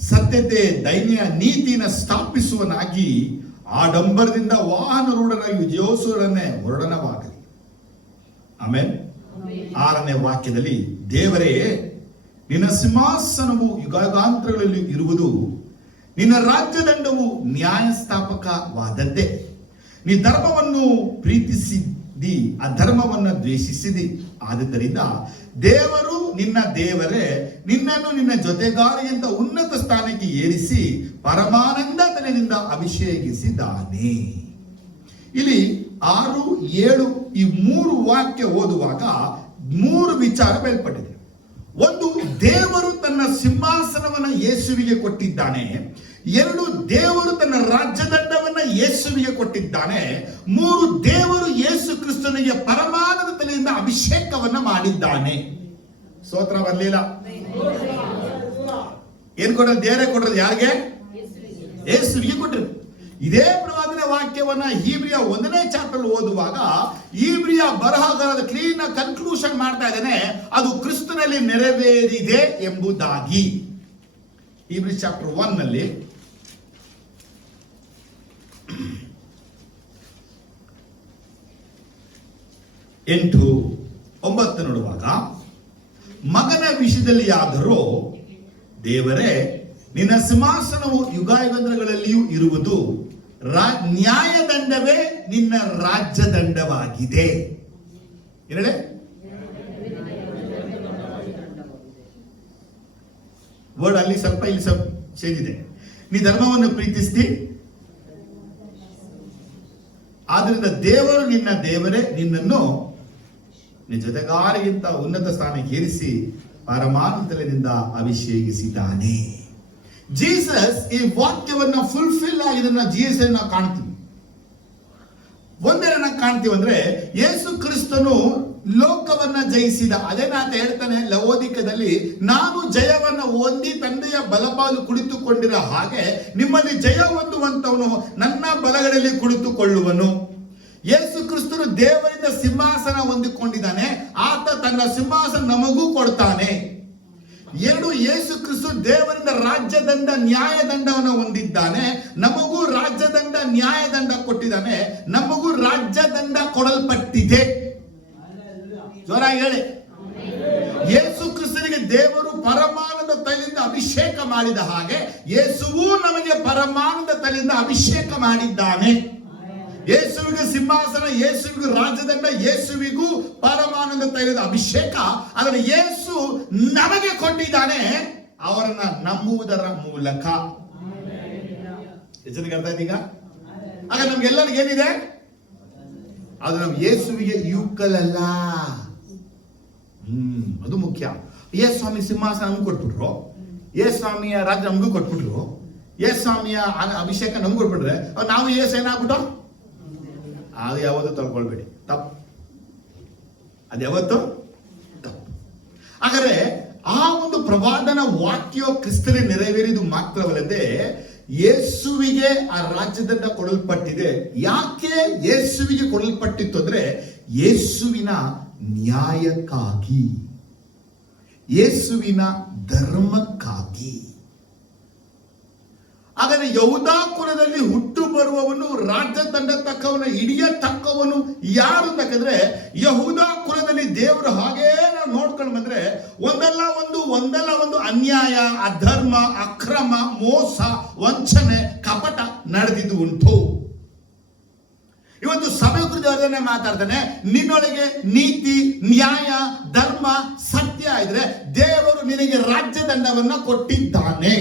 ಸತ್ಯತೆ, ದೈನ್ಯ, ನೀತಿನ ಸ್ಥಾಪಿಸುವನಾಗಿ ಆಡಂಬರದಿಂದ ವಾಹನರೂಢನಾಗಿ ಜೋಸುರನ್ನೇ ಹೊರಡನವಾಗಲಿ. ಆಮೇಲೆ 6ನೇ ವಾಕ್ಯದಲ್ಲಿ, ದೇವರೇ, ನಿನ್ನ ಸಿಂಹಾಸನವು ಯುಗಾಂತರಗಳಲ್ಲಿ ಇರುವುದು, ನಿನ್ನ ರಾಜ್ಯದಂಡವು ನ್ಯಾಯಸ್ಥಾಪಕವಾದದ್ದೇ. ನೀ ಧರ್ಮವನ್ನು ಪ್ರೀತಿಸಿದಿ, ಅಧರ್ಮವನ್ನು ದ್ವೇಷಿಸಿದಿ. ಆದುದರಿಂದ ದೇವರು ನಿನ್ನ ದೇವರೇ ನಿನ್ನನ್ನು ನಿನ್ನ ಜೊತೆಗಾರಿಯಿಂದ ಉನ್ನತ ಸ್ಥಾನಕ್ಕೆ ಏರಿಸಿ ಪರಮಾನಂದದಿಂದ ಅಭಿಷೇಕಿಸಿದ್ದಾನೆ. ಇಲ್ಲಿ 6, 7 ಈ 3 ವಾಕ್ಯ ಓದುವಾಗ 3 ವಿಚಾರ ಬಯಲ್ಪಟ್ಟಿದೆ. ಒಂದು, ದೇವರು ತನ್ನ ಸಿಂಹಾಸನವನ್ನ ಯೇಸುವಿಗೆ ಕೊಟ್ಟಿದ್ದಾನೆ. 2, ದೇವರು ತನ್ನ ರಾಜ್ಯದಂಡವನ್ನ ಯೇಸುವಿಗೆ ಕೊಟ್ಟಿದ್ದಾನೆ. 3, ದೇವರು ಯೇಸು ಕ್ರಿಸ್ತನಿಗೆ ಪರಮಾನಂದ ತಲೆಯಿಂದ ಅಭಿಷೇಕವನ್ನ ಮಾಡಿದ್ದಾನೆ. ಸ್ತೋತ್ರ ಬರಲಿಲ್ಲ. ಏನ್ ಕೊಟ್ಟರು? ದೇವರೇ ಕೊಟ್ಟರು. ಯಾರಿಗೆ? ಯೇಸುವಿಗೆ ಕೊಟ್ಟರು. ಇದೇ ಪ್ರವಾದನೆ ವಾಕ್ಯವನ್ನ ಹೀಬ್ರಿಯ 1ನೇ ಚಾಪ್ಟರ್ ಓದುವಾಗ ಹೀಬ್ರಿಯ ಬರಹಗಾರರ ಕ್ಲೀನ್ ಕನ್ಕ್ಲೂಷನ್ ಮಾಡ್ತಾ ಇದ್ದಾನೆ, ಅದು ಕ್ರಿಸ್ತನಲ್ಲಿ ನೆರವೇರಿದೆ ಎಂಬುದಾಗಿ. ಹೀಬ್ರಿ ಚಾಪ್ಟರ್ 1 ನಲ್ಲಿ 8-9 ನೋಡುವಾಗ, ಮಗನ ವಿಷಯದಲ್ಲಿ ಆದರೂ ದೇವರೇ, ನಿನ್ನ ಸಿಂಹಾಸನವು ಯುಗಾಯುಗಾಂತರಗಳಲ್ಲಿಯೂ ಇರುವುದು, ನ್ಯಾಯದಂಡವೇ ನಿನ್ನ ರಾಜ್ಯದಂಡವಾಗಿದೆ. ಏನೇಳೆ? ವರ್ಡ್ ಅಲ್ಲಿ ಸ್ವಲ್ಪ ಇಲ್ಲಿ ಸ್ವಲ್ಪ ಚೇಂಜ್ ಇದೆ. ನೀ ಧರ್ಮವನ್ನು ಪ್ರೀತಿಸ್ತಿ, ಆದ್ರಿಂದ ದೇವರು ನಿನ್ನ ದೇವರೇ ನಿನ್ನನ್ನು ನಿನ್ನ ಜೊತೆಗಾರಿಗಿಂತ ಉನ್ನತ ಸ್ಥಾನಕ್ಕೆ ಏರಿಸಿ ಪರಮಾನಂದದಿಂದ ಅಭಿಷೇಕಿಸಿದ್ದಾನೆ. ಜೀಸಸ್ ಈ ವಾಕ್ಯವನ್ನ ಫುಲ್ಫಿಲ್ ಆಗಿದ್ದನ್ನ ಜೀಸಸ್ ನಾವು ಕಾಣ್ತೀವಿ. ಒಂದೇನ ಕಾಣ್ತೀವಿ ಅಂದ್ರೆ, ಯೇಸು ಕ್ರಿಸ್ತನು ಲೋಕವನ್ನ ಜಯಿಸಿದ. ಅದೇ ನಾನು ಹೇಳ್ತಾನೆ ಲವೋದಿಕದಲ್ಲಿ, ನಾನು ಜಯವನ್ನ ಹೊಂದಿ ತಂದೆಯ ಬಲಪಾಲು ಕುಳಿತುಕೊಂಡಿರೋ ಹಾಗೆ ನಿಮ್ಮಲ್ಲಿ ಜಯ ಹೊಂದುವಂತವನು ನನ್ನ ಬಲಗಳಲ್ಲಿ ಕುಳಿತುಕೊಳ್ಳುವನು. ಯೇಸು ಕ್ರಿಸ್ತನು ದೇವರಿಂದ ಸಿಂಹಾಸನ ಹೊಂದಿಕೊಂಡಿದ್ದಾನೆ, ಆತ ತನ್ನ ಸಿಂಹಾಸನ ನಮಗೂ ಕೊಡ್ತಾನೆ. ಎರಡು, ಯೇಸು ಕ್ರಿಸ್ತು ದೇವರಿಂದ ರಾಜ್ಯದಂಡ ನ್ಯಾಯದಂಡವನ್ನು ಹೊಂದಿದ್ದಾನೆ, ನಮಗೂ ರಾಜ್ಯದಂಡ ನ್ಯಾಯದಂಡ ಕೊಟ್ಟಿದ್ದಾನೆ, ನಮಗೂ ರಾಜ್ಯದಂಡ ಕೊಡಲ್ಪಟ್ಟಿದೆ. ಜೋರಾಗಿ ಹೇಳಿ. ಯೇಸು ಕ್ರಿಸ್ತನಿಗೆ ದೇವರು ಪರಮಾನಂದ ತೈಲದಿಂದ ಅಭಿಷೇಕ ಮಾಡಿದ ಹಾಗೆ ಯೇಸುವೂ ನಮಗೆ ಪರಮಾನಂದ ತೈಲದಿಂದ ಅಭಿಷೇಕ ಮಾಡಿದ್ದಾನೆ. ಯೇಸುವಿಗೆ ಸಿಂಹಾಸನ, ಯೇಸುವಿಗೂ ರಾಜ್ಯದಂಡ, ಯೇಸುವಿಗೂ ಪರಮಾನಂದ ತೈಲದ ಅಭಿಷೇಕ ಅದನ್ನು ಯೇಸು ನಮಗೆ ಕೊಟ್ಟಿದ್ದಾನೆ, ಅವರನ್ನ ನಂಬುವುದರ ಮೂಲಕ. ಹೆಚ್ಚಿಗೆ ಅರ್ಥ ಆಯ್ತು ಈಗ? ಆಗ ನಮ್ಗೆಲ್ಲರಿಗೂ ಏನಿದೆ? ಅದು ನಮ್ ಯೇಸುವಿಗೆ ಯುಕ್ಕಲಲ್ಲ. ಅದು ಮುಖ್ಯ. ಯೇಸು ಸ್ವಾಮಿ ಸಿಂಹಾಸನ ನಮ್ಗೆ ಕೊಟ್ಬಿಟ್ರು, ಯೇಸು ಸ್ವಾಮಿಯ ರಾಜ್ಯ ನಮಗೂ ಕೊಟ್ಬಿಟ್ರು, ಯೇಸು ಸ್ವಾಮಿಯ ಅಭಿಷೇಕ ನಮ್ಗೆ ಕೊಟ್ಬಿಟ್ರೆ ನಾವು ಯೇಸು ಏನಾಗ್ಬಿಟ್ಟು, ಅದು ಯಾವತ್ತೂ ತಳ್ಕೊಳ್ಬೇಡಿ, ತಪ್ಪು. ಅದು ಯಾವತ್ತು ತಪ್ಪು. ಹಾಗಾದ್ರೆ ಆ ಒಂದು ಪ್ರವಾದನ ವಾಕ್ಯ ಕ್ರಿಸ್ತನೇ ನೆರವೇರಿದು ಮಾತ್ರವಲ್ಲದೆ ಯೇಸುವಿಗೆ ಆ ರಾಜ್ಯದಂಡ ಕೊಡಲ್ಪಟ್ಟಿದೆ. ಯಾಕೆ ಯೇಸುವಿಗೆ ಕೊಡಲ್ಪಟ್ಟಿತ್ತು ಅಂದ್ರೆ, ಯೇಸುವಿನ ನ್ಯಾಯಕ್ಕಾಗಿ, ಯೇಸುವಿನ ಧರ್ಮಕ್ಕಾಗಿ. ಹಾಗಾದ್ರೆ ಯಹೂದ ಕುಲದಲ್ಲಿ ಹುಟ್ಟು ಬರುವವನು ರಾಜ್ಯದಂಡ ತಕ್ಕವನು, ಹಿಡಿಯತಕ್ಕವನು ಯಾರು ಅಂತಂದ್ರೆ, ಯಹೂದ ಕುಲದಲ್ಲಿ ದೇವರು ಹಾಗೇ ನಾವು ನೋಡ್ಕೊಂಡು ಬಂದ್ರೆ ಒಂದಲ್ಲ ಒಂದು ಅನ್ಯಾಯ, ಅಧರ್ಮ, ಅಕ್ರಮ, ಮೋಸ, ವಂಚನೆ, ಕಪಟ ನಡೆದಿದ್ದು ಉಂಟು. ಇವತ್ತು ಸಭೆ ಕುರಿತು ಅದನ್ನೇ ಮಾತಾಡ್ತಾನೆ. ನಿನ್ನೊಳಗೆ ನೀತಿ, ನ್ಯಾಯ, ಧರ್ಮ, ಸತ್ಯ ಇದ್ರೆ ದೇವರು ನಿನಗೆ ರಾಜ್ಯದಂಡವನ್ನ ಕೊಟ್ಟಿದ್ದಾನೆ.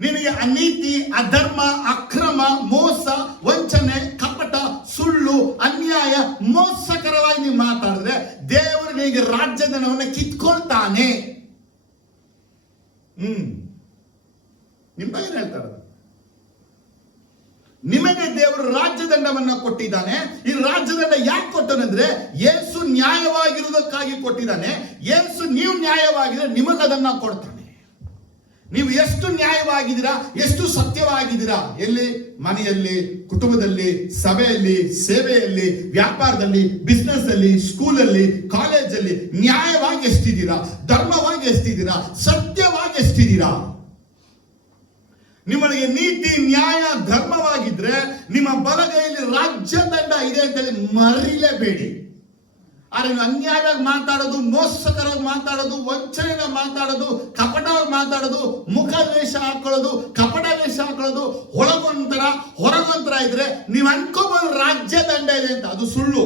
ನಿನಗೆ ಅನೀತಿ, ಅಧರ್ಮ, ಅಕ್ರಮ, ಮೋಸ, ವಂಚನೆ, ಕಪಟ, ಸುಳ್ಳು, ಅನ್ಯಾಯ, ಮೋಸಕರವಾಗಿ ನೀವು ಮಾತಾಡಿದ್ರೆ ದೇವರು ನಿನಗೆ ರಾಜ್ಯದಂಡವನ್ನು ಕಿತ್ಕೊಳ್ತಾನೆ. ನಿಮ್ಮ ಬಗ್ಗೆ ಹೇಳ್ತಾರೆ, ನಿಮಗೆ ದೇವರು ರಾಜ್ಯದಂಡವನ್ನ ಕೊಟ್ಟಿದ್ದಾನೆ. ಈ ರಾಜ್ಯದಂಡ ಯಾಕೆ ಕೊಟ್ಟನಂದ್ರೆ, ಯೇಸು ನ್ಯಾಯವಾಗಿರುವುದಕ್ಕಾಗಿ ಕೊಟ್ಟಿದ್ದಾನೆ. ಯೇಸು ನೀವು ನ್ಯಾಯವಾಗಿದ್ರೆ ನಿಮಗದನ್ನ ಕೊಡ್ತಾನೆ. ನೀವು ಎಷ್ಟು ನ್ಯಾಯವಾಗಿದ್ದೀರಾ, ಎಷ್ಟು ಸತ್ಯವಾಗಿದ್ದೀರಾ, ಎಲ್ಲಿ? ಮನೆಯಲ್ಲಿ, ಕುಟುಂಬದಲ್ಲಿ, ಸಭೆಯಲ್ಲಿ, ಸೇವೆಯಲ್ಲಿ, ವ್ಯಾಪಾರದಲ್ಲಿ, ಬಿಸ್ನೆಸ್ ಅಲ್ಲಿ, ಸ್ಕೂಲಲ್ಲಿ, ಕಾಲೇಜಲ್ಲಿ ನ್ಯಾಯವಾಗಿ ಎಷ್ಟಿದ್ದೀರಾ, ಧರ್ಮವಾಗಿ ಎಷ್ಟಿದ್ದೀರಾ, ಸತ್ಯವಾಗಿ ಎಷ್ಟಿದ್ದೀರಾ? ನಿಮಗೆ ನೀತಿ, ನ್ಯಾಯ, ಧರ್ಮವಾಗಿದ್ರೆ ನಿಮ್ಮ ಬಲಗೈಯಲ್ಲಿ ರಾಜ್ಯದಂಡ ಇದೆ ಅಂತೇಳಿ ಮರಿಲೇಬೇಡಿ. ಆದ್ರೆ ಅನ್ಯಾಯವಾಗಿ ಮಾತಾಡೋದು, ಮೋಸಕರವಾಗಿ ಮಾತಾಡೋದು, ವಂಚನೆಯ ಮಾತಾಡೋದು, ಕಪಟವಾಗಿ ಮಾತಾಡೋದು, ಮುಖ ವೇಷ ಹಾಕೊಳ್ಳೋದು, ಕಪಟ ವೇಷ ಹಾಕೊಳ್ಳೋದು, ಹೊರಗೊಂತರ ಇದ್ರೆ ನೀವು ಅನ್ಕೋಬಹುದು ರಾಜ್ಯದಂಡ ಇದೆ ಅಂತ. ಅದು ಸುಳ್ಳು.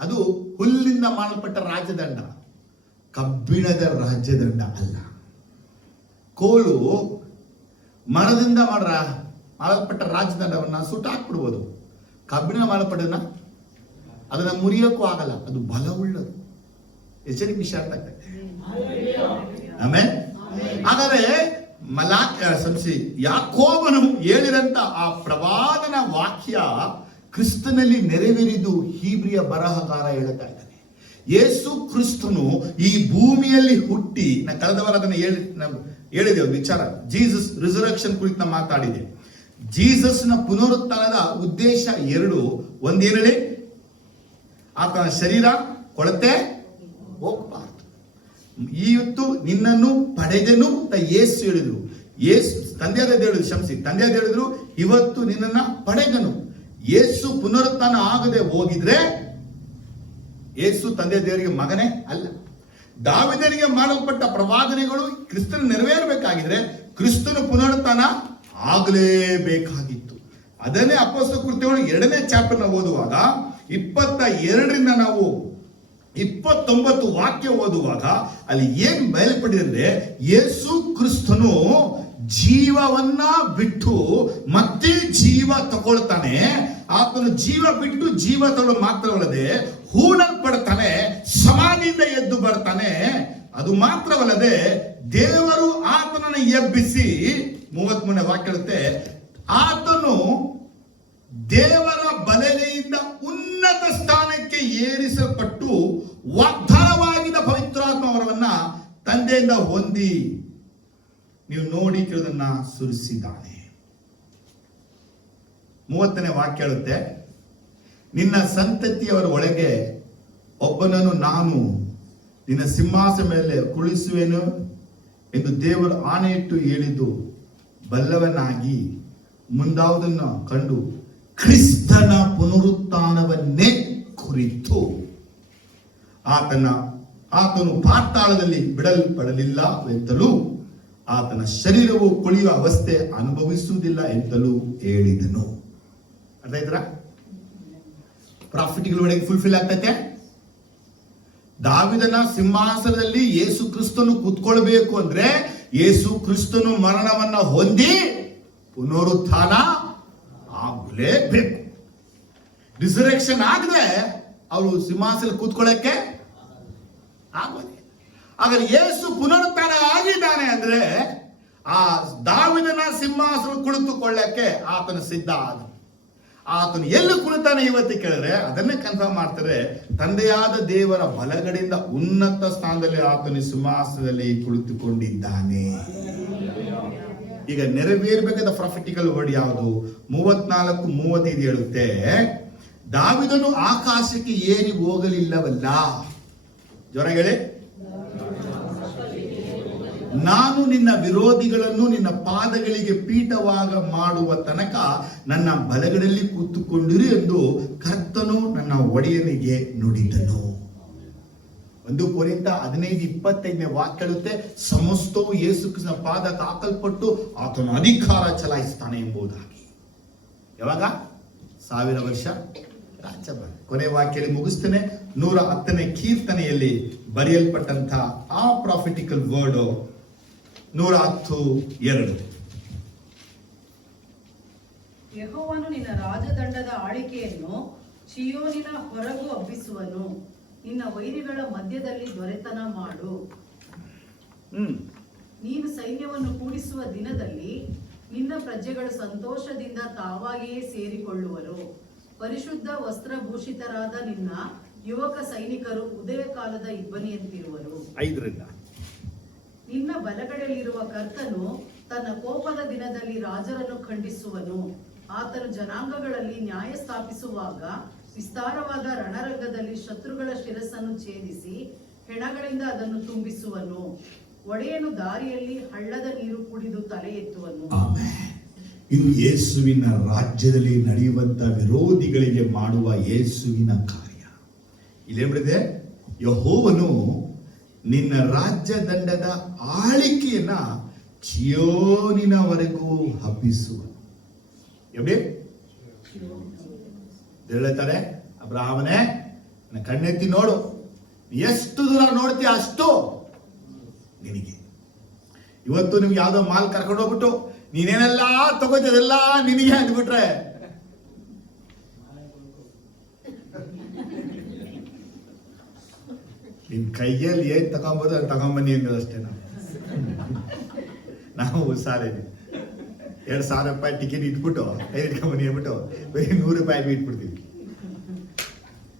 ಅದು ಹುಲ್ಲಿಂದ ಮಾಡಲ್ಪಟ್ಟ ರಾಜ್ಯದಂಡ, ಕಬ್ಬಿಣದ ರಾಜ್ಯದಂಡ ಅಲ್ಲ. ಕೋಲು ಮರದಿಂದ ಮಾಡಲ್ಪಟ್ಟ ರಾಜ್ಯದಂಡವನ್ನ ಸುಟ್ಟಾಕ್ಬಿಡ್ಬೋದು. ಕಬ್ಬಿಣ ಮಾಡಲ್ಪಟ್ಟದನ್ನ ಅದನ್ನ ಮುರಿಯೋಕ್ಕೂ ಆಗಲ್ಲ, ಅದು ಬಲವುಳ್ಳದು. ಎಚ್ಚರಿಕೆ ವಿಷಯ ಅರ್ಥ ಆಗ್ತದೆ. ಆಮೇಲೆ ಹಾಗಾದ್ರೆ ಯಾಕೋಬನು ಹೇಳಿದಂತ ಆ ಪ್ರವಾದನ ವಾಕ್ಯ ಕ್ರಿಸ್ತನಲ್ಲಿ ನೆರವೇರಿದು ಹೀಬ್ರಿಯ ಬರಹಗಾರ ಹೇಳುತ್ತಾ ಇದ್ದಾನೆ. ಯೇಸು ಕ್ರಿಸ್ತನು ಈ ಭೂಮಿಯಲ್ಲಿ ಹುಟ್ಟಿ, ಕಳೆದ ವಾರ ಅದನ್ನು ಹೇಳಿದೆ ಒಂದು ವಿಚಾರ, ಜೀಸಸ್ ರಿಸರಕ್ಷನ್ ಕುರಿತು ನಾವು ಮಾತಾಡಿದೆ. ಜೀಸಸ್ನ ಪುನರುತ್ಥಾನದ ಉದ್ದೇಶ ಎರಡು. ಒಂದೇನಳಿ, ಆತನ ಶರೀರ ಕೊಳತೆ ಹೋಗಬಾರ್ದು. ಇವತ್ತು ನಿನ್ನನ್ನು ಪಡೆದೆನು ಅಂತ ಯೇಸು ಹೇಳಿದ್ರು. ಯೇಸು ತಂದೆಯಾದ ದೇವರು ಕ್ಷಮಿಸಿ, ತಂದೆಯಾದ ಹೇಳಿದ್ರು ಇವತ್ತು ನಿನ್ನನ್ನ ಪಡೆದನು. ಯೇಸು ಪುನರುತ್ಥಾನ ಆಗದೆ ಹೋಗಿದ್ರೆ ಯೇಸು ತಂದೆ ದೇವರಿಗೆ ಮಗನೇ ಅಲ್ಲ. ದಾವೀದನಿಗೆ ಮಾಡಲ್ಪಟ್ಟ ಪ್ರವಾದನೆಗಳು ಕ್ರಿಸ್ತನ ನೆರವೇರಬೇಕಾಗಿದ್ರೆ ಕ್ರಿಸ್ತನ ಪುನರುತ್ಥಾನ ಆಗಲೇಬೇಕಾಗಿತ್ತು. ಅದನ್ನೇ ಅಪೊಸ್ತಲ ಕೃತ್ಯಗಳು 2ನೇ ಚಾಪ್ಟರ್ ನಾವು ಓದುವಾಗ 22ರಿಂದ ನಾವು 29 ವಾಕ್ಯ ಓದುವಾಗ ಅಲ್ಲಿ ಏನ್ ಬಯಲ್ಪಡಿದ್ರೆ ಯೇಸು ಕ್ರಿಸ್ತನು ಜೀವವನ್ನ ಬಿಟ್ಟು ಮತ್ತೆ ಜೀವ ತಗೊಳ್ತಾನೆ. ಆತನು ಜೀವ ಬಿಟ್ಟು ಜೀವ ತಗೊಳ್ಳೋ ಮಾತ್ರವಲ್ಲದೆ ಹೂಣಲ್ಪಡ್ತಾನೆ, ಸಮಾಧಿಯಿಂದ ಎದ್ದು ಬರ್ತಾನೆ. ಅದು ಮಾತ್ರವಲ್ಲದೆ ದೇವರು ಆತನನ್ನು ಎಬ್ಬಿಸಿ 33ನೇ ವಾಕ್ಯ ಹೇಳುತ್ತೆ, ಆತನು ದೇವರ ಬಲಗೈಯಿಂದ ಉನ್ನತ ಸ್ಥಾನಕ್ಕೆ ಏರಿಸಲ್ಪಟ್ಟು ವಾಗ್ದಾನವಾಗಿದ್ದ ಪವಿತ್ರಾತ್ಮ ವರವನ್ನ ತಂದೆಯಿಂದ ಹೊಂದಿ ನೀವು ನೋಡಿ ಕೇಳೋದನ್ನ ಸುರಿಸಿದ್ದಾನೆ. 30ನೇ ವಾಕ್ಯ ಹೇಳುತ್ತೆ, ನಿನ್ನ ಸಂತತಿಯವರ ಒಳಗೆ ಒಬ್ಬನನ್ನು ನಾನು ನಿನ್ನ ಸಿಂಹಾಸನ ಮೇಲೆ ಕುಳಿಸುವೆನು ಎಂದು ದೇವರು ಆಣೆಯಿಟ್ಟು ಹೇಳಿದ್ದು ಬಲ್ಲವನಾಗಿ ಮುಂದಾವುದನ್ನು ಕಂಡು ಕ್ರಿಸ್ತನ ಪುನರುತ್ಥಾನವನ್ನೇ ಕುರಿತು ಆತನು ಪಾತಾಳದಲ್ಲಿ ಬಿಡಲ್ಪಡಲಿಲ್ಲ ಎಂತಲೂ ಆತನ ಶರೀರವು ಕೊಳೆಯುವ ಅವಸ್ಥೆ ಅನುಭವಿಸುವುದಿಲ್ಲ ಎಂತಲೂ ಹೇಳಿದನು. ಅರ್ಥ ಆಯ್ತಾ? ಪ್ರಾಫಿಟ್ಗಳ ಒಳಗೆ ಫುಲ್ಫಿಲ್ ಆಗ್ತೈತೆ. ದಾವೀದನ ಸಿಂಹಾಸನದಲ್ಲಿ ಯೇಸು ಕ್ರಿಸ್ತನು ಕೂತ್ಕೊಳ್ಬೇಕು ಅಂದ್ರೆ ಯೇಸು ಕ್ರಿಸ್ತನು ಮರಣವನ್ನ ಹೊಂದಿ ಪುನರುತ್ಥಾನ ಆಗಲೇಬೇಕು. ರಿಸರೆಕ್ಷನ್ ಆಗದೆ ಅವರು ಸಿಂಹಾಸನ ಕೂತ್ಕೊಳ್ಳಕ್ಕೆ ಆಗೋದಿಲ್ಲ. ಹಾಗಾದ್ರೆ ಯೇಸು ಪುನರುತ್ಥಾನ ಆಗಿದ್ದಾನೆ ಅಂದ್ರೆ ಆ ದಾವೀದನ ಸಿಂಹಾಸನ ಕುಳಿತುಕೊಳ್ಳಕ್ಕೆ ಆತನ ಸಿದ್ಧ ಆದ. ಆತನು ಎಲ್ಲಿ ಕುಳಿತಾನೆ ಇವತ್ತು ಕೇಳಿದ್ರೆ ಅದನ್ನೇ ಕನ್ಫರ್ಮ್ ಮಾಡ್ತಾರೆ, ತಂದೆಯಾದ ದೇವರ ಬಲಗಡೆಯಿಂದ ಉನ್ನತ ಸ್ಥಾನದಲ್ಲಿ ಆತನ ಸಿಂಹಾಸನದಲ್ಲಿ ಕುಳಿತುಕೊಂಡಿದ್ದಾನೆ. ಈಗ ನೆರವೇರಬೇಕಾದ ಪ್ರಾಫಿಟಿಕಲ್ ವರ್ಡ್ ಯಾವುದು? 34:35 ಹೇಳುತ್ತೆ, ದಾವೀದನು ಆಕಾಶಕ್ಕೆ ಏರಿ ಹೋಗಲಿಲ್ಲವಲ್ಲ. ಜ್ವರ ಹೇಳಿ, ನಾನು ನಿನ್ನ ವಿರೋಧಿಗಳನ್ನು ನಿನ್ನ ಪಾದಗಳಿಗೆ ಪೀಠವಾಗ ಮಾಡುವ ತನಕ ನನ್ನ ಬಲಗಡೆಯಲ್ಲಿ ಕೂತುಕೊಂಡಿರು ಎಂದು ಕರ್ತನು ನನ್ನ ಒಡೆಯನಿಗೆ ನುಡಿದನು. 1 ಕೊರಿಂಥ 15:25ನೇ ವಾಕ್ಯ ಹೇಳುತ್ತೆ, ಸಮಸ್ತವು ಯೇಸು ಕ್ರಿಸ್ತನ ಪಾದಕ್ಕೆ ಹಾಕಲ್ಪಟ್ಟು ಆತನ ಅಧಿಕಾರ ಚಲಾಯಿಸ್ತಾನೆ ಎಂಬುದಾಗಿ. ಯಾವಾಗ? 1000 ವರ್ಷ ರಾಜ್ಯಭಾರ. ಕೊನೆ ವಾಕ್ಯದಲ್ಲಿ ಮುಗಿಸ್ತೇನೆ. 110ನೇ ಕೀರ್ತನೆಯಲ್ಲಿ ಬರೆಯಲ್ಪಟ್ಟಂತ ಆ ಪ್ರಾಫಿಟಿಕಲ್ ವರ್ಡ್ 110:2. ಯೆಹೋವನು ನಿನ್ನ ರಾಜದಂಡದ ಆಳಿಕೆಯನ್ನು ಚೀಯೋನಿನ ಹೊರಗೂ ಹಬ್ಬಿಸುವನು, ನಿನ್ನ ವೈರಿಗಳ ಮಧ್ಯದಲ್ಲಿ ದೊರೆತನ ಮಾಡು. ನೀನು ಸೈನ್ಯವನ್ನು ಕೂಡಿಸುವ ದಿನದಲ್ಲಿ ನಿನ್ನ ಪ್ರಜೆಗಳು ಸಂತೋಷದಿಂದ ತಾವಾಗಿಯೇ ಸೇರಿಕೊಳ್ಳುವರು. ಪರಿಶುದ್ಧ ವಸ್ತ್ರಭೂಷಿತರಾದ ನಿನ್ನ ಯುವಕ ಸೈನಿಕರು ಉದಯ ಕಾಲದ ಇಬ್ಬನಿಯಂತಿರುವರು. 5ರಿಂದ ನಿನ್ನ ಬಲಗಡೆಯಲ್ಲಿರುವ ಕರ್ತನು ತನ್ನ ಕೋಪದ ದಿನದಲ್ಲಿ ರಾಜರನ್ನು ಖಂಡಿಸುವನು. ಆತನು ಜನಾಂಗಗಳಲ್ಲಿ ನ್ಯಾಯ ಸ್ಥಾಪಿಸುವಾಗ ವಿಸ್ತಾರವಾದ ರಣರಂಗದಲ್ಲಿ ಶತ್ರುಗಳ ಶಿರಸ್ಸನ್ನು ಛೇದಿಸಿ ಹೆಣಗಳಿಂದ ಅದನ್ನು ತುಂಬಿಸುವನು. ಒಡೆಯನು ದಾರಿಯಲ್ಲಿ ಹಳ್ಳದ ನೀರು ಕುಡಿದು ತಲೆ ಎತ್ತುವನು. ಇದು ಯೇಸುವಿನ ರಾಜ್ಯದಲ್ಲಿ ನಡೆಯುವಂತ ವಿರೋಧಿಗಳಿಗೆ ಮಾಡುವ ಯೇಸುವಿನ ಕಾರ್ಯ. ಇಲ್ಲೇನಿದೆ? ಯೆಹೋವನು ನಿನ್ನ ರಾಜ್ಯದಂಡದ ಆಳಿಕೆಯನ್ನ ಚೀಯೋನಿನವರೆಗೂ ಹಬ್ಬಿಸುವನು. ಎಲ್ಲಿ ಹೇಳ್ತಾರೆ, ಅಬ್ರಹಾಮನೇ ನನ್ನ ಕಣ್ಣೆತ್ತಿ ನೋಡು, ಎಷ್ಟು ದೂರ ನೋಡ್ತೀಯ ಅಷ್ಟು ನಿನಗೆ. ಇವತ್ತು ನಿಮ್ಗೆ ಯಾವ್ದೋ ಮಾಲ್ ಕರ್ಕೊಂಡು ಹೋಗ್ಬಿಟ್ಟು ನೀನೇನೆಲ್ಲ ತಗೋತಿದೆಲ್ಲ ನಿನಗೆ ಅಂದ್ಬಿಟ್ರೆ ನಿನ್ ಕೈಯಲ್ಲಿ ಏನ್ ತಗೊಂಬೋದು ಅದು ತಗೊಂಬನ್ನಿ ಅನ್ನೋದಷ್ಟೇ. ನಾವು ಸಾರೇನೆ 2,000 ರೂಪಾಯಿ ಟಿಕೆಟ್ ಇಟ್ಬಿಟ್ಟು ಕೈ ಇಟ್ಕೊಂಬನ್ನಿ ಅಂದ್ಬಿಟ್ಟು ಬರೀ 100 ರೂಪಾಯಿ ಇಟ್ಬಿಡ್ತೀವಿ.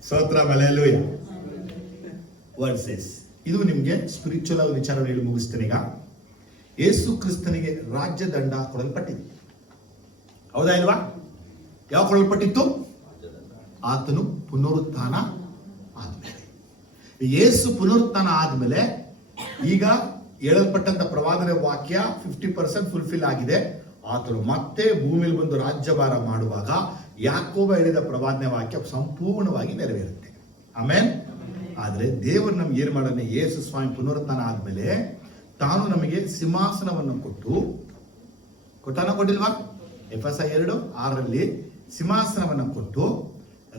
ಸ್ತೋತ್ರ ಹಲ್ಲೆಲೂಯಾ. Word says. ಇದು ನಿಮ್ಗೆ ಸ್ಪಿರಿಚುವಲ್ ಆದ ವಿಚಾರವನ್ನು ಹೇಳಿ ಮುಗಿಸ್ತೇನೆ. ಈಗ ಯೇಸು ಕ್ರಿಸ್ತನಿಗೆ ರಾಜ್ಯದಂಡ ಕೊಡಲ್ಪಟ್ಟಿದೆ, ಹೌದಾ ಇಲ್ವಾ? ಯಾವ ಕೊಡಲ್ಪಟ್ಟಿತ್ತು? ಆತನು ಪುನರುತ್ಥಾನ ಆದ್ಮೇಲೆ. ಯೇಸು ಪುನರುತ್ಥಾನ ಆದ್ಮೇಲೆ ಈಗ ಹೇಳಲ್ಪಟ್ಟಂತ ಪ್ರವಾದನೆ ವಾಕ್ಯ 50% ಫುಲ್ಫಿಲ್ ಆಗಿದೆ. ಆತನು ಮತ್ತೆ ಭೂಮಿಯಲ್ಲಿ ಬಂದು ರಾಜ್ಯಭಾರ ಮಾಡುವಾಗ ಯಾಕೋಬ ಹೇಳಿದ ಪ್ರವಾದನೆ ವಾಕ್ಯ ಸಂಪೂರ್ಣವಾಗಿ ನೆರವೇರುತ್ತೆ. ಆಮೇನ್. ಆದ್ರೆ ದೇವರು ನಮ್ಗೆ ಏನ್ ಮಾಡೋಣ, ಯೇಸು ಸ್ವಾಮಿ ಪುನರುತ್ಥಾನ ಆದ್ಮೇಲೆ ತಾನು ನಮಗೆ ಸಿಂಹಾಸನವನ್ನು ಕೊಟ್ಟಿಲ್ವಾ? ಎಫೆಸ 2:6 ಸಿಂಹಾಸನವನ್ನು ಕೊಟ್ಟು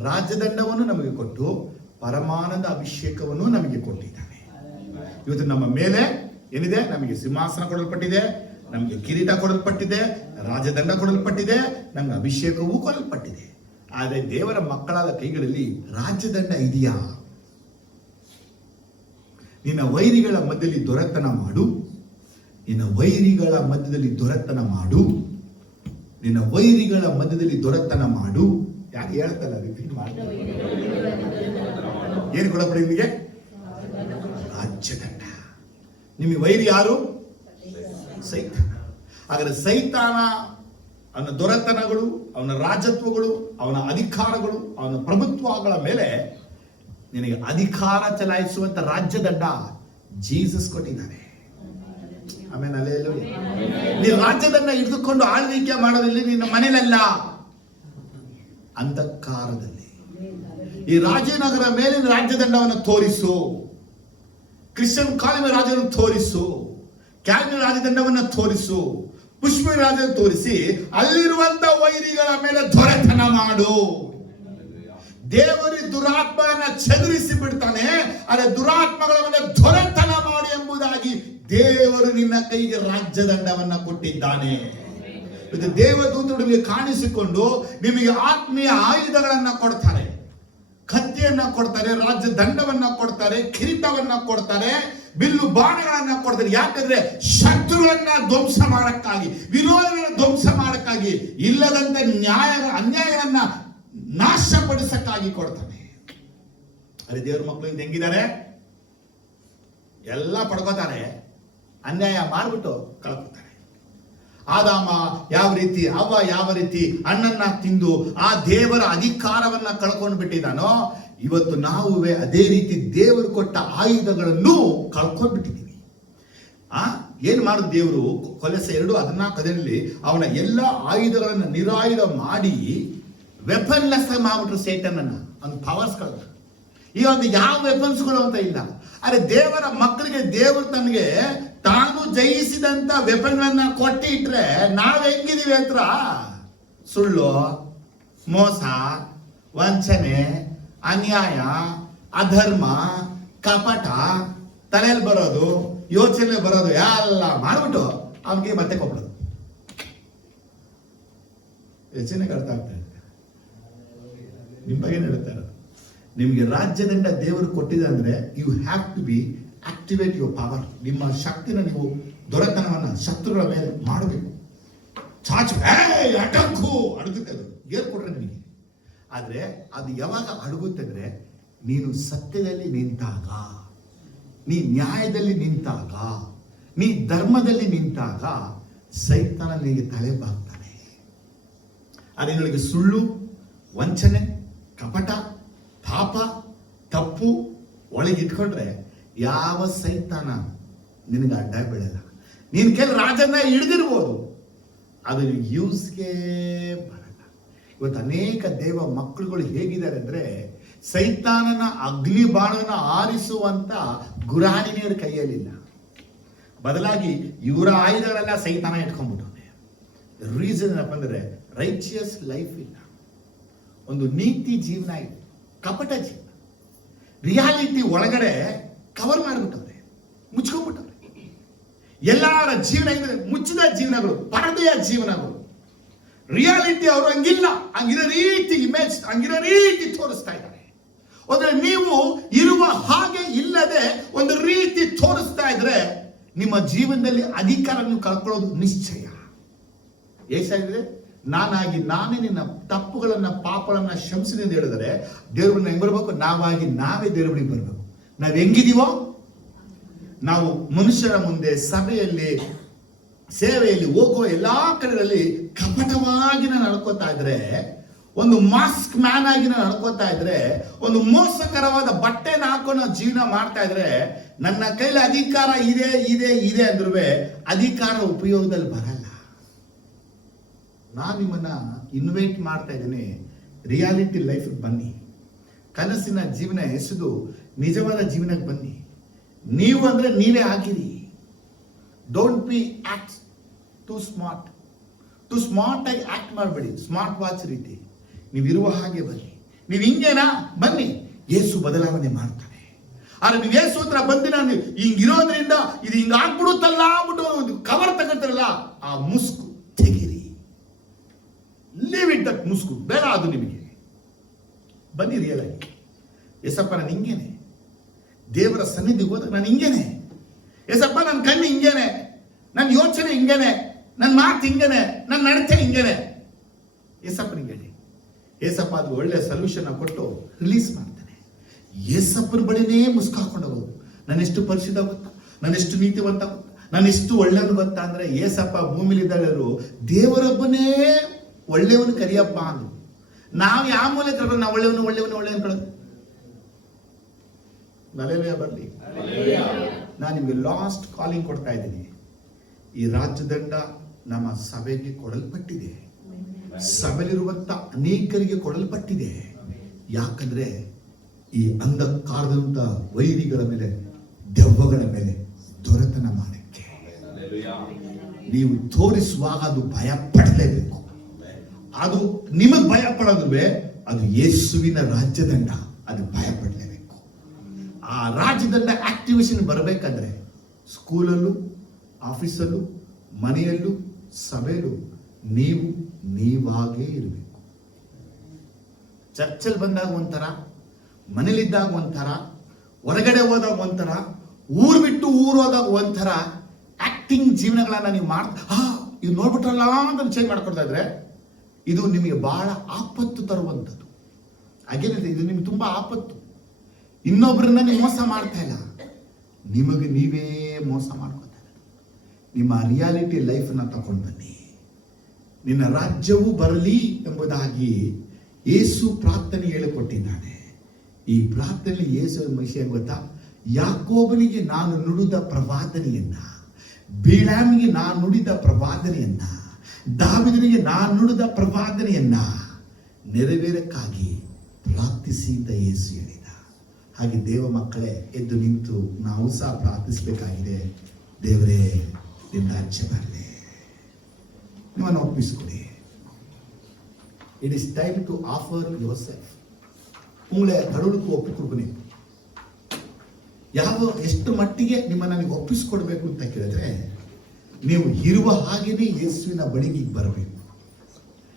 ರಾಜ್ಯದಂಡವನ್ನು ನಮಗೆ ಕೊಟ್ಟು ಪರಮಾನಂದ ಅಭಿಷೇಕವನ್ನು ನಮಗೆ ಕೊಟ್ಟಿದ್ದಾನೆ. ಇವತ್ತು ನಮ್ಮ ಮೇಲೆ ಏನಿದೆ, ನಮಗೆ ಸಿಂಹಾಸನ ಕೊಡಲ್ಪಟ್ಟಿದೆ, ನಮಗೆ ಕಿರೀಟ ಕೊಡಲ್ಪಟ್ಟಿದೆ, ರಾಜದಂಡ ಕೊಡಲ್ಪಟ್ಟಿದೆ, ನಮಗೆ ಅಭಿಷೇಕವೂ ಕೊಡಲ್ಪಟ್ಟಿದೆ. ಆದರೆ ದೇವರ ಮಕ್ಕಳಾದ ಕೈಗಳಲ್ಲಿ ರಾಜ್ಯದಂಡ ಇದೆಯಾ? ನಿನ್ನ ವೈರಿಗಳ ಮಧ್ಯದಲ್ಲಿ ದೊರೆತನ ಮಾಡು, ನಿನ್ನ ವೈರಿಗಳ ಮಧ್ಯದಲ್ಲಿ ದೊರೆತನ ಮಾಡು, ನಿನ್ನ ವೈರಿಗಳ ಮಧ್ಯದಲ್ಲಿ ದೊರೆತನ ಮಾಡು. ಯಾಕೆ ಹೇಳ್ತಲ್ಲ, ರಿಪೀಟ್ ಮಾಡಿ. ಏನು ಕೊಡಲ್ಪಡಿ ನಿಮಗೆ? ರಾಜ್ಯದಂಡ. ನಿಮಗೆ ವೈರಿ ಯಾರು? ಸೈತಾನ. ಹಾಗಾದ್ರೆ ಸೈತಾನ ಅವನ ದೊರೆತನಗಳು, ಅವನ ರಾಜತ್ವಗಳು, ಅವನ ಅಧಿಕಾರಗಳು, ಅವನ ಪ್ರಭುತ್ವಗಳ ಮೇಲೆ ನಿನಗೆ ಅಧಿಕಾರ ಚಲಾಯಿಸುವಂತ ರಾಜ್ಯದಂಡ ಜೀಸಸ್ ಕೊಟ್ಟಿದ್ದಾನೆ. ಆಮೇಲೆ ಅಲ್ಲೆಲ್ಲೂ ನೀನು ರಾಜ್ಯದಂಡ ಹಿಡಿದುಕೊಂಡು ಆಳ್ವಿಕೆ ಮಾಡೋದಿಲ್ಲ, ನಿನ್ನ ಮನೆಯಲ್ಲ, ಅಂಧಕಾರದಲ್ಲಿ. ಈ ರಾಜನಗರ ಮೇಲಿನ ರಾಜ್ಯದಂಡವನ್ನು ತೋರಿಸು, ಕ್ರಿಶ್ಚಿಯನ್ ಕಾಲಮಿ ರಾಜ್ಯವನ್ನು ತೋರಿಸು, ಕ್ಯಾಲ್ವಿನ್ ರಾಜದಂಡವನ್ನು ತೋರಿಸು, ಪುಷ್ಪ ರಾಜ ತೋರಿಸಿ ಅಲ್ಲಿರುವಂತ ವೈರಿಗಳ ಮೇಲೆ ದೊರೆತನ ಮಾಡು. ದೇವರು ದುರಾತ್ಮನ ಚದುರಿಸಿ ಬಿಡ್ತಾನೆ, ಆದರೆ ದುರಾತ್ಮಗಳ ಮೇಲೆ ದೊರೆತನ ಮಾಡು ಎಂಬುದಾಗಿ ದೇವರು ನಿನ್ನ ಕೈಗೆ ರಾಜ್ಯದಂಡವನ್ನ ಕೊಟ್ಟಿದ್ದಾನೆ. ಇದು ದೇವದೂತರು ನಿಮಗೆ ಕಾಣಿಸಿಕೊಂಡು ನಿಮಗೆ ಆತ್ಮೀಯ ಆಯುಧಗಳನ್ನ ಕೊಡ್ತಾರೆ, ಕತ್ತಿಯನ್ನ ಕೊಡ್ತಾರೆ, ರಾಜ್ಯ ದಂಡವನ್ನ ಕೊಡ್ತಾರೆ, ಕಿರೀಟವನ್ನ ಕೊಡ್ತಾರೆ, ಬಿಲ್ಲು ಬಾಣಗಳನ್ನ ಕೊಡ್ತಾರೆ. ಯಾಕಂದ್ರೆ ಶತ್ರುಗಳನ್ನ ಧ್ವಂಸ ಮಾಡಕ್ಕಾಗಿ, ವಿರೋಧಗಳನ್ನ ಧ್ವಂಸ ಮಾಡಕ್ಕಾಗಿ, ಇಲ್ಲದಂತ ಅನ್ಯಾಯಗಳನ್ನ ನಾಶಪಡಿಸಕ್ಕಾಗಿ ಕೊಡ್ತಾನೆ. ಅರೆ ದೇವ್ರ ಮಕ್ಕಳು ಹೆಂಗಿದ್ದಾರೆ? ಎಲ್ಲ ಪಡ್ಕೋತಾರೆ, ಅನ್ಯಾಯ ಮಾಡ್ಬಿಟ್ಟು ಕಳ್ಕೊತಾರೆ. ಆದಾಮ ಯಾವ ರೀತಿ, ಅವ್ವ ಯಾವ ರೀತಿ ಹಣ್ಣನ್ನ ತಿಂದು ಆ ದೇವರ ಅಧಿಕಾರವನ್ನ ಕಳ್ಕೊಂಡು ಬಿಟ್ಟಿದ್ದಾನೋ, ಇವತ್ತು ನಾವು ಅದೇ ರೀತಿ ದೇವರು ಕೊಟ್ಟ ಆಯುಧಗಳನ್ನು ಕಳ್ಕೊಂಡು ಬಿಟ್ಟಿದ್ದೀವಿ. ಏನ್ ಮಾಡುದು ದೇವರು? ಕೊಲೊಸ್ಸೆ 2:14 ಅವನ ಎಲ್ಲ ಆಯುಧಗಳನ್ನು ನಿರಾಯುಧ ಮಾಡಿ ವೆಪನ್ಲೆಸ್ ಮಾಡ್ಬಿಟ್ರು ಸೇಟನ್ ಅನ್ನ, ಒಂದು ಪವರ್ಸ್ ಕಳೆದ. ಈ ಒಂದು ಯಾವ ವೆಪನ್ಸ್ಗಳು ಅಂತ ಇಲ್ಲ. ಅರೆ ದೇವರ ಮಕ್ಕಳಿಗೆ ದೇವರು ತನಗೆ ತಾನು ಜಯಿಸಿದಂತ ವೆಪನ್ ಕೊಟ್ಟಿ ಇಟ್ರೆ ನಾವ್ ಹೆಂಗಿದೀವಿ ಹತ್ರ? ಸುಳ್ಳು, ಮೋಸ, ವಂಚನೆ, ಅನ್ಯಾಯ, ಅಧರ್ಮ, ಕಪಟ, ತಲೆಯಲ್ಲಿ ಬರೋದು, ಯೋಚನೆ ಬರೋದು ಎಲ್ಲ ಮಾಡ್ಬಿಟ್ಟು ಅವನಿಗೆ ಮತ್ತೆ ಕೊಬ್ಬಿಡೋದು. ಯೋಚನೆ ಅರ್ಥ ಆಗ್ತಾ ಇದೆ? ನಿಮ್ ಬಗ್ಗೆ ಹೇಳ್ತಾರೆ, ನಿಮ್ಗೆ ರಾಜ್ಯದಂಡ ದೇವರು ಕೊಟ್ಟಿದೆ ಅಂದ್ರೆ you have to be activate your power. ನಿಮ್ಮ ಶಕ್ತಿನ ನೀವು ದೊರೆತನವನ್ನ ಶತ್ರುಗಳ ಮೇಲೆ ಮಾಡಬೇಕು. ಅಟಕ್ಕು ಅಡುಗುತ್ತೆ, ಅದು ಏರ್ ಕೊಟ್ರೆ ನಿಮಗೆ. ಆದ್ರೆ ಅದು ಯಾವಾಗ ಅಡುಗುತ್ತೆ ಅಂದ್ರೆ ನೀನು ಸತ್ಯದಲ್ಲಿ ನಿಂತಾಗ, ನೀ ನ್ಯಾಯದಲ್ಲಿ ನಿಂತಾಗ, ನೀ ಧರ್ಮದಲ್ಲಿ ನಿಂತಾಗ ಸೈತಾನ ನಿನಗೆ ತಲೆ ಬಾಗ್ತಾನೆ. ಅದೇ ನಿನಗೆ ಸುಳ್ಳು, ವಂಚನೆ, ಕಪಟ, ಪಾಪ, ತಪ್ಪು ಒಳಗೆ ಇಟ್ಕೊಂಡ್ರೆ ಯಾವ ಸೈತಾನ ನಿನಗೆ ಅಡ್ಡ ಬೀಳಲ್ಲ. ನೀನು ಕೆಲ ರಾಜನ ಹಿಡಿದಿರ್ಬೋದು, ಅದು ಯೂಸ್ಗೆ ಬರಲ್ಲ. ಇವತ್ತು ಅನೇಕ ದೇವ ಮಕ್ಕಳುಗಳು ಹೇಗಿದ್ದಾರೆ ಅಂದ್ರೆ ಸೈತಾನನ ಅಗ್ನಿ ಬಾಣನ ಆರಿಸುವಂತ ಗುರಾಣಿನಿಯರ ಕೈಯಲ್ಲಿಲ್ಲ. ಬದಲಾಗಿ ಇವರ ಆಯುಧಗಳೆಲ್ಲ ಸೈತಾನ ಇಟ್ಕೊಂಡ್ಬಿಟ್ಟವನೆ. ರೀಸನ್ ಏನಪ್ಪ ಅಂದ್ರೆ ರೈಚಿಯಸ್ ಲೈಫ್ ಇಲ್ಲ, ಒಂದು ನೀತಿ ಜೀವನ ಇದೆ, ಕಪಟ ಜೀವನ. ರಿಯಾಲಿಟಿ ಒಳಗಡೆ ಕವರ್ ಮಾಡಿಬಿಟ್ಟವ್ರೆ, ಮುಚ್ಕೊಂಡ್ಬಿಟ್ಟವ್ರೆ. ಎಲ್ಲರ ಜೀವನ ಇದ್ರೆ ಮುಚ್ಚಿದ ಜೀವನಗಳು, ಪರದೆಯ ಜೀವನಗಳು. ರಿಯಾಲಿಟಿ ಅವರು ಹಂಗಿಲ್ಲ, ಹಂಗಿರೋ ರೀತಿ ಇಮೇಜ್, ಹಂಗಿರೋ ರೀತಿ ತೋರಿಸ್ತಾ ಇದ್ದಾರೆ. ಅಂದ್ರೆ ನೀವು ಇರುವ ಹಾಗೆ ಇಲ್ಲದೆ ಒಂದು ರೀತಿ ತೋರಿಸ್ತಾ ಇದ್ರೆ ನಿಮ್ಮ ಜೀವನದಲ್ಲಿ ಅಧಿಕಾರ ನೀವು ಕಳ್ಕೊಳ್ಳೋದು ನಿಶ್ಚಯ. ಏಸಾಗಿದೆ, ನಾನಾಗಿ ನಾನೇ ನಿನ್ನ ತಪ್ಪುಗಳನ್ನ ಪಾಪಗಳನ್ನ ಕ್ಷಮಿಸಿದೆ ಅಂತ ಹೇಳಿದರೆ ದೇವ್ರನ್ನ ಹೆಂಗ್ ಬರ್ಬೇಕು? ನಾವಾಗಿ ನಾವೇ ದೇವ್ರ ಬಳಿಗೆ ಬರ್ಬೇಕು. ನಾವ್ ಹೆಂಗಿದೀವೋ, ನಾವು ಮನುಷ್ಯರ ಮುಂದೆ, ಸಭೆಯಲ್ಲಿ, ಸೇವೆಯಲ್ಲಿ, ಹೋಗುವ ಎಲ್ಲಾ ಕಡೆಗಳಲ್ಲಿ ಕಪಟವಾಗಿ ನಡ್ಕೋತಾ ಇದ್ರೆ, ಒಂದು ಮಾಸ್ಕ್ ಮ್ಯಾನ್ ಆಗಿ ನಡ್ಕೋತಾ ಇದ್ರೆ, ಒಂದು ಮೋಸಕರವಾದ ಬಟ್ಟೆನ ಹಾಕೊಂಡು ಜೀವನ ಮಾಡ್ತಾ ಇದ್ರೆ ನನ್ನ ಕೈಲಿ ಅಧಿಕಾರ ಇದೆ ಇದೆ ಇದೆ ಅಂದ್ರೂ ಅಧಿಕಾರ ಉಪಯೋಗದಲ್ಲಿ ಬರಲ್ಲ. ನಾನು ನಿಮ್ಮನ್ನ ಇನ್ವೈಟ್ ಮಾಡ್ತಾ ಇದ್ದೀನಿ, ರಿಯಾಲಿಟಿ ಲೈಫ್ ಬನ್ನಿ, ಕನಸಿನ ಜೀವನ ಎಸೆದು ನಿಜವಾದ ಜೀವನಕ್ಕೆ ಬನ್ನಿ. ನೀವು ಅಂದ್ರೆ ನೀವೇ ಆಗಿರಿ. Don't be act too smart ಆಗಿ ಆಕ್ಟ್ ಮಾಡಬೇಡಿ. ಸ್ಮಾರ್ಟ್ ವಾಚ್ ರೀತಿ ನೀವಿರುವ ಹಾಗೆ ಬನ್ನಿ. ನೀವು ಹಿಂಗೇನಾ ಬನ್ನಿ, ಯೇಸು ಬದಲಾವಣೆ ಮಾಡ್ತಾನೆ. ಆದ್ರೆ ನೀವು ಯೇಸು ಹತ್ರ ಬಂದಿನ ಹಿಂಗಿರೋದ್ರಿಂದ ಇದು ಹಿಂಗಾಗ್ಬಿಡುತ್ತಲ್ಲ ಅಂದ್ಬಿಟ್ಟು ಕವರ್ ತಗೋತಾರಲ್ಲ, ಆ ಮುಸ್ಕು ತೆಗಿರಿ. ಲೀವ್ ಇಟ್ ದಟ್ ಮುಸ್ಕು, ಬೇಡ ಅದು ನಿಮಗೆ. ಬನ್ನಿ ರಿಯಲ್ ಆಗಿ, ಯೇಸಪ್ಪ ನಾನು ಹಿಂಗೇನೆ, ದೇವರ ಸನ್ನಿಧಿಗೆ ಹೋದಾಗ ನಾನು ಹಿಂಗೇನೆ, ಯೇಸಪ್ಪ ನನ್ನ ಕಣ್ಣು ಹಿಂಗೇನೆ, ನನ್ನ ಯೋಚನೆ ಹಿಂಗೇನೆ, ನನ್ನ ಮಾತು ಹಿಂಗೇನೆ, ನನ್ನ ನಡತೆ ಹಿಂಗೇನೆ. ಯೇಸಪ್ಪನಿಗೆ ಹೇಳಿ, ಯೇಸಪ್ಪ ಅದು ಒಳ್ಳೆ ಸೊಲ್ಯೂಷನ್ ಕೊಟ್ಟು ರಿಲೀಸ್ ಮಾಡ್ತಾನೆ. ಯೇಸಪ್ಪನ ಬಳಿನೇ ಮುಸ್ಕಾಕೊಂಡು ಹೋಗೋದು. ನಾನೆಷ್ಟು ಪರಿಶುದ್ಧ ಗೊತ್ತಾ, ನಾನೆಷ್ಟು ನೀತಿವಂತ ಗೊತ್ತಾ, ನಾನೆಷ್ಟು ಒಳ್ಳೆಯವನು ಗೊತ್ತಾ ಅಂದ್ರೆ, ಯೇಸಪ್ಪ ಭೂಮಿಲಿದ್ದವರು ದೇವರೊಬ್ಬನೇ ಒಳ್ಳೆಯವನು ಕರಿಯಪ್ಪ ಅಂದ್ರು. ನಾವು ಯಾವ ಮೂಲೆ ಕರ್ಕೊಂಡು ನಾವು ಒಳ್ಳೆಯವನು ಕಳೆದು ನಲೆಯ ಬರಲಿ. ನಾನು ನಿಮಗೆ ಲಾಸ್ಟ್ ಕಾಲಿಂಗ್ ಕೊಡ್ತಾ ಇದ್ದೀನಿ. ಈ ರಾಜ್ಯದಂಡ ನಮ್ಮ ಸಭೆಗೆ ಕೊಡಲ್ಪಟ್ಟಿದೆ, ಸಭೆಯಲ್ಲಿರುವಂತ ಅನೇಕರಿಗೆ ಕೊಡಲ್ಪಟ್ಟಿದೆ. ಯಾಕಂದ್ರೆ ಈ ಅಂಧಕಾರದಂತ ವೈರಿಗಳ ಮೇಲೆ, ದೆವ್ವಗಳ ಮೇಲೆ ದೊರೆತನ ಮಾಡಕ್ಕೆ ನೀವು ತೋರಿಸುವಾಗ ಅದು ಭಯ ಪಡಲೇಬೇಕು. ಅದು ನಿಮಗೆ ಭಯ ಪಡೋದ್ರೆ ಅದು ಯೇಸುವಿನ ರಾಜ್ಯದಂಡ, ಅದು ಭಯ ಪಡಲೇಬೇಕು. ಆ ರಾಜ್ಯದಂಡ ಆಕ್ಟಿವೇಶನ್ ಬರಬೇಕಂದ್ರೆ ಸ್ಕೂಲಲ್ಲೂ, ಆಫೀಸಲ್ಲೂ, ಮನೆಯಲ್ಲೂ, ಸಭೆಯಲ್ಲೂ ನೀವಾಗೇ ಇರಬೇಕು. ಚರ್ಚಲ್ಲಿ ಬಂದಾಗ ಒಂಥರ, ಮನೇಲಿದ್ದಾಗ ಒಂಥರ, ಹೊರಗಡೆ ಹೋದಾಗ ಒಂಥರ, ಊರು ಬಿಟ್ಟು ಊರು ಹೋದಾಗ ಒಂಥರ ಆಕ್ಟಿಂಗ್ ಜೀವನಗಳನ್ನ ನೀವು ಇದು ನೋಡ್ಬಿಟ್ರಲ್ಲ ಅಂತ ಚೇಂಜ್ ಮಾಡ್ಕೊಡ್ತಾ ಇದ್ರೆ ಇದು ನಿಮಗೆ ಬಹಳ ಆಪತ್ತು ತರುವಂಥದ್ದು. ಹಾಗೇನಿದೆ, ಇದು ನಿಮ್ಗೆ ತುಂಬಾ ಆಪತ್ತು. ಇನ್ನೊಬ್ಬರನ್ನ ನೀವು ಮೋಸ ಮಾಡ್ತಾ ಇಲ್ಲ, ನಿಮಗೆ ನೀವೇ ಮೋಸ ಮಾಡ್ಕೋತಾರೆ. ನಿಮ್ಮ ರಿಯಾಲಿಟಿ ಲೈಫ್ನ ತಗೊಂಡು ಬನ್ನಿ. ನಿನ್ನ ರಾಜ್ಯವು ಬರಲಿ ಎಂಬುದಾಗಿ ಯೇಸು ಪ್ರಾರ್ಥನೆ ಹೇಳಿಕೊಟ್ಟಿದ್ದಾನೆ. ಈ ಪ್ರಾರ್ಥನೆ ಯೇಸು ವಿಷಯ ಗೊತ್ತಾ? ಯಾಕೋಬನಿಗೆ ನಾನು ನುಡಿದ ಪ್ರವಾದನೆಯನ್ನ, ಬಿಳಾಮಿಗೆ ನಾನು ನುಡಿದ ಪ್ರವಾದನೆಯನ್ನ, ದಾವೀದನಿಗೆ ನಾನು ನುಡಿದ ಪ್ರವಾದನೆಯನ್ನ ನೆರವೇರಕ್ಕಾಗಿ ಪ್ರಾರ್ಥಿಸಿ ಅಂತ ಯೇಸು ಹೇಳಿದ. ಹಾಗೆ ದೇವ ಮಕ್ಕಳೇ, ಎದ್ದು ನಿಂತು ನಾವು ಸಹ ಪ್ರಾರ್ಥಿಸಬೇಕಾಗಿದೆ. ದೇವರೇ, ನಿನ್ನ ರಾಜ್ಯ ಬರಲಿ. ನಿಮ್ಮನ್ನು ಒಪ್ಪಿಸಿಕೊಡಿ. It is time to offer yourself. ಉಂಗ್ಳೆ ಕಡುಳುಕು ಒಪ್ಪಿಕೊಡ್ಬನಿ. ಎಷ್ಟು ಮಟ್ಟಿಗೆ ನಿಮ್ಮನ್ನು ನನಗೆ ಒಪ್ಪಿಸ್ಕೊಡ್ಬೇಕು ಅಂತ ಕೇಳಿದ್ರೆ, ನೀವು ಇರುವ ಹಾಗೇನೆ ಯೇಸುವಿನ ಬಳಿಗೆ ಬರಬೇಕು.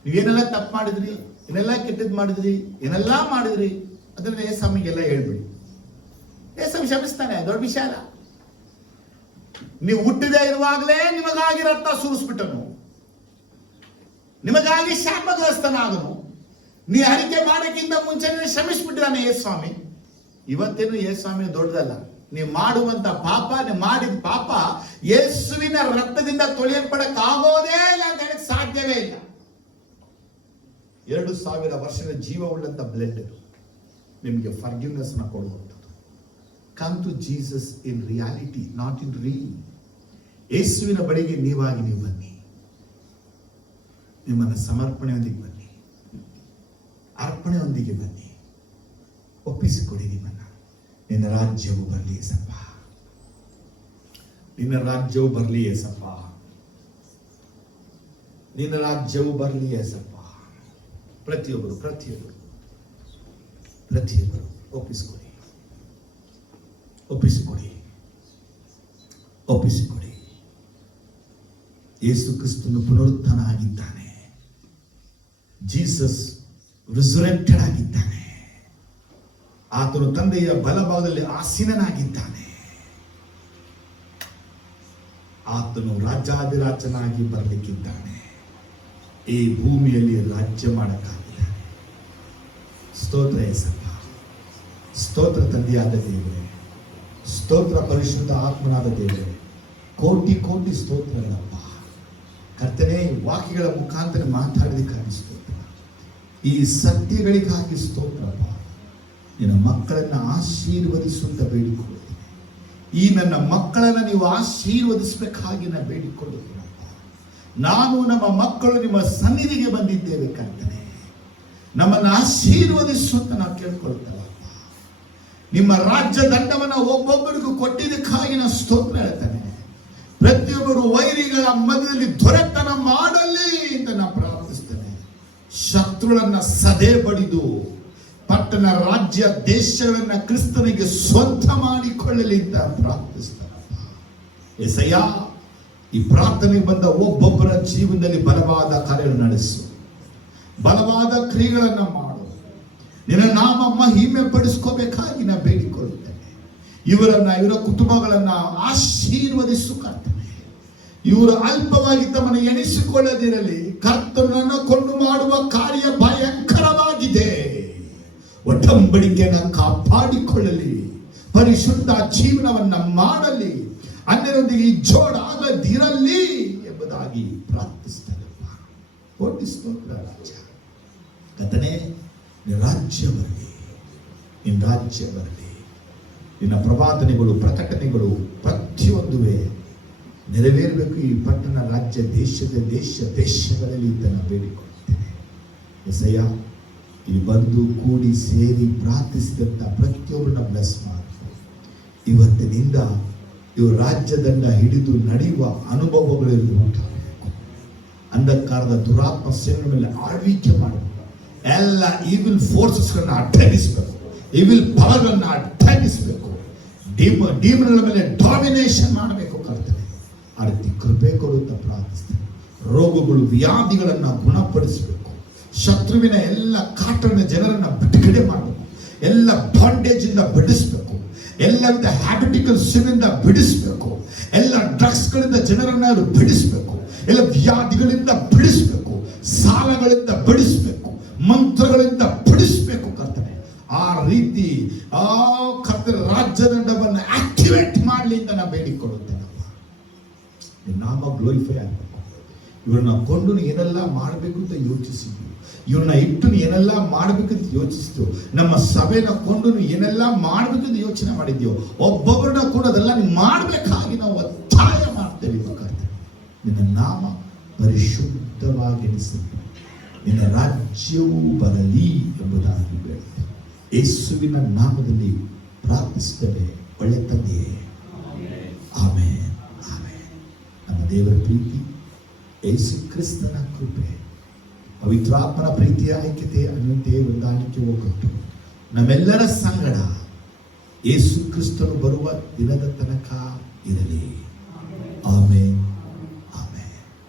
ನೀವೇನೆಲ್ಲ ತಪ್ಪು ಮಾಡಿದ್ರಿ, ಏನೆಲ್ಲ ಕೆಟ್ಟದ್ದು ಮಾಡಿದ್ರಿ, ಏನೆಲ್ಲ ಮಾಡಿದ್ರಿ, ಅದನ್ನ ಯೇಸಮ್ಮಿಗೆಲ್ಲ ಹೇಳ್ಬಿಡಿ. ಯೇಸು ಕ್ಷಮಿಸ್ತಾನೆ, ದೊಡ್ಡ ವಿಷಯ ಅಲ್ಲ. ನೀವು ಹುಟ್ಟಿದೇ ಇರುವಾಗಲೇ ನಿಮಗಾಗಿ ರಕ್ತ ಸುರಿಸ್ಬಿಟ್ಟನು, ನಿಮಗಾಗಿ ಶಾಪಗ್ರಸ್ತನಾದನು. ನೀ ಅರಿಕೆ ಮಾಡೋಕ್ಕಿಂತ ಮುಂಚೆ ಶ್ರಮಿಸ್ಬಿಟ್ಟಿದ್ದಾನೆ ಯೇಸ್ವಾಮಿ. ಇವತ್ತೇನು ಯೇಸ್ವಾಮಿ ದೊಡ್ಡದಲ್ಲ. ನೀವು ಮಾಡುವಂತ ಪಾಪ, ನೀವು ಮಾಡಿದ ಪಾಪ ಯೇಸುವಿನ ರಕ್ತದಿಂದ ತೊಳೆಯಲ್ಪಡಕ್ಕಾಗೋದೇ ಇಲ್ಲ ಅಂತ ಹೇಳಕ್ ಸಾಧ್ಯವೇ ಇಲ್ಲ. 2000 ವರ್ಷದ ಜೀವವುಳ್ಳಂತ ಬ್ಲಡ್ ನಿಮಗೆ ಫರ್ಗಿವ್ನೆಸ್ ನ ಕೊಡುವಂಥದ್ದು. Come to Jesus in reality, not in dream. ಯೇಸುವಿನ ಬಳಿಗೆ ನೀವಾಗಿ ನೀವು ಬನ್ನಿ. ನಿಮ್ಮನ್ನ ಸಮರ್ಪಣೆಯೊಂದಿಗೆ ಬನ್ನಿ, ಅರ್ಪಣೆಯೊಂದಿಗೆ ಬನ್ನಿ. ಒಪ್ಪಿಸಿಕೊಡಿ ನಿಮ್ಮನ್ನ. ನಿನ್ನ ರಾಜ್ಯವು ಬರಲಿ ಏಸಪ್ಪ, ನಿನ್ನ ರಾಜ್ಯವು ಬರಲಿ ಏಸಪ್ಪ, ನಿನ್ನ ರಾಜ್ಯವು ಬರಲಿ ಏಸಪ್ಪ. ಪ್ರತಿಯೊಬ್ಬರು ಒಪ್ಪಿಸಿಕೊಡಿ, ಒಪ್ಪಿಸಿಕೊಡಿ. ಯೇಸು ಕ್ರಿಸ್ತನು ಪುನರುತ್ಥಾನ ಆಗಿದ್ದಾನೆ. ಜೀಸಸ್ ರಿಸರೆಕ್ಟೆಡ್ ಆಗಿದ್ದಾನೆ. ಆತನು ತಂದೆಯ ಬಲಭಾಗದಲ್ಲಿ ಆಸೀನನಾಗಿದ್ದಾನೆ. ಆತನು ರಾಜಾಧಿರಾಜನಾಗಿ ಬರಲಿಕ್ಕಿದ್ದಾನೆ. ಈ ಭೂಮಿಯಲ್ಲಿ ರಾಜ್ಯ ಮಾಡಕ್ಕಾಗಿದ್ದಾನೆ. ಸ್ತೋತ್ರ ಯೇಸಪ್ಪ, ಸ್ತೋತ್ರ ತಂದೆಯಾದ ದೇವರೇ, ಸ್ತೋತ್ರ ಪರಿಶುದ್ಧ ಆತ್ಮನಾದ ದೇವರೇ, ಕೋಟಿ ಕೋಟಿ ಸ್ತೋತ್ರಗಳಪ್ಪ. ಕರ್ತನೇ, ವಾಕ್ಯಗಳ ಮುಖಾಂತರ ಮಾತಾಡೋದಕ್ಕಾಗಿ ಸ್ತೋತ್ರ, ಈ ಸತ್ಯಗಳಿಗಾಗಿ ಸ್ತೋತ್ರಪ್ಪ. ನಿನ್ನ ಮಕ್ಕಳನ್ನ ಆಶೀರ್ವದಿಸುವಂತ ಬೇಡಿಕೊಳ್ಳುತ್ತೇನೆ. ಈ ನನ್ನ ಮಕ್ಕಳನ್ನ ನೀವು ಆಶೀರ್ವದಿಸಬೇಕಾಗಿ ನಾನು ಬೇಡಿಕೊಳ್ಳುತ್ತೇನಪ್ಪ. ನಾನು ನಮ್ಮ ಮಕ್ಕಳು ನಿಮ್ಮ ಸನ್ನಿಧಿಗೆ ಬಂದಿದ್ದೇವೆ ಕರ್ತನೆ, ನಮ್ಮನ್ನು ಆಶೀರ್ವದಿಸುವಂತ ನಾವು ಕೇಳ್ಕೊಳ್ತೇವಪ್ಪ. ನಿಮ್ಮ ರಾಜ್ಯ ದಂಡವನ್ನು ಒಬ್ಬೊಬ್ಬರಿಗೂ ಕೊಟ್ಟಿದ್ದಕ್ಕಾಗಿ ನಾನು ಸ್ತೋತ್ರ ಹೇಳ್ತೇನೆ. ಪ್ರತಿಯೊಬ್ಬರು ವೈರಿಗಳ ಮಧ್ಯದಲ್ಲಿ ದೊರೆತನ ಮಾಡಲಿ ಅಂತ ನಾನು ಪ್ರಾರ್ಥಿಸ್ತೇನೆ. ಶತ್ರುಗಳನ್ನ ಸದೆ ಬಡಿದು ಪಟ್ಟಣ ರಾಜ್ಯ ದೇಶಗಳನ್ನ ಕ್ರಿಸ್ತನಿಗೆ ಸ್ವಂತ ಮಾಡಿಕೊಳ್ಳಲಿ ಅಂತ ಪ್ರಾರ್ಥಿಸ್ತೇನಪ್ಪ. ಎಸಯ್ಯ, ಈ ಪ್ರಾರ್ಥನೆಗೆ ಬಂದ ಒಬ್ಬೊಬ್ಬರ ಜೀವನದಲ್ಲಿ ಬಲವಾದ ಕಾರ್ಯ ನಡೆಸು, ಬಲವಾದ ಕ್ರಿಯೆಗಳನ್ನು ಮಾಡು. ನಿನ್ನ ನಾಮ ಮಹಿಮೆ ಪಡಿಸ್ಕೋಬೇಕಾಗಿ ನಾ ಬೇಡಿಕೊಳ್ಳುತ್ತೇನೆ. ಇವರ ಕುಟುಂಬಗಳನ್ನ ಆಶೀರ್ವದಿಸು ಕರ್ತನೆ. ಇವರು ಅಲ್ಪವಾಗಿ ತಮ್ಮನ್ನು ಎಣಿಸಿಕೊಳ್ಳದಿರಲಿ. ಕರ್ತನನ್ನು ಕೊಂಡು ಮಾಡುವ ಕಾರ್ಯ ಭಯಂಕರವಾಗಿದೆ. ಒಡಂಬಡಿಕೆಯನ್ನು ಕಾಪಾಡಿಕೊಳ್ಳಲಿ, ಪರಿಶುದ್ಧ ಜೀವನವನ್ನ ಮಾಡಲಿ, ಅನ್ಯರೊಂದಿಗೆ ಜೋಡಾಗದಿರಲಿ ಎಂಬುದಾಗಿ ಪ್ರಾರ್ಥಿಸ್ತೇನಪ್ಪ. ಕೋಟಿ ಸ್ತೋತ್ರ ರಾಜ. ಕರ್ತನೇ, ನಿನ್ನ ರಾಜ್ಯ ಬರಲಿ, ನಿನ್ನ ರಾಜ್ಯ ಬರಲಿ. ನಿನ್ನ ಪ್ರವಾದನೆಗಳು, ಪ್ರಕಟಣೆಗಳು ಪ್ರತಿಯೊಂದುವೇ ನೆರವೇರಬೇಕು ಈ ಪಟ್ಟಣ ರಾಜ್ಯ ದೇಶಗಳಲ್ಲಿ ಇದನ್ನು ಬೇಡಿಕೊಳ್ಳುತ್ತೇನೆ. ಎಸಯ್ಯ, ಇಲ್ಲಿ ಬಂದು ಕೂಡಿ ಸೇರಿ ಪ್ರಾರ್ಥಿಸಿದಂಥ ಪ್ರತಿಯೊಬ್ಬರನ್ನ ಬ್ಲೆಸ್ ಮಾಡಿ. ಇವತ್ತಿನಿಂದ ಇವರು ರಾಜ್ಯದಂಡ ಹಿಡಿದು ನಡೆಯುವ ಅನುಭವಗಳಲ್ಲಿ ಉಂಟಾಗಬೇಕು. ಅಂಧಕಾರದ ದುರಾತ್ಮ ಸೇವೆಗಳ ಮೇಲೆ ಆಳ್ವಿಕೆ ಮಾಡಬೇಕು. ಎಲ್ಲ ಈವಿಲ್ ಫೋರ್ಸಸ್ಗಳನ್ನ ಅಡ್ಡಗಿಸಬೇಕು, ಈವಿಲ್ ಪವರ್ಗಳನ್ನ ಅಡ್ಡಗಿಸಬೇಕು, ಡೀಮನ್ಗಳ ಮೇಲೆ ಡಾಮಿನೇಷನ್ ಮಾಡಬೇಕು ಕರ್ತನೆ. ಆ ರೀತಿ ಕೃಪೆ ಕೊಡುತ್ತಾ ಪ್ರಾರ್ಥಿಸ್ತೇನೆ. ರೋಗಗಳು, ವ್ಯಾಧಿಗಳನ್ನ ಗುಣಪಡಿಸಬೇಕು. ಶತ್ರುವಿನ ಎಲ್ಲ ಕಾಟನ ಜನರನ್ನ ಬಿಡುಗಡೆ ಮಾಡಬೇಕು. ಎಲ್ಲ ಬಾಂಡೇಜ್ ಇಂದ ಬಿಡಿಸಬೇಕು. ಎಲ್ಲ ಹ್ಯಾಬಿಟಿಕಲ್ ಸಿನಿಂದ ಬಿಡಿಸಬೇಕು. ಎಲ್ಲ ಡ್ರಗ್ಸ್ ಗಳಿಂದ ಜನರನ್ನ ಬಿಡಿಸಬೇಕು. ಎಲ್ಲ ವ್ಯಾಧಿಗಳಿಂದ ಬಿಡಿಸಬೇಕು. ಸಾಲಗಳಿಂದ ಬಿಡಿಸಬೇಕು. ಮಂತ್ರಗಳಿಂದ ಬಿಡಿಸಬೇಕು ಕರ್ತನೆ. ಆ ರೀತಿ ಕರ್ತನ ರಾಜ್ಯದಂಡವನ್ನು ಆಕ್ಟಿವೇಟ್ ಮಾಡಲಿ ಅಂತ ನಾನು ಬೇಡಿಕೊಳ್ಳುತ್ತೇನಪ್ಪ. ನಾಮ ಗ್ಲೋರಿಫೈ ಆಗಬೇಕು. ಇವ್ರನ್ನ ಕೊಂಡು ಏನೆಲ್ಲ ಮಾಡಬೇಕು ಅಂತ ಯೋಚಿಸಿದ್ವಿ, ಇವ್ರನ್ನ ಇಟ್ಟು ಏನೆಲ್ಲ ಮಾಡಬೇಕಂತ ಯೋಚಿಸಿದ್ವು. ನಮ್ಮ ಸಭೆನ ಕೊಂಡು ಏನೆಲ್ಲ ಮಾಡಬೇಕಂತ ಯೋಚನೆ ಮಾಡಿದ್ಯೋ, ಒಬ್ಬೊಬ್ಬರನ್ನ ಕೂಡ ಅದೆಲ್ಲ ನೀವು ಮಾಡಬೇಕಾಗಿ ನಾವು ಒತ್ತಾಯ ಮಾಡ್ತೇವೆ. ಕರ್ತನೆ, ನಿನ್ನ ನಾಮ ಪರಿಶುದ್ಧವಾಗಿ ಎನಿಸಲಿ, ನಿನ್ನ ರಾಜ್ಯವೂ ಬರಲಿ ಎಂಬುದಾಗಿ ಬೇಡುತ್ತೇವೆ. ಯೇಸುವಿನ ನಾಮದಲ್ಲಿ ಪ್ರಾರ್ಥಿಸುತ್ತೇವೆ ಒಳ್ಳೆ ತಂದೆಯೇ, ಆಮೆನ್, ಆಮೆನ್. ನಮ್ಮ ದೇವರ ಪ್ರೀತಿ, ಯೇಸು ಕ್ರಿಸ್ತನ ಕೃಪೆ, ಪವಿತ್ರಾತ್ಮನ ಪ್ರೀತಿಯ ಐಕ್ಯತೆ, ಅನ್ಯತೆ, ಹೊಂದಾಣಿಕೆ, ಒಗ್ಗಟ್ಟು ನಮ್ಮೆಲ್ಲರ ಸಂಗಡ ಯೇಸು ಕ್ರಿಸ್ತನು ಬರುವ ದಿನದ ತನಕ ಇರಲಿ. ಆಮೆನ್.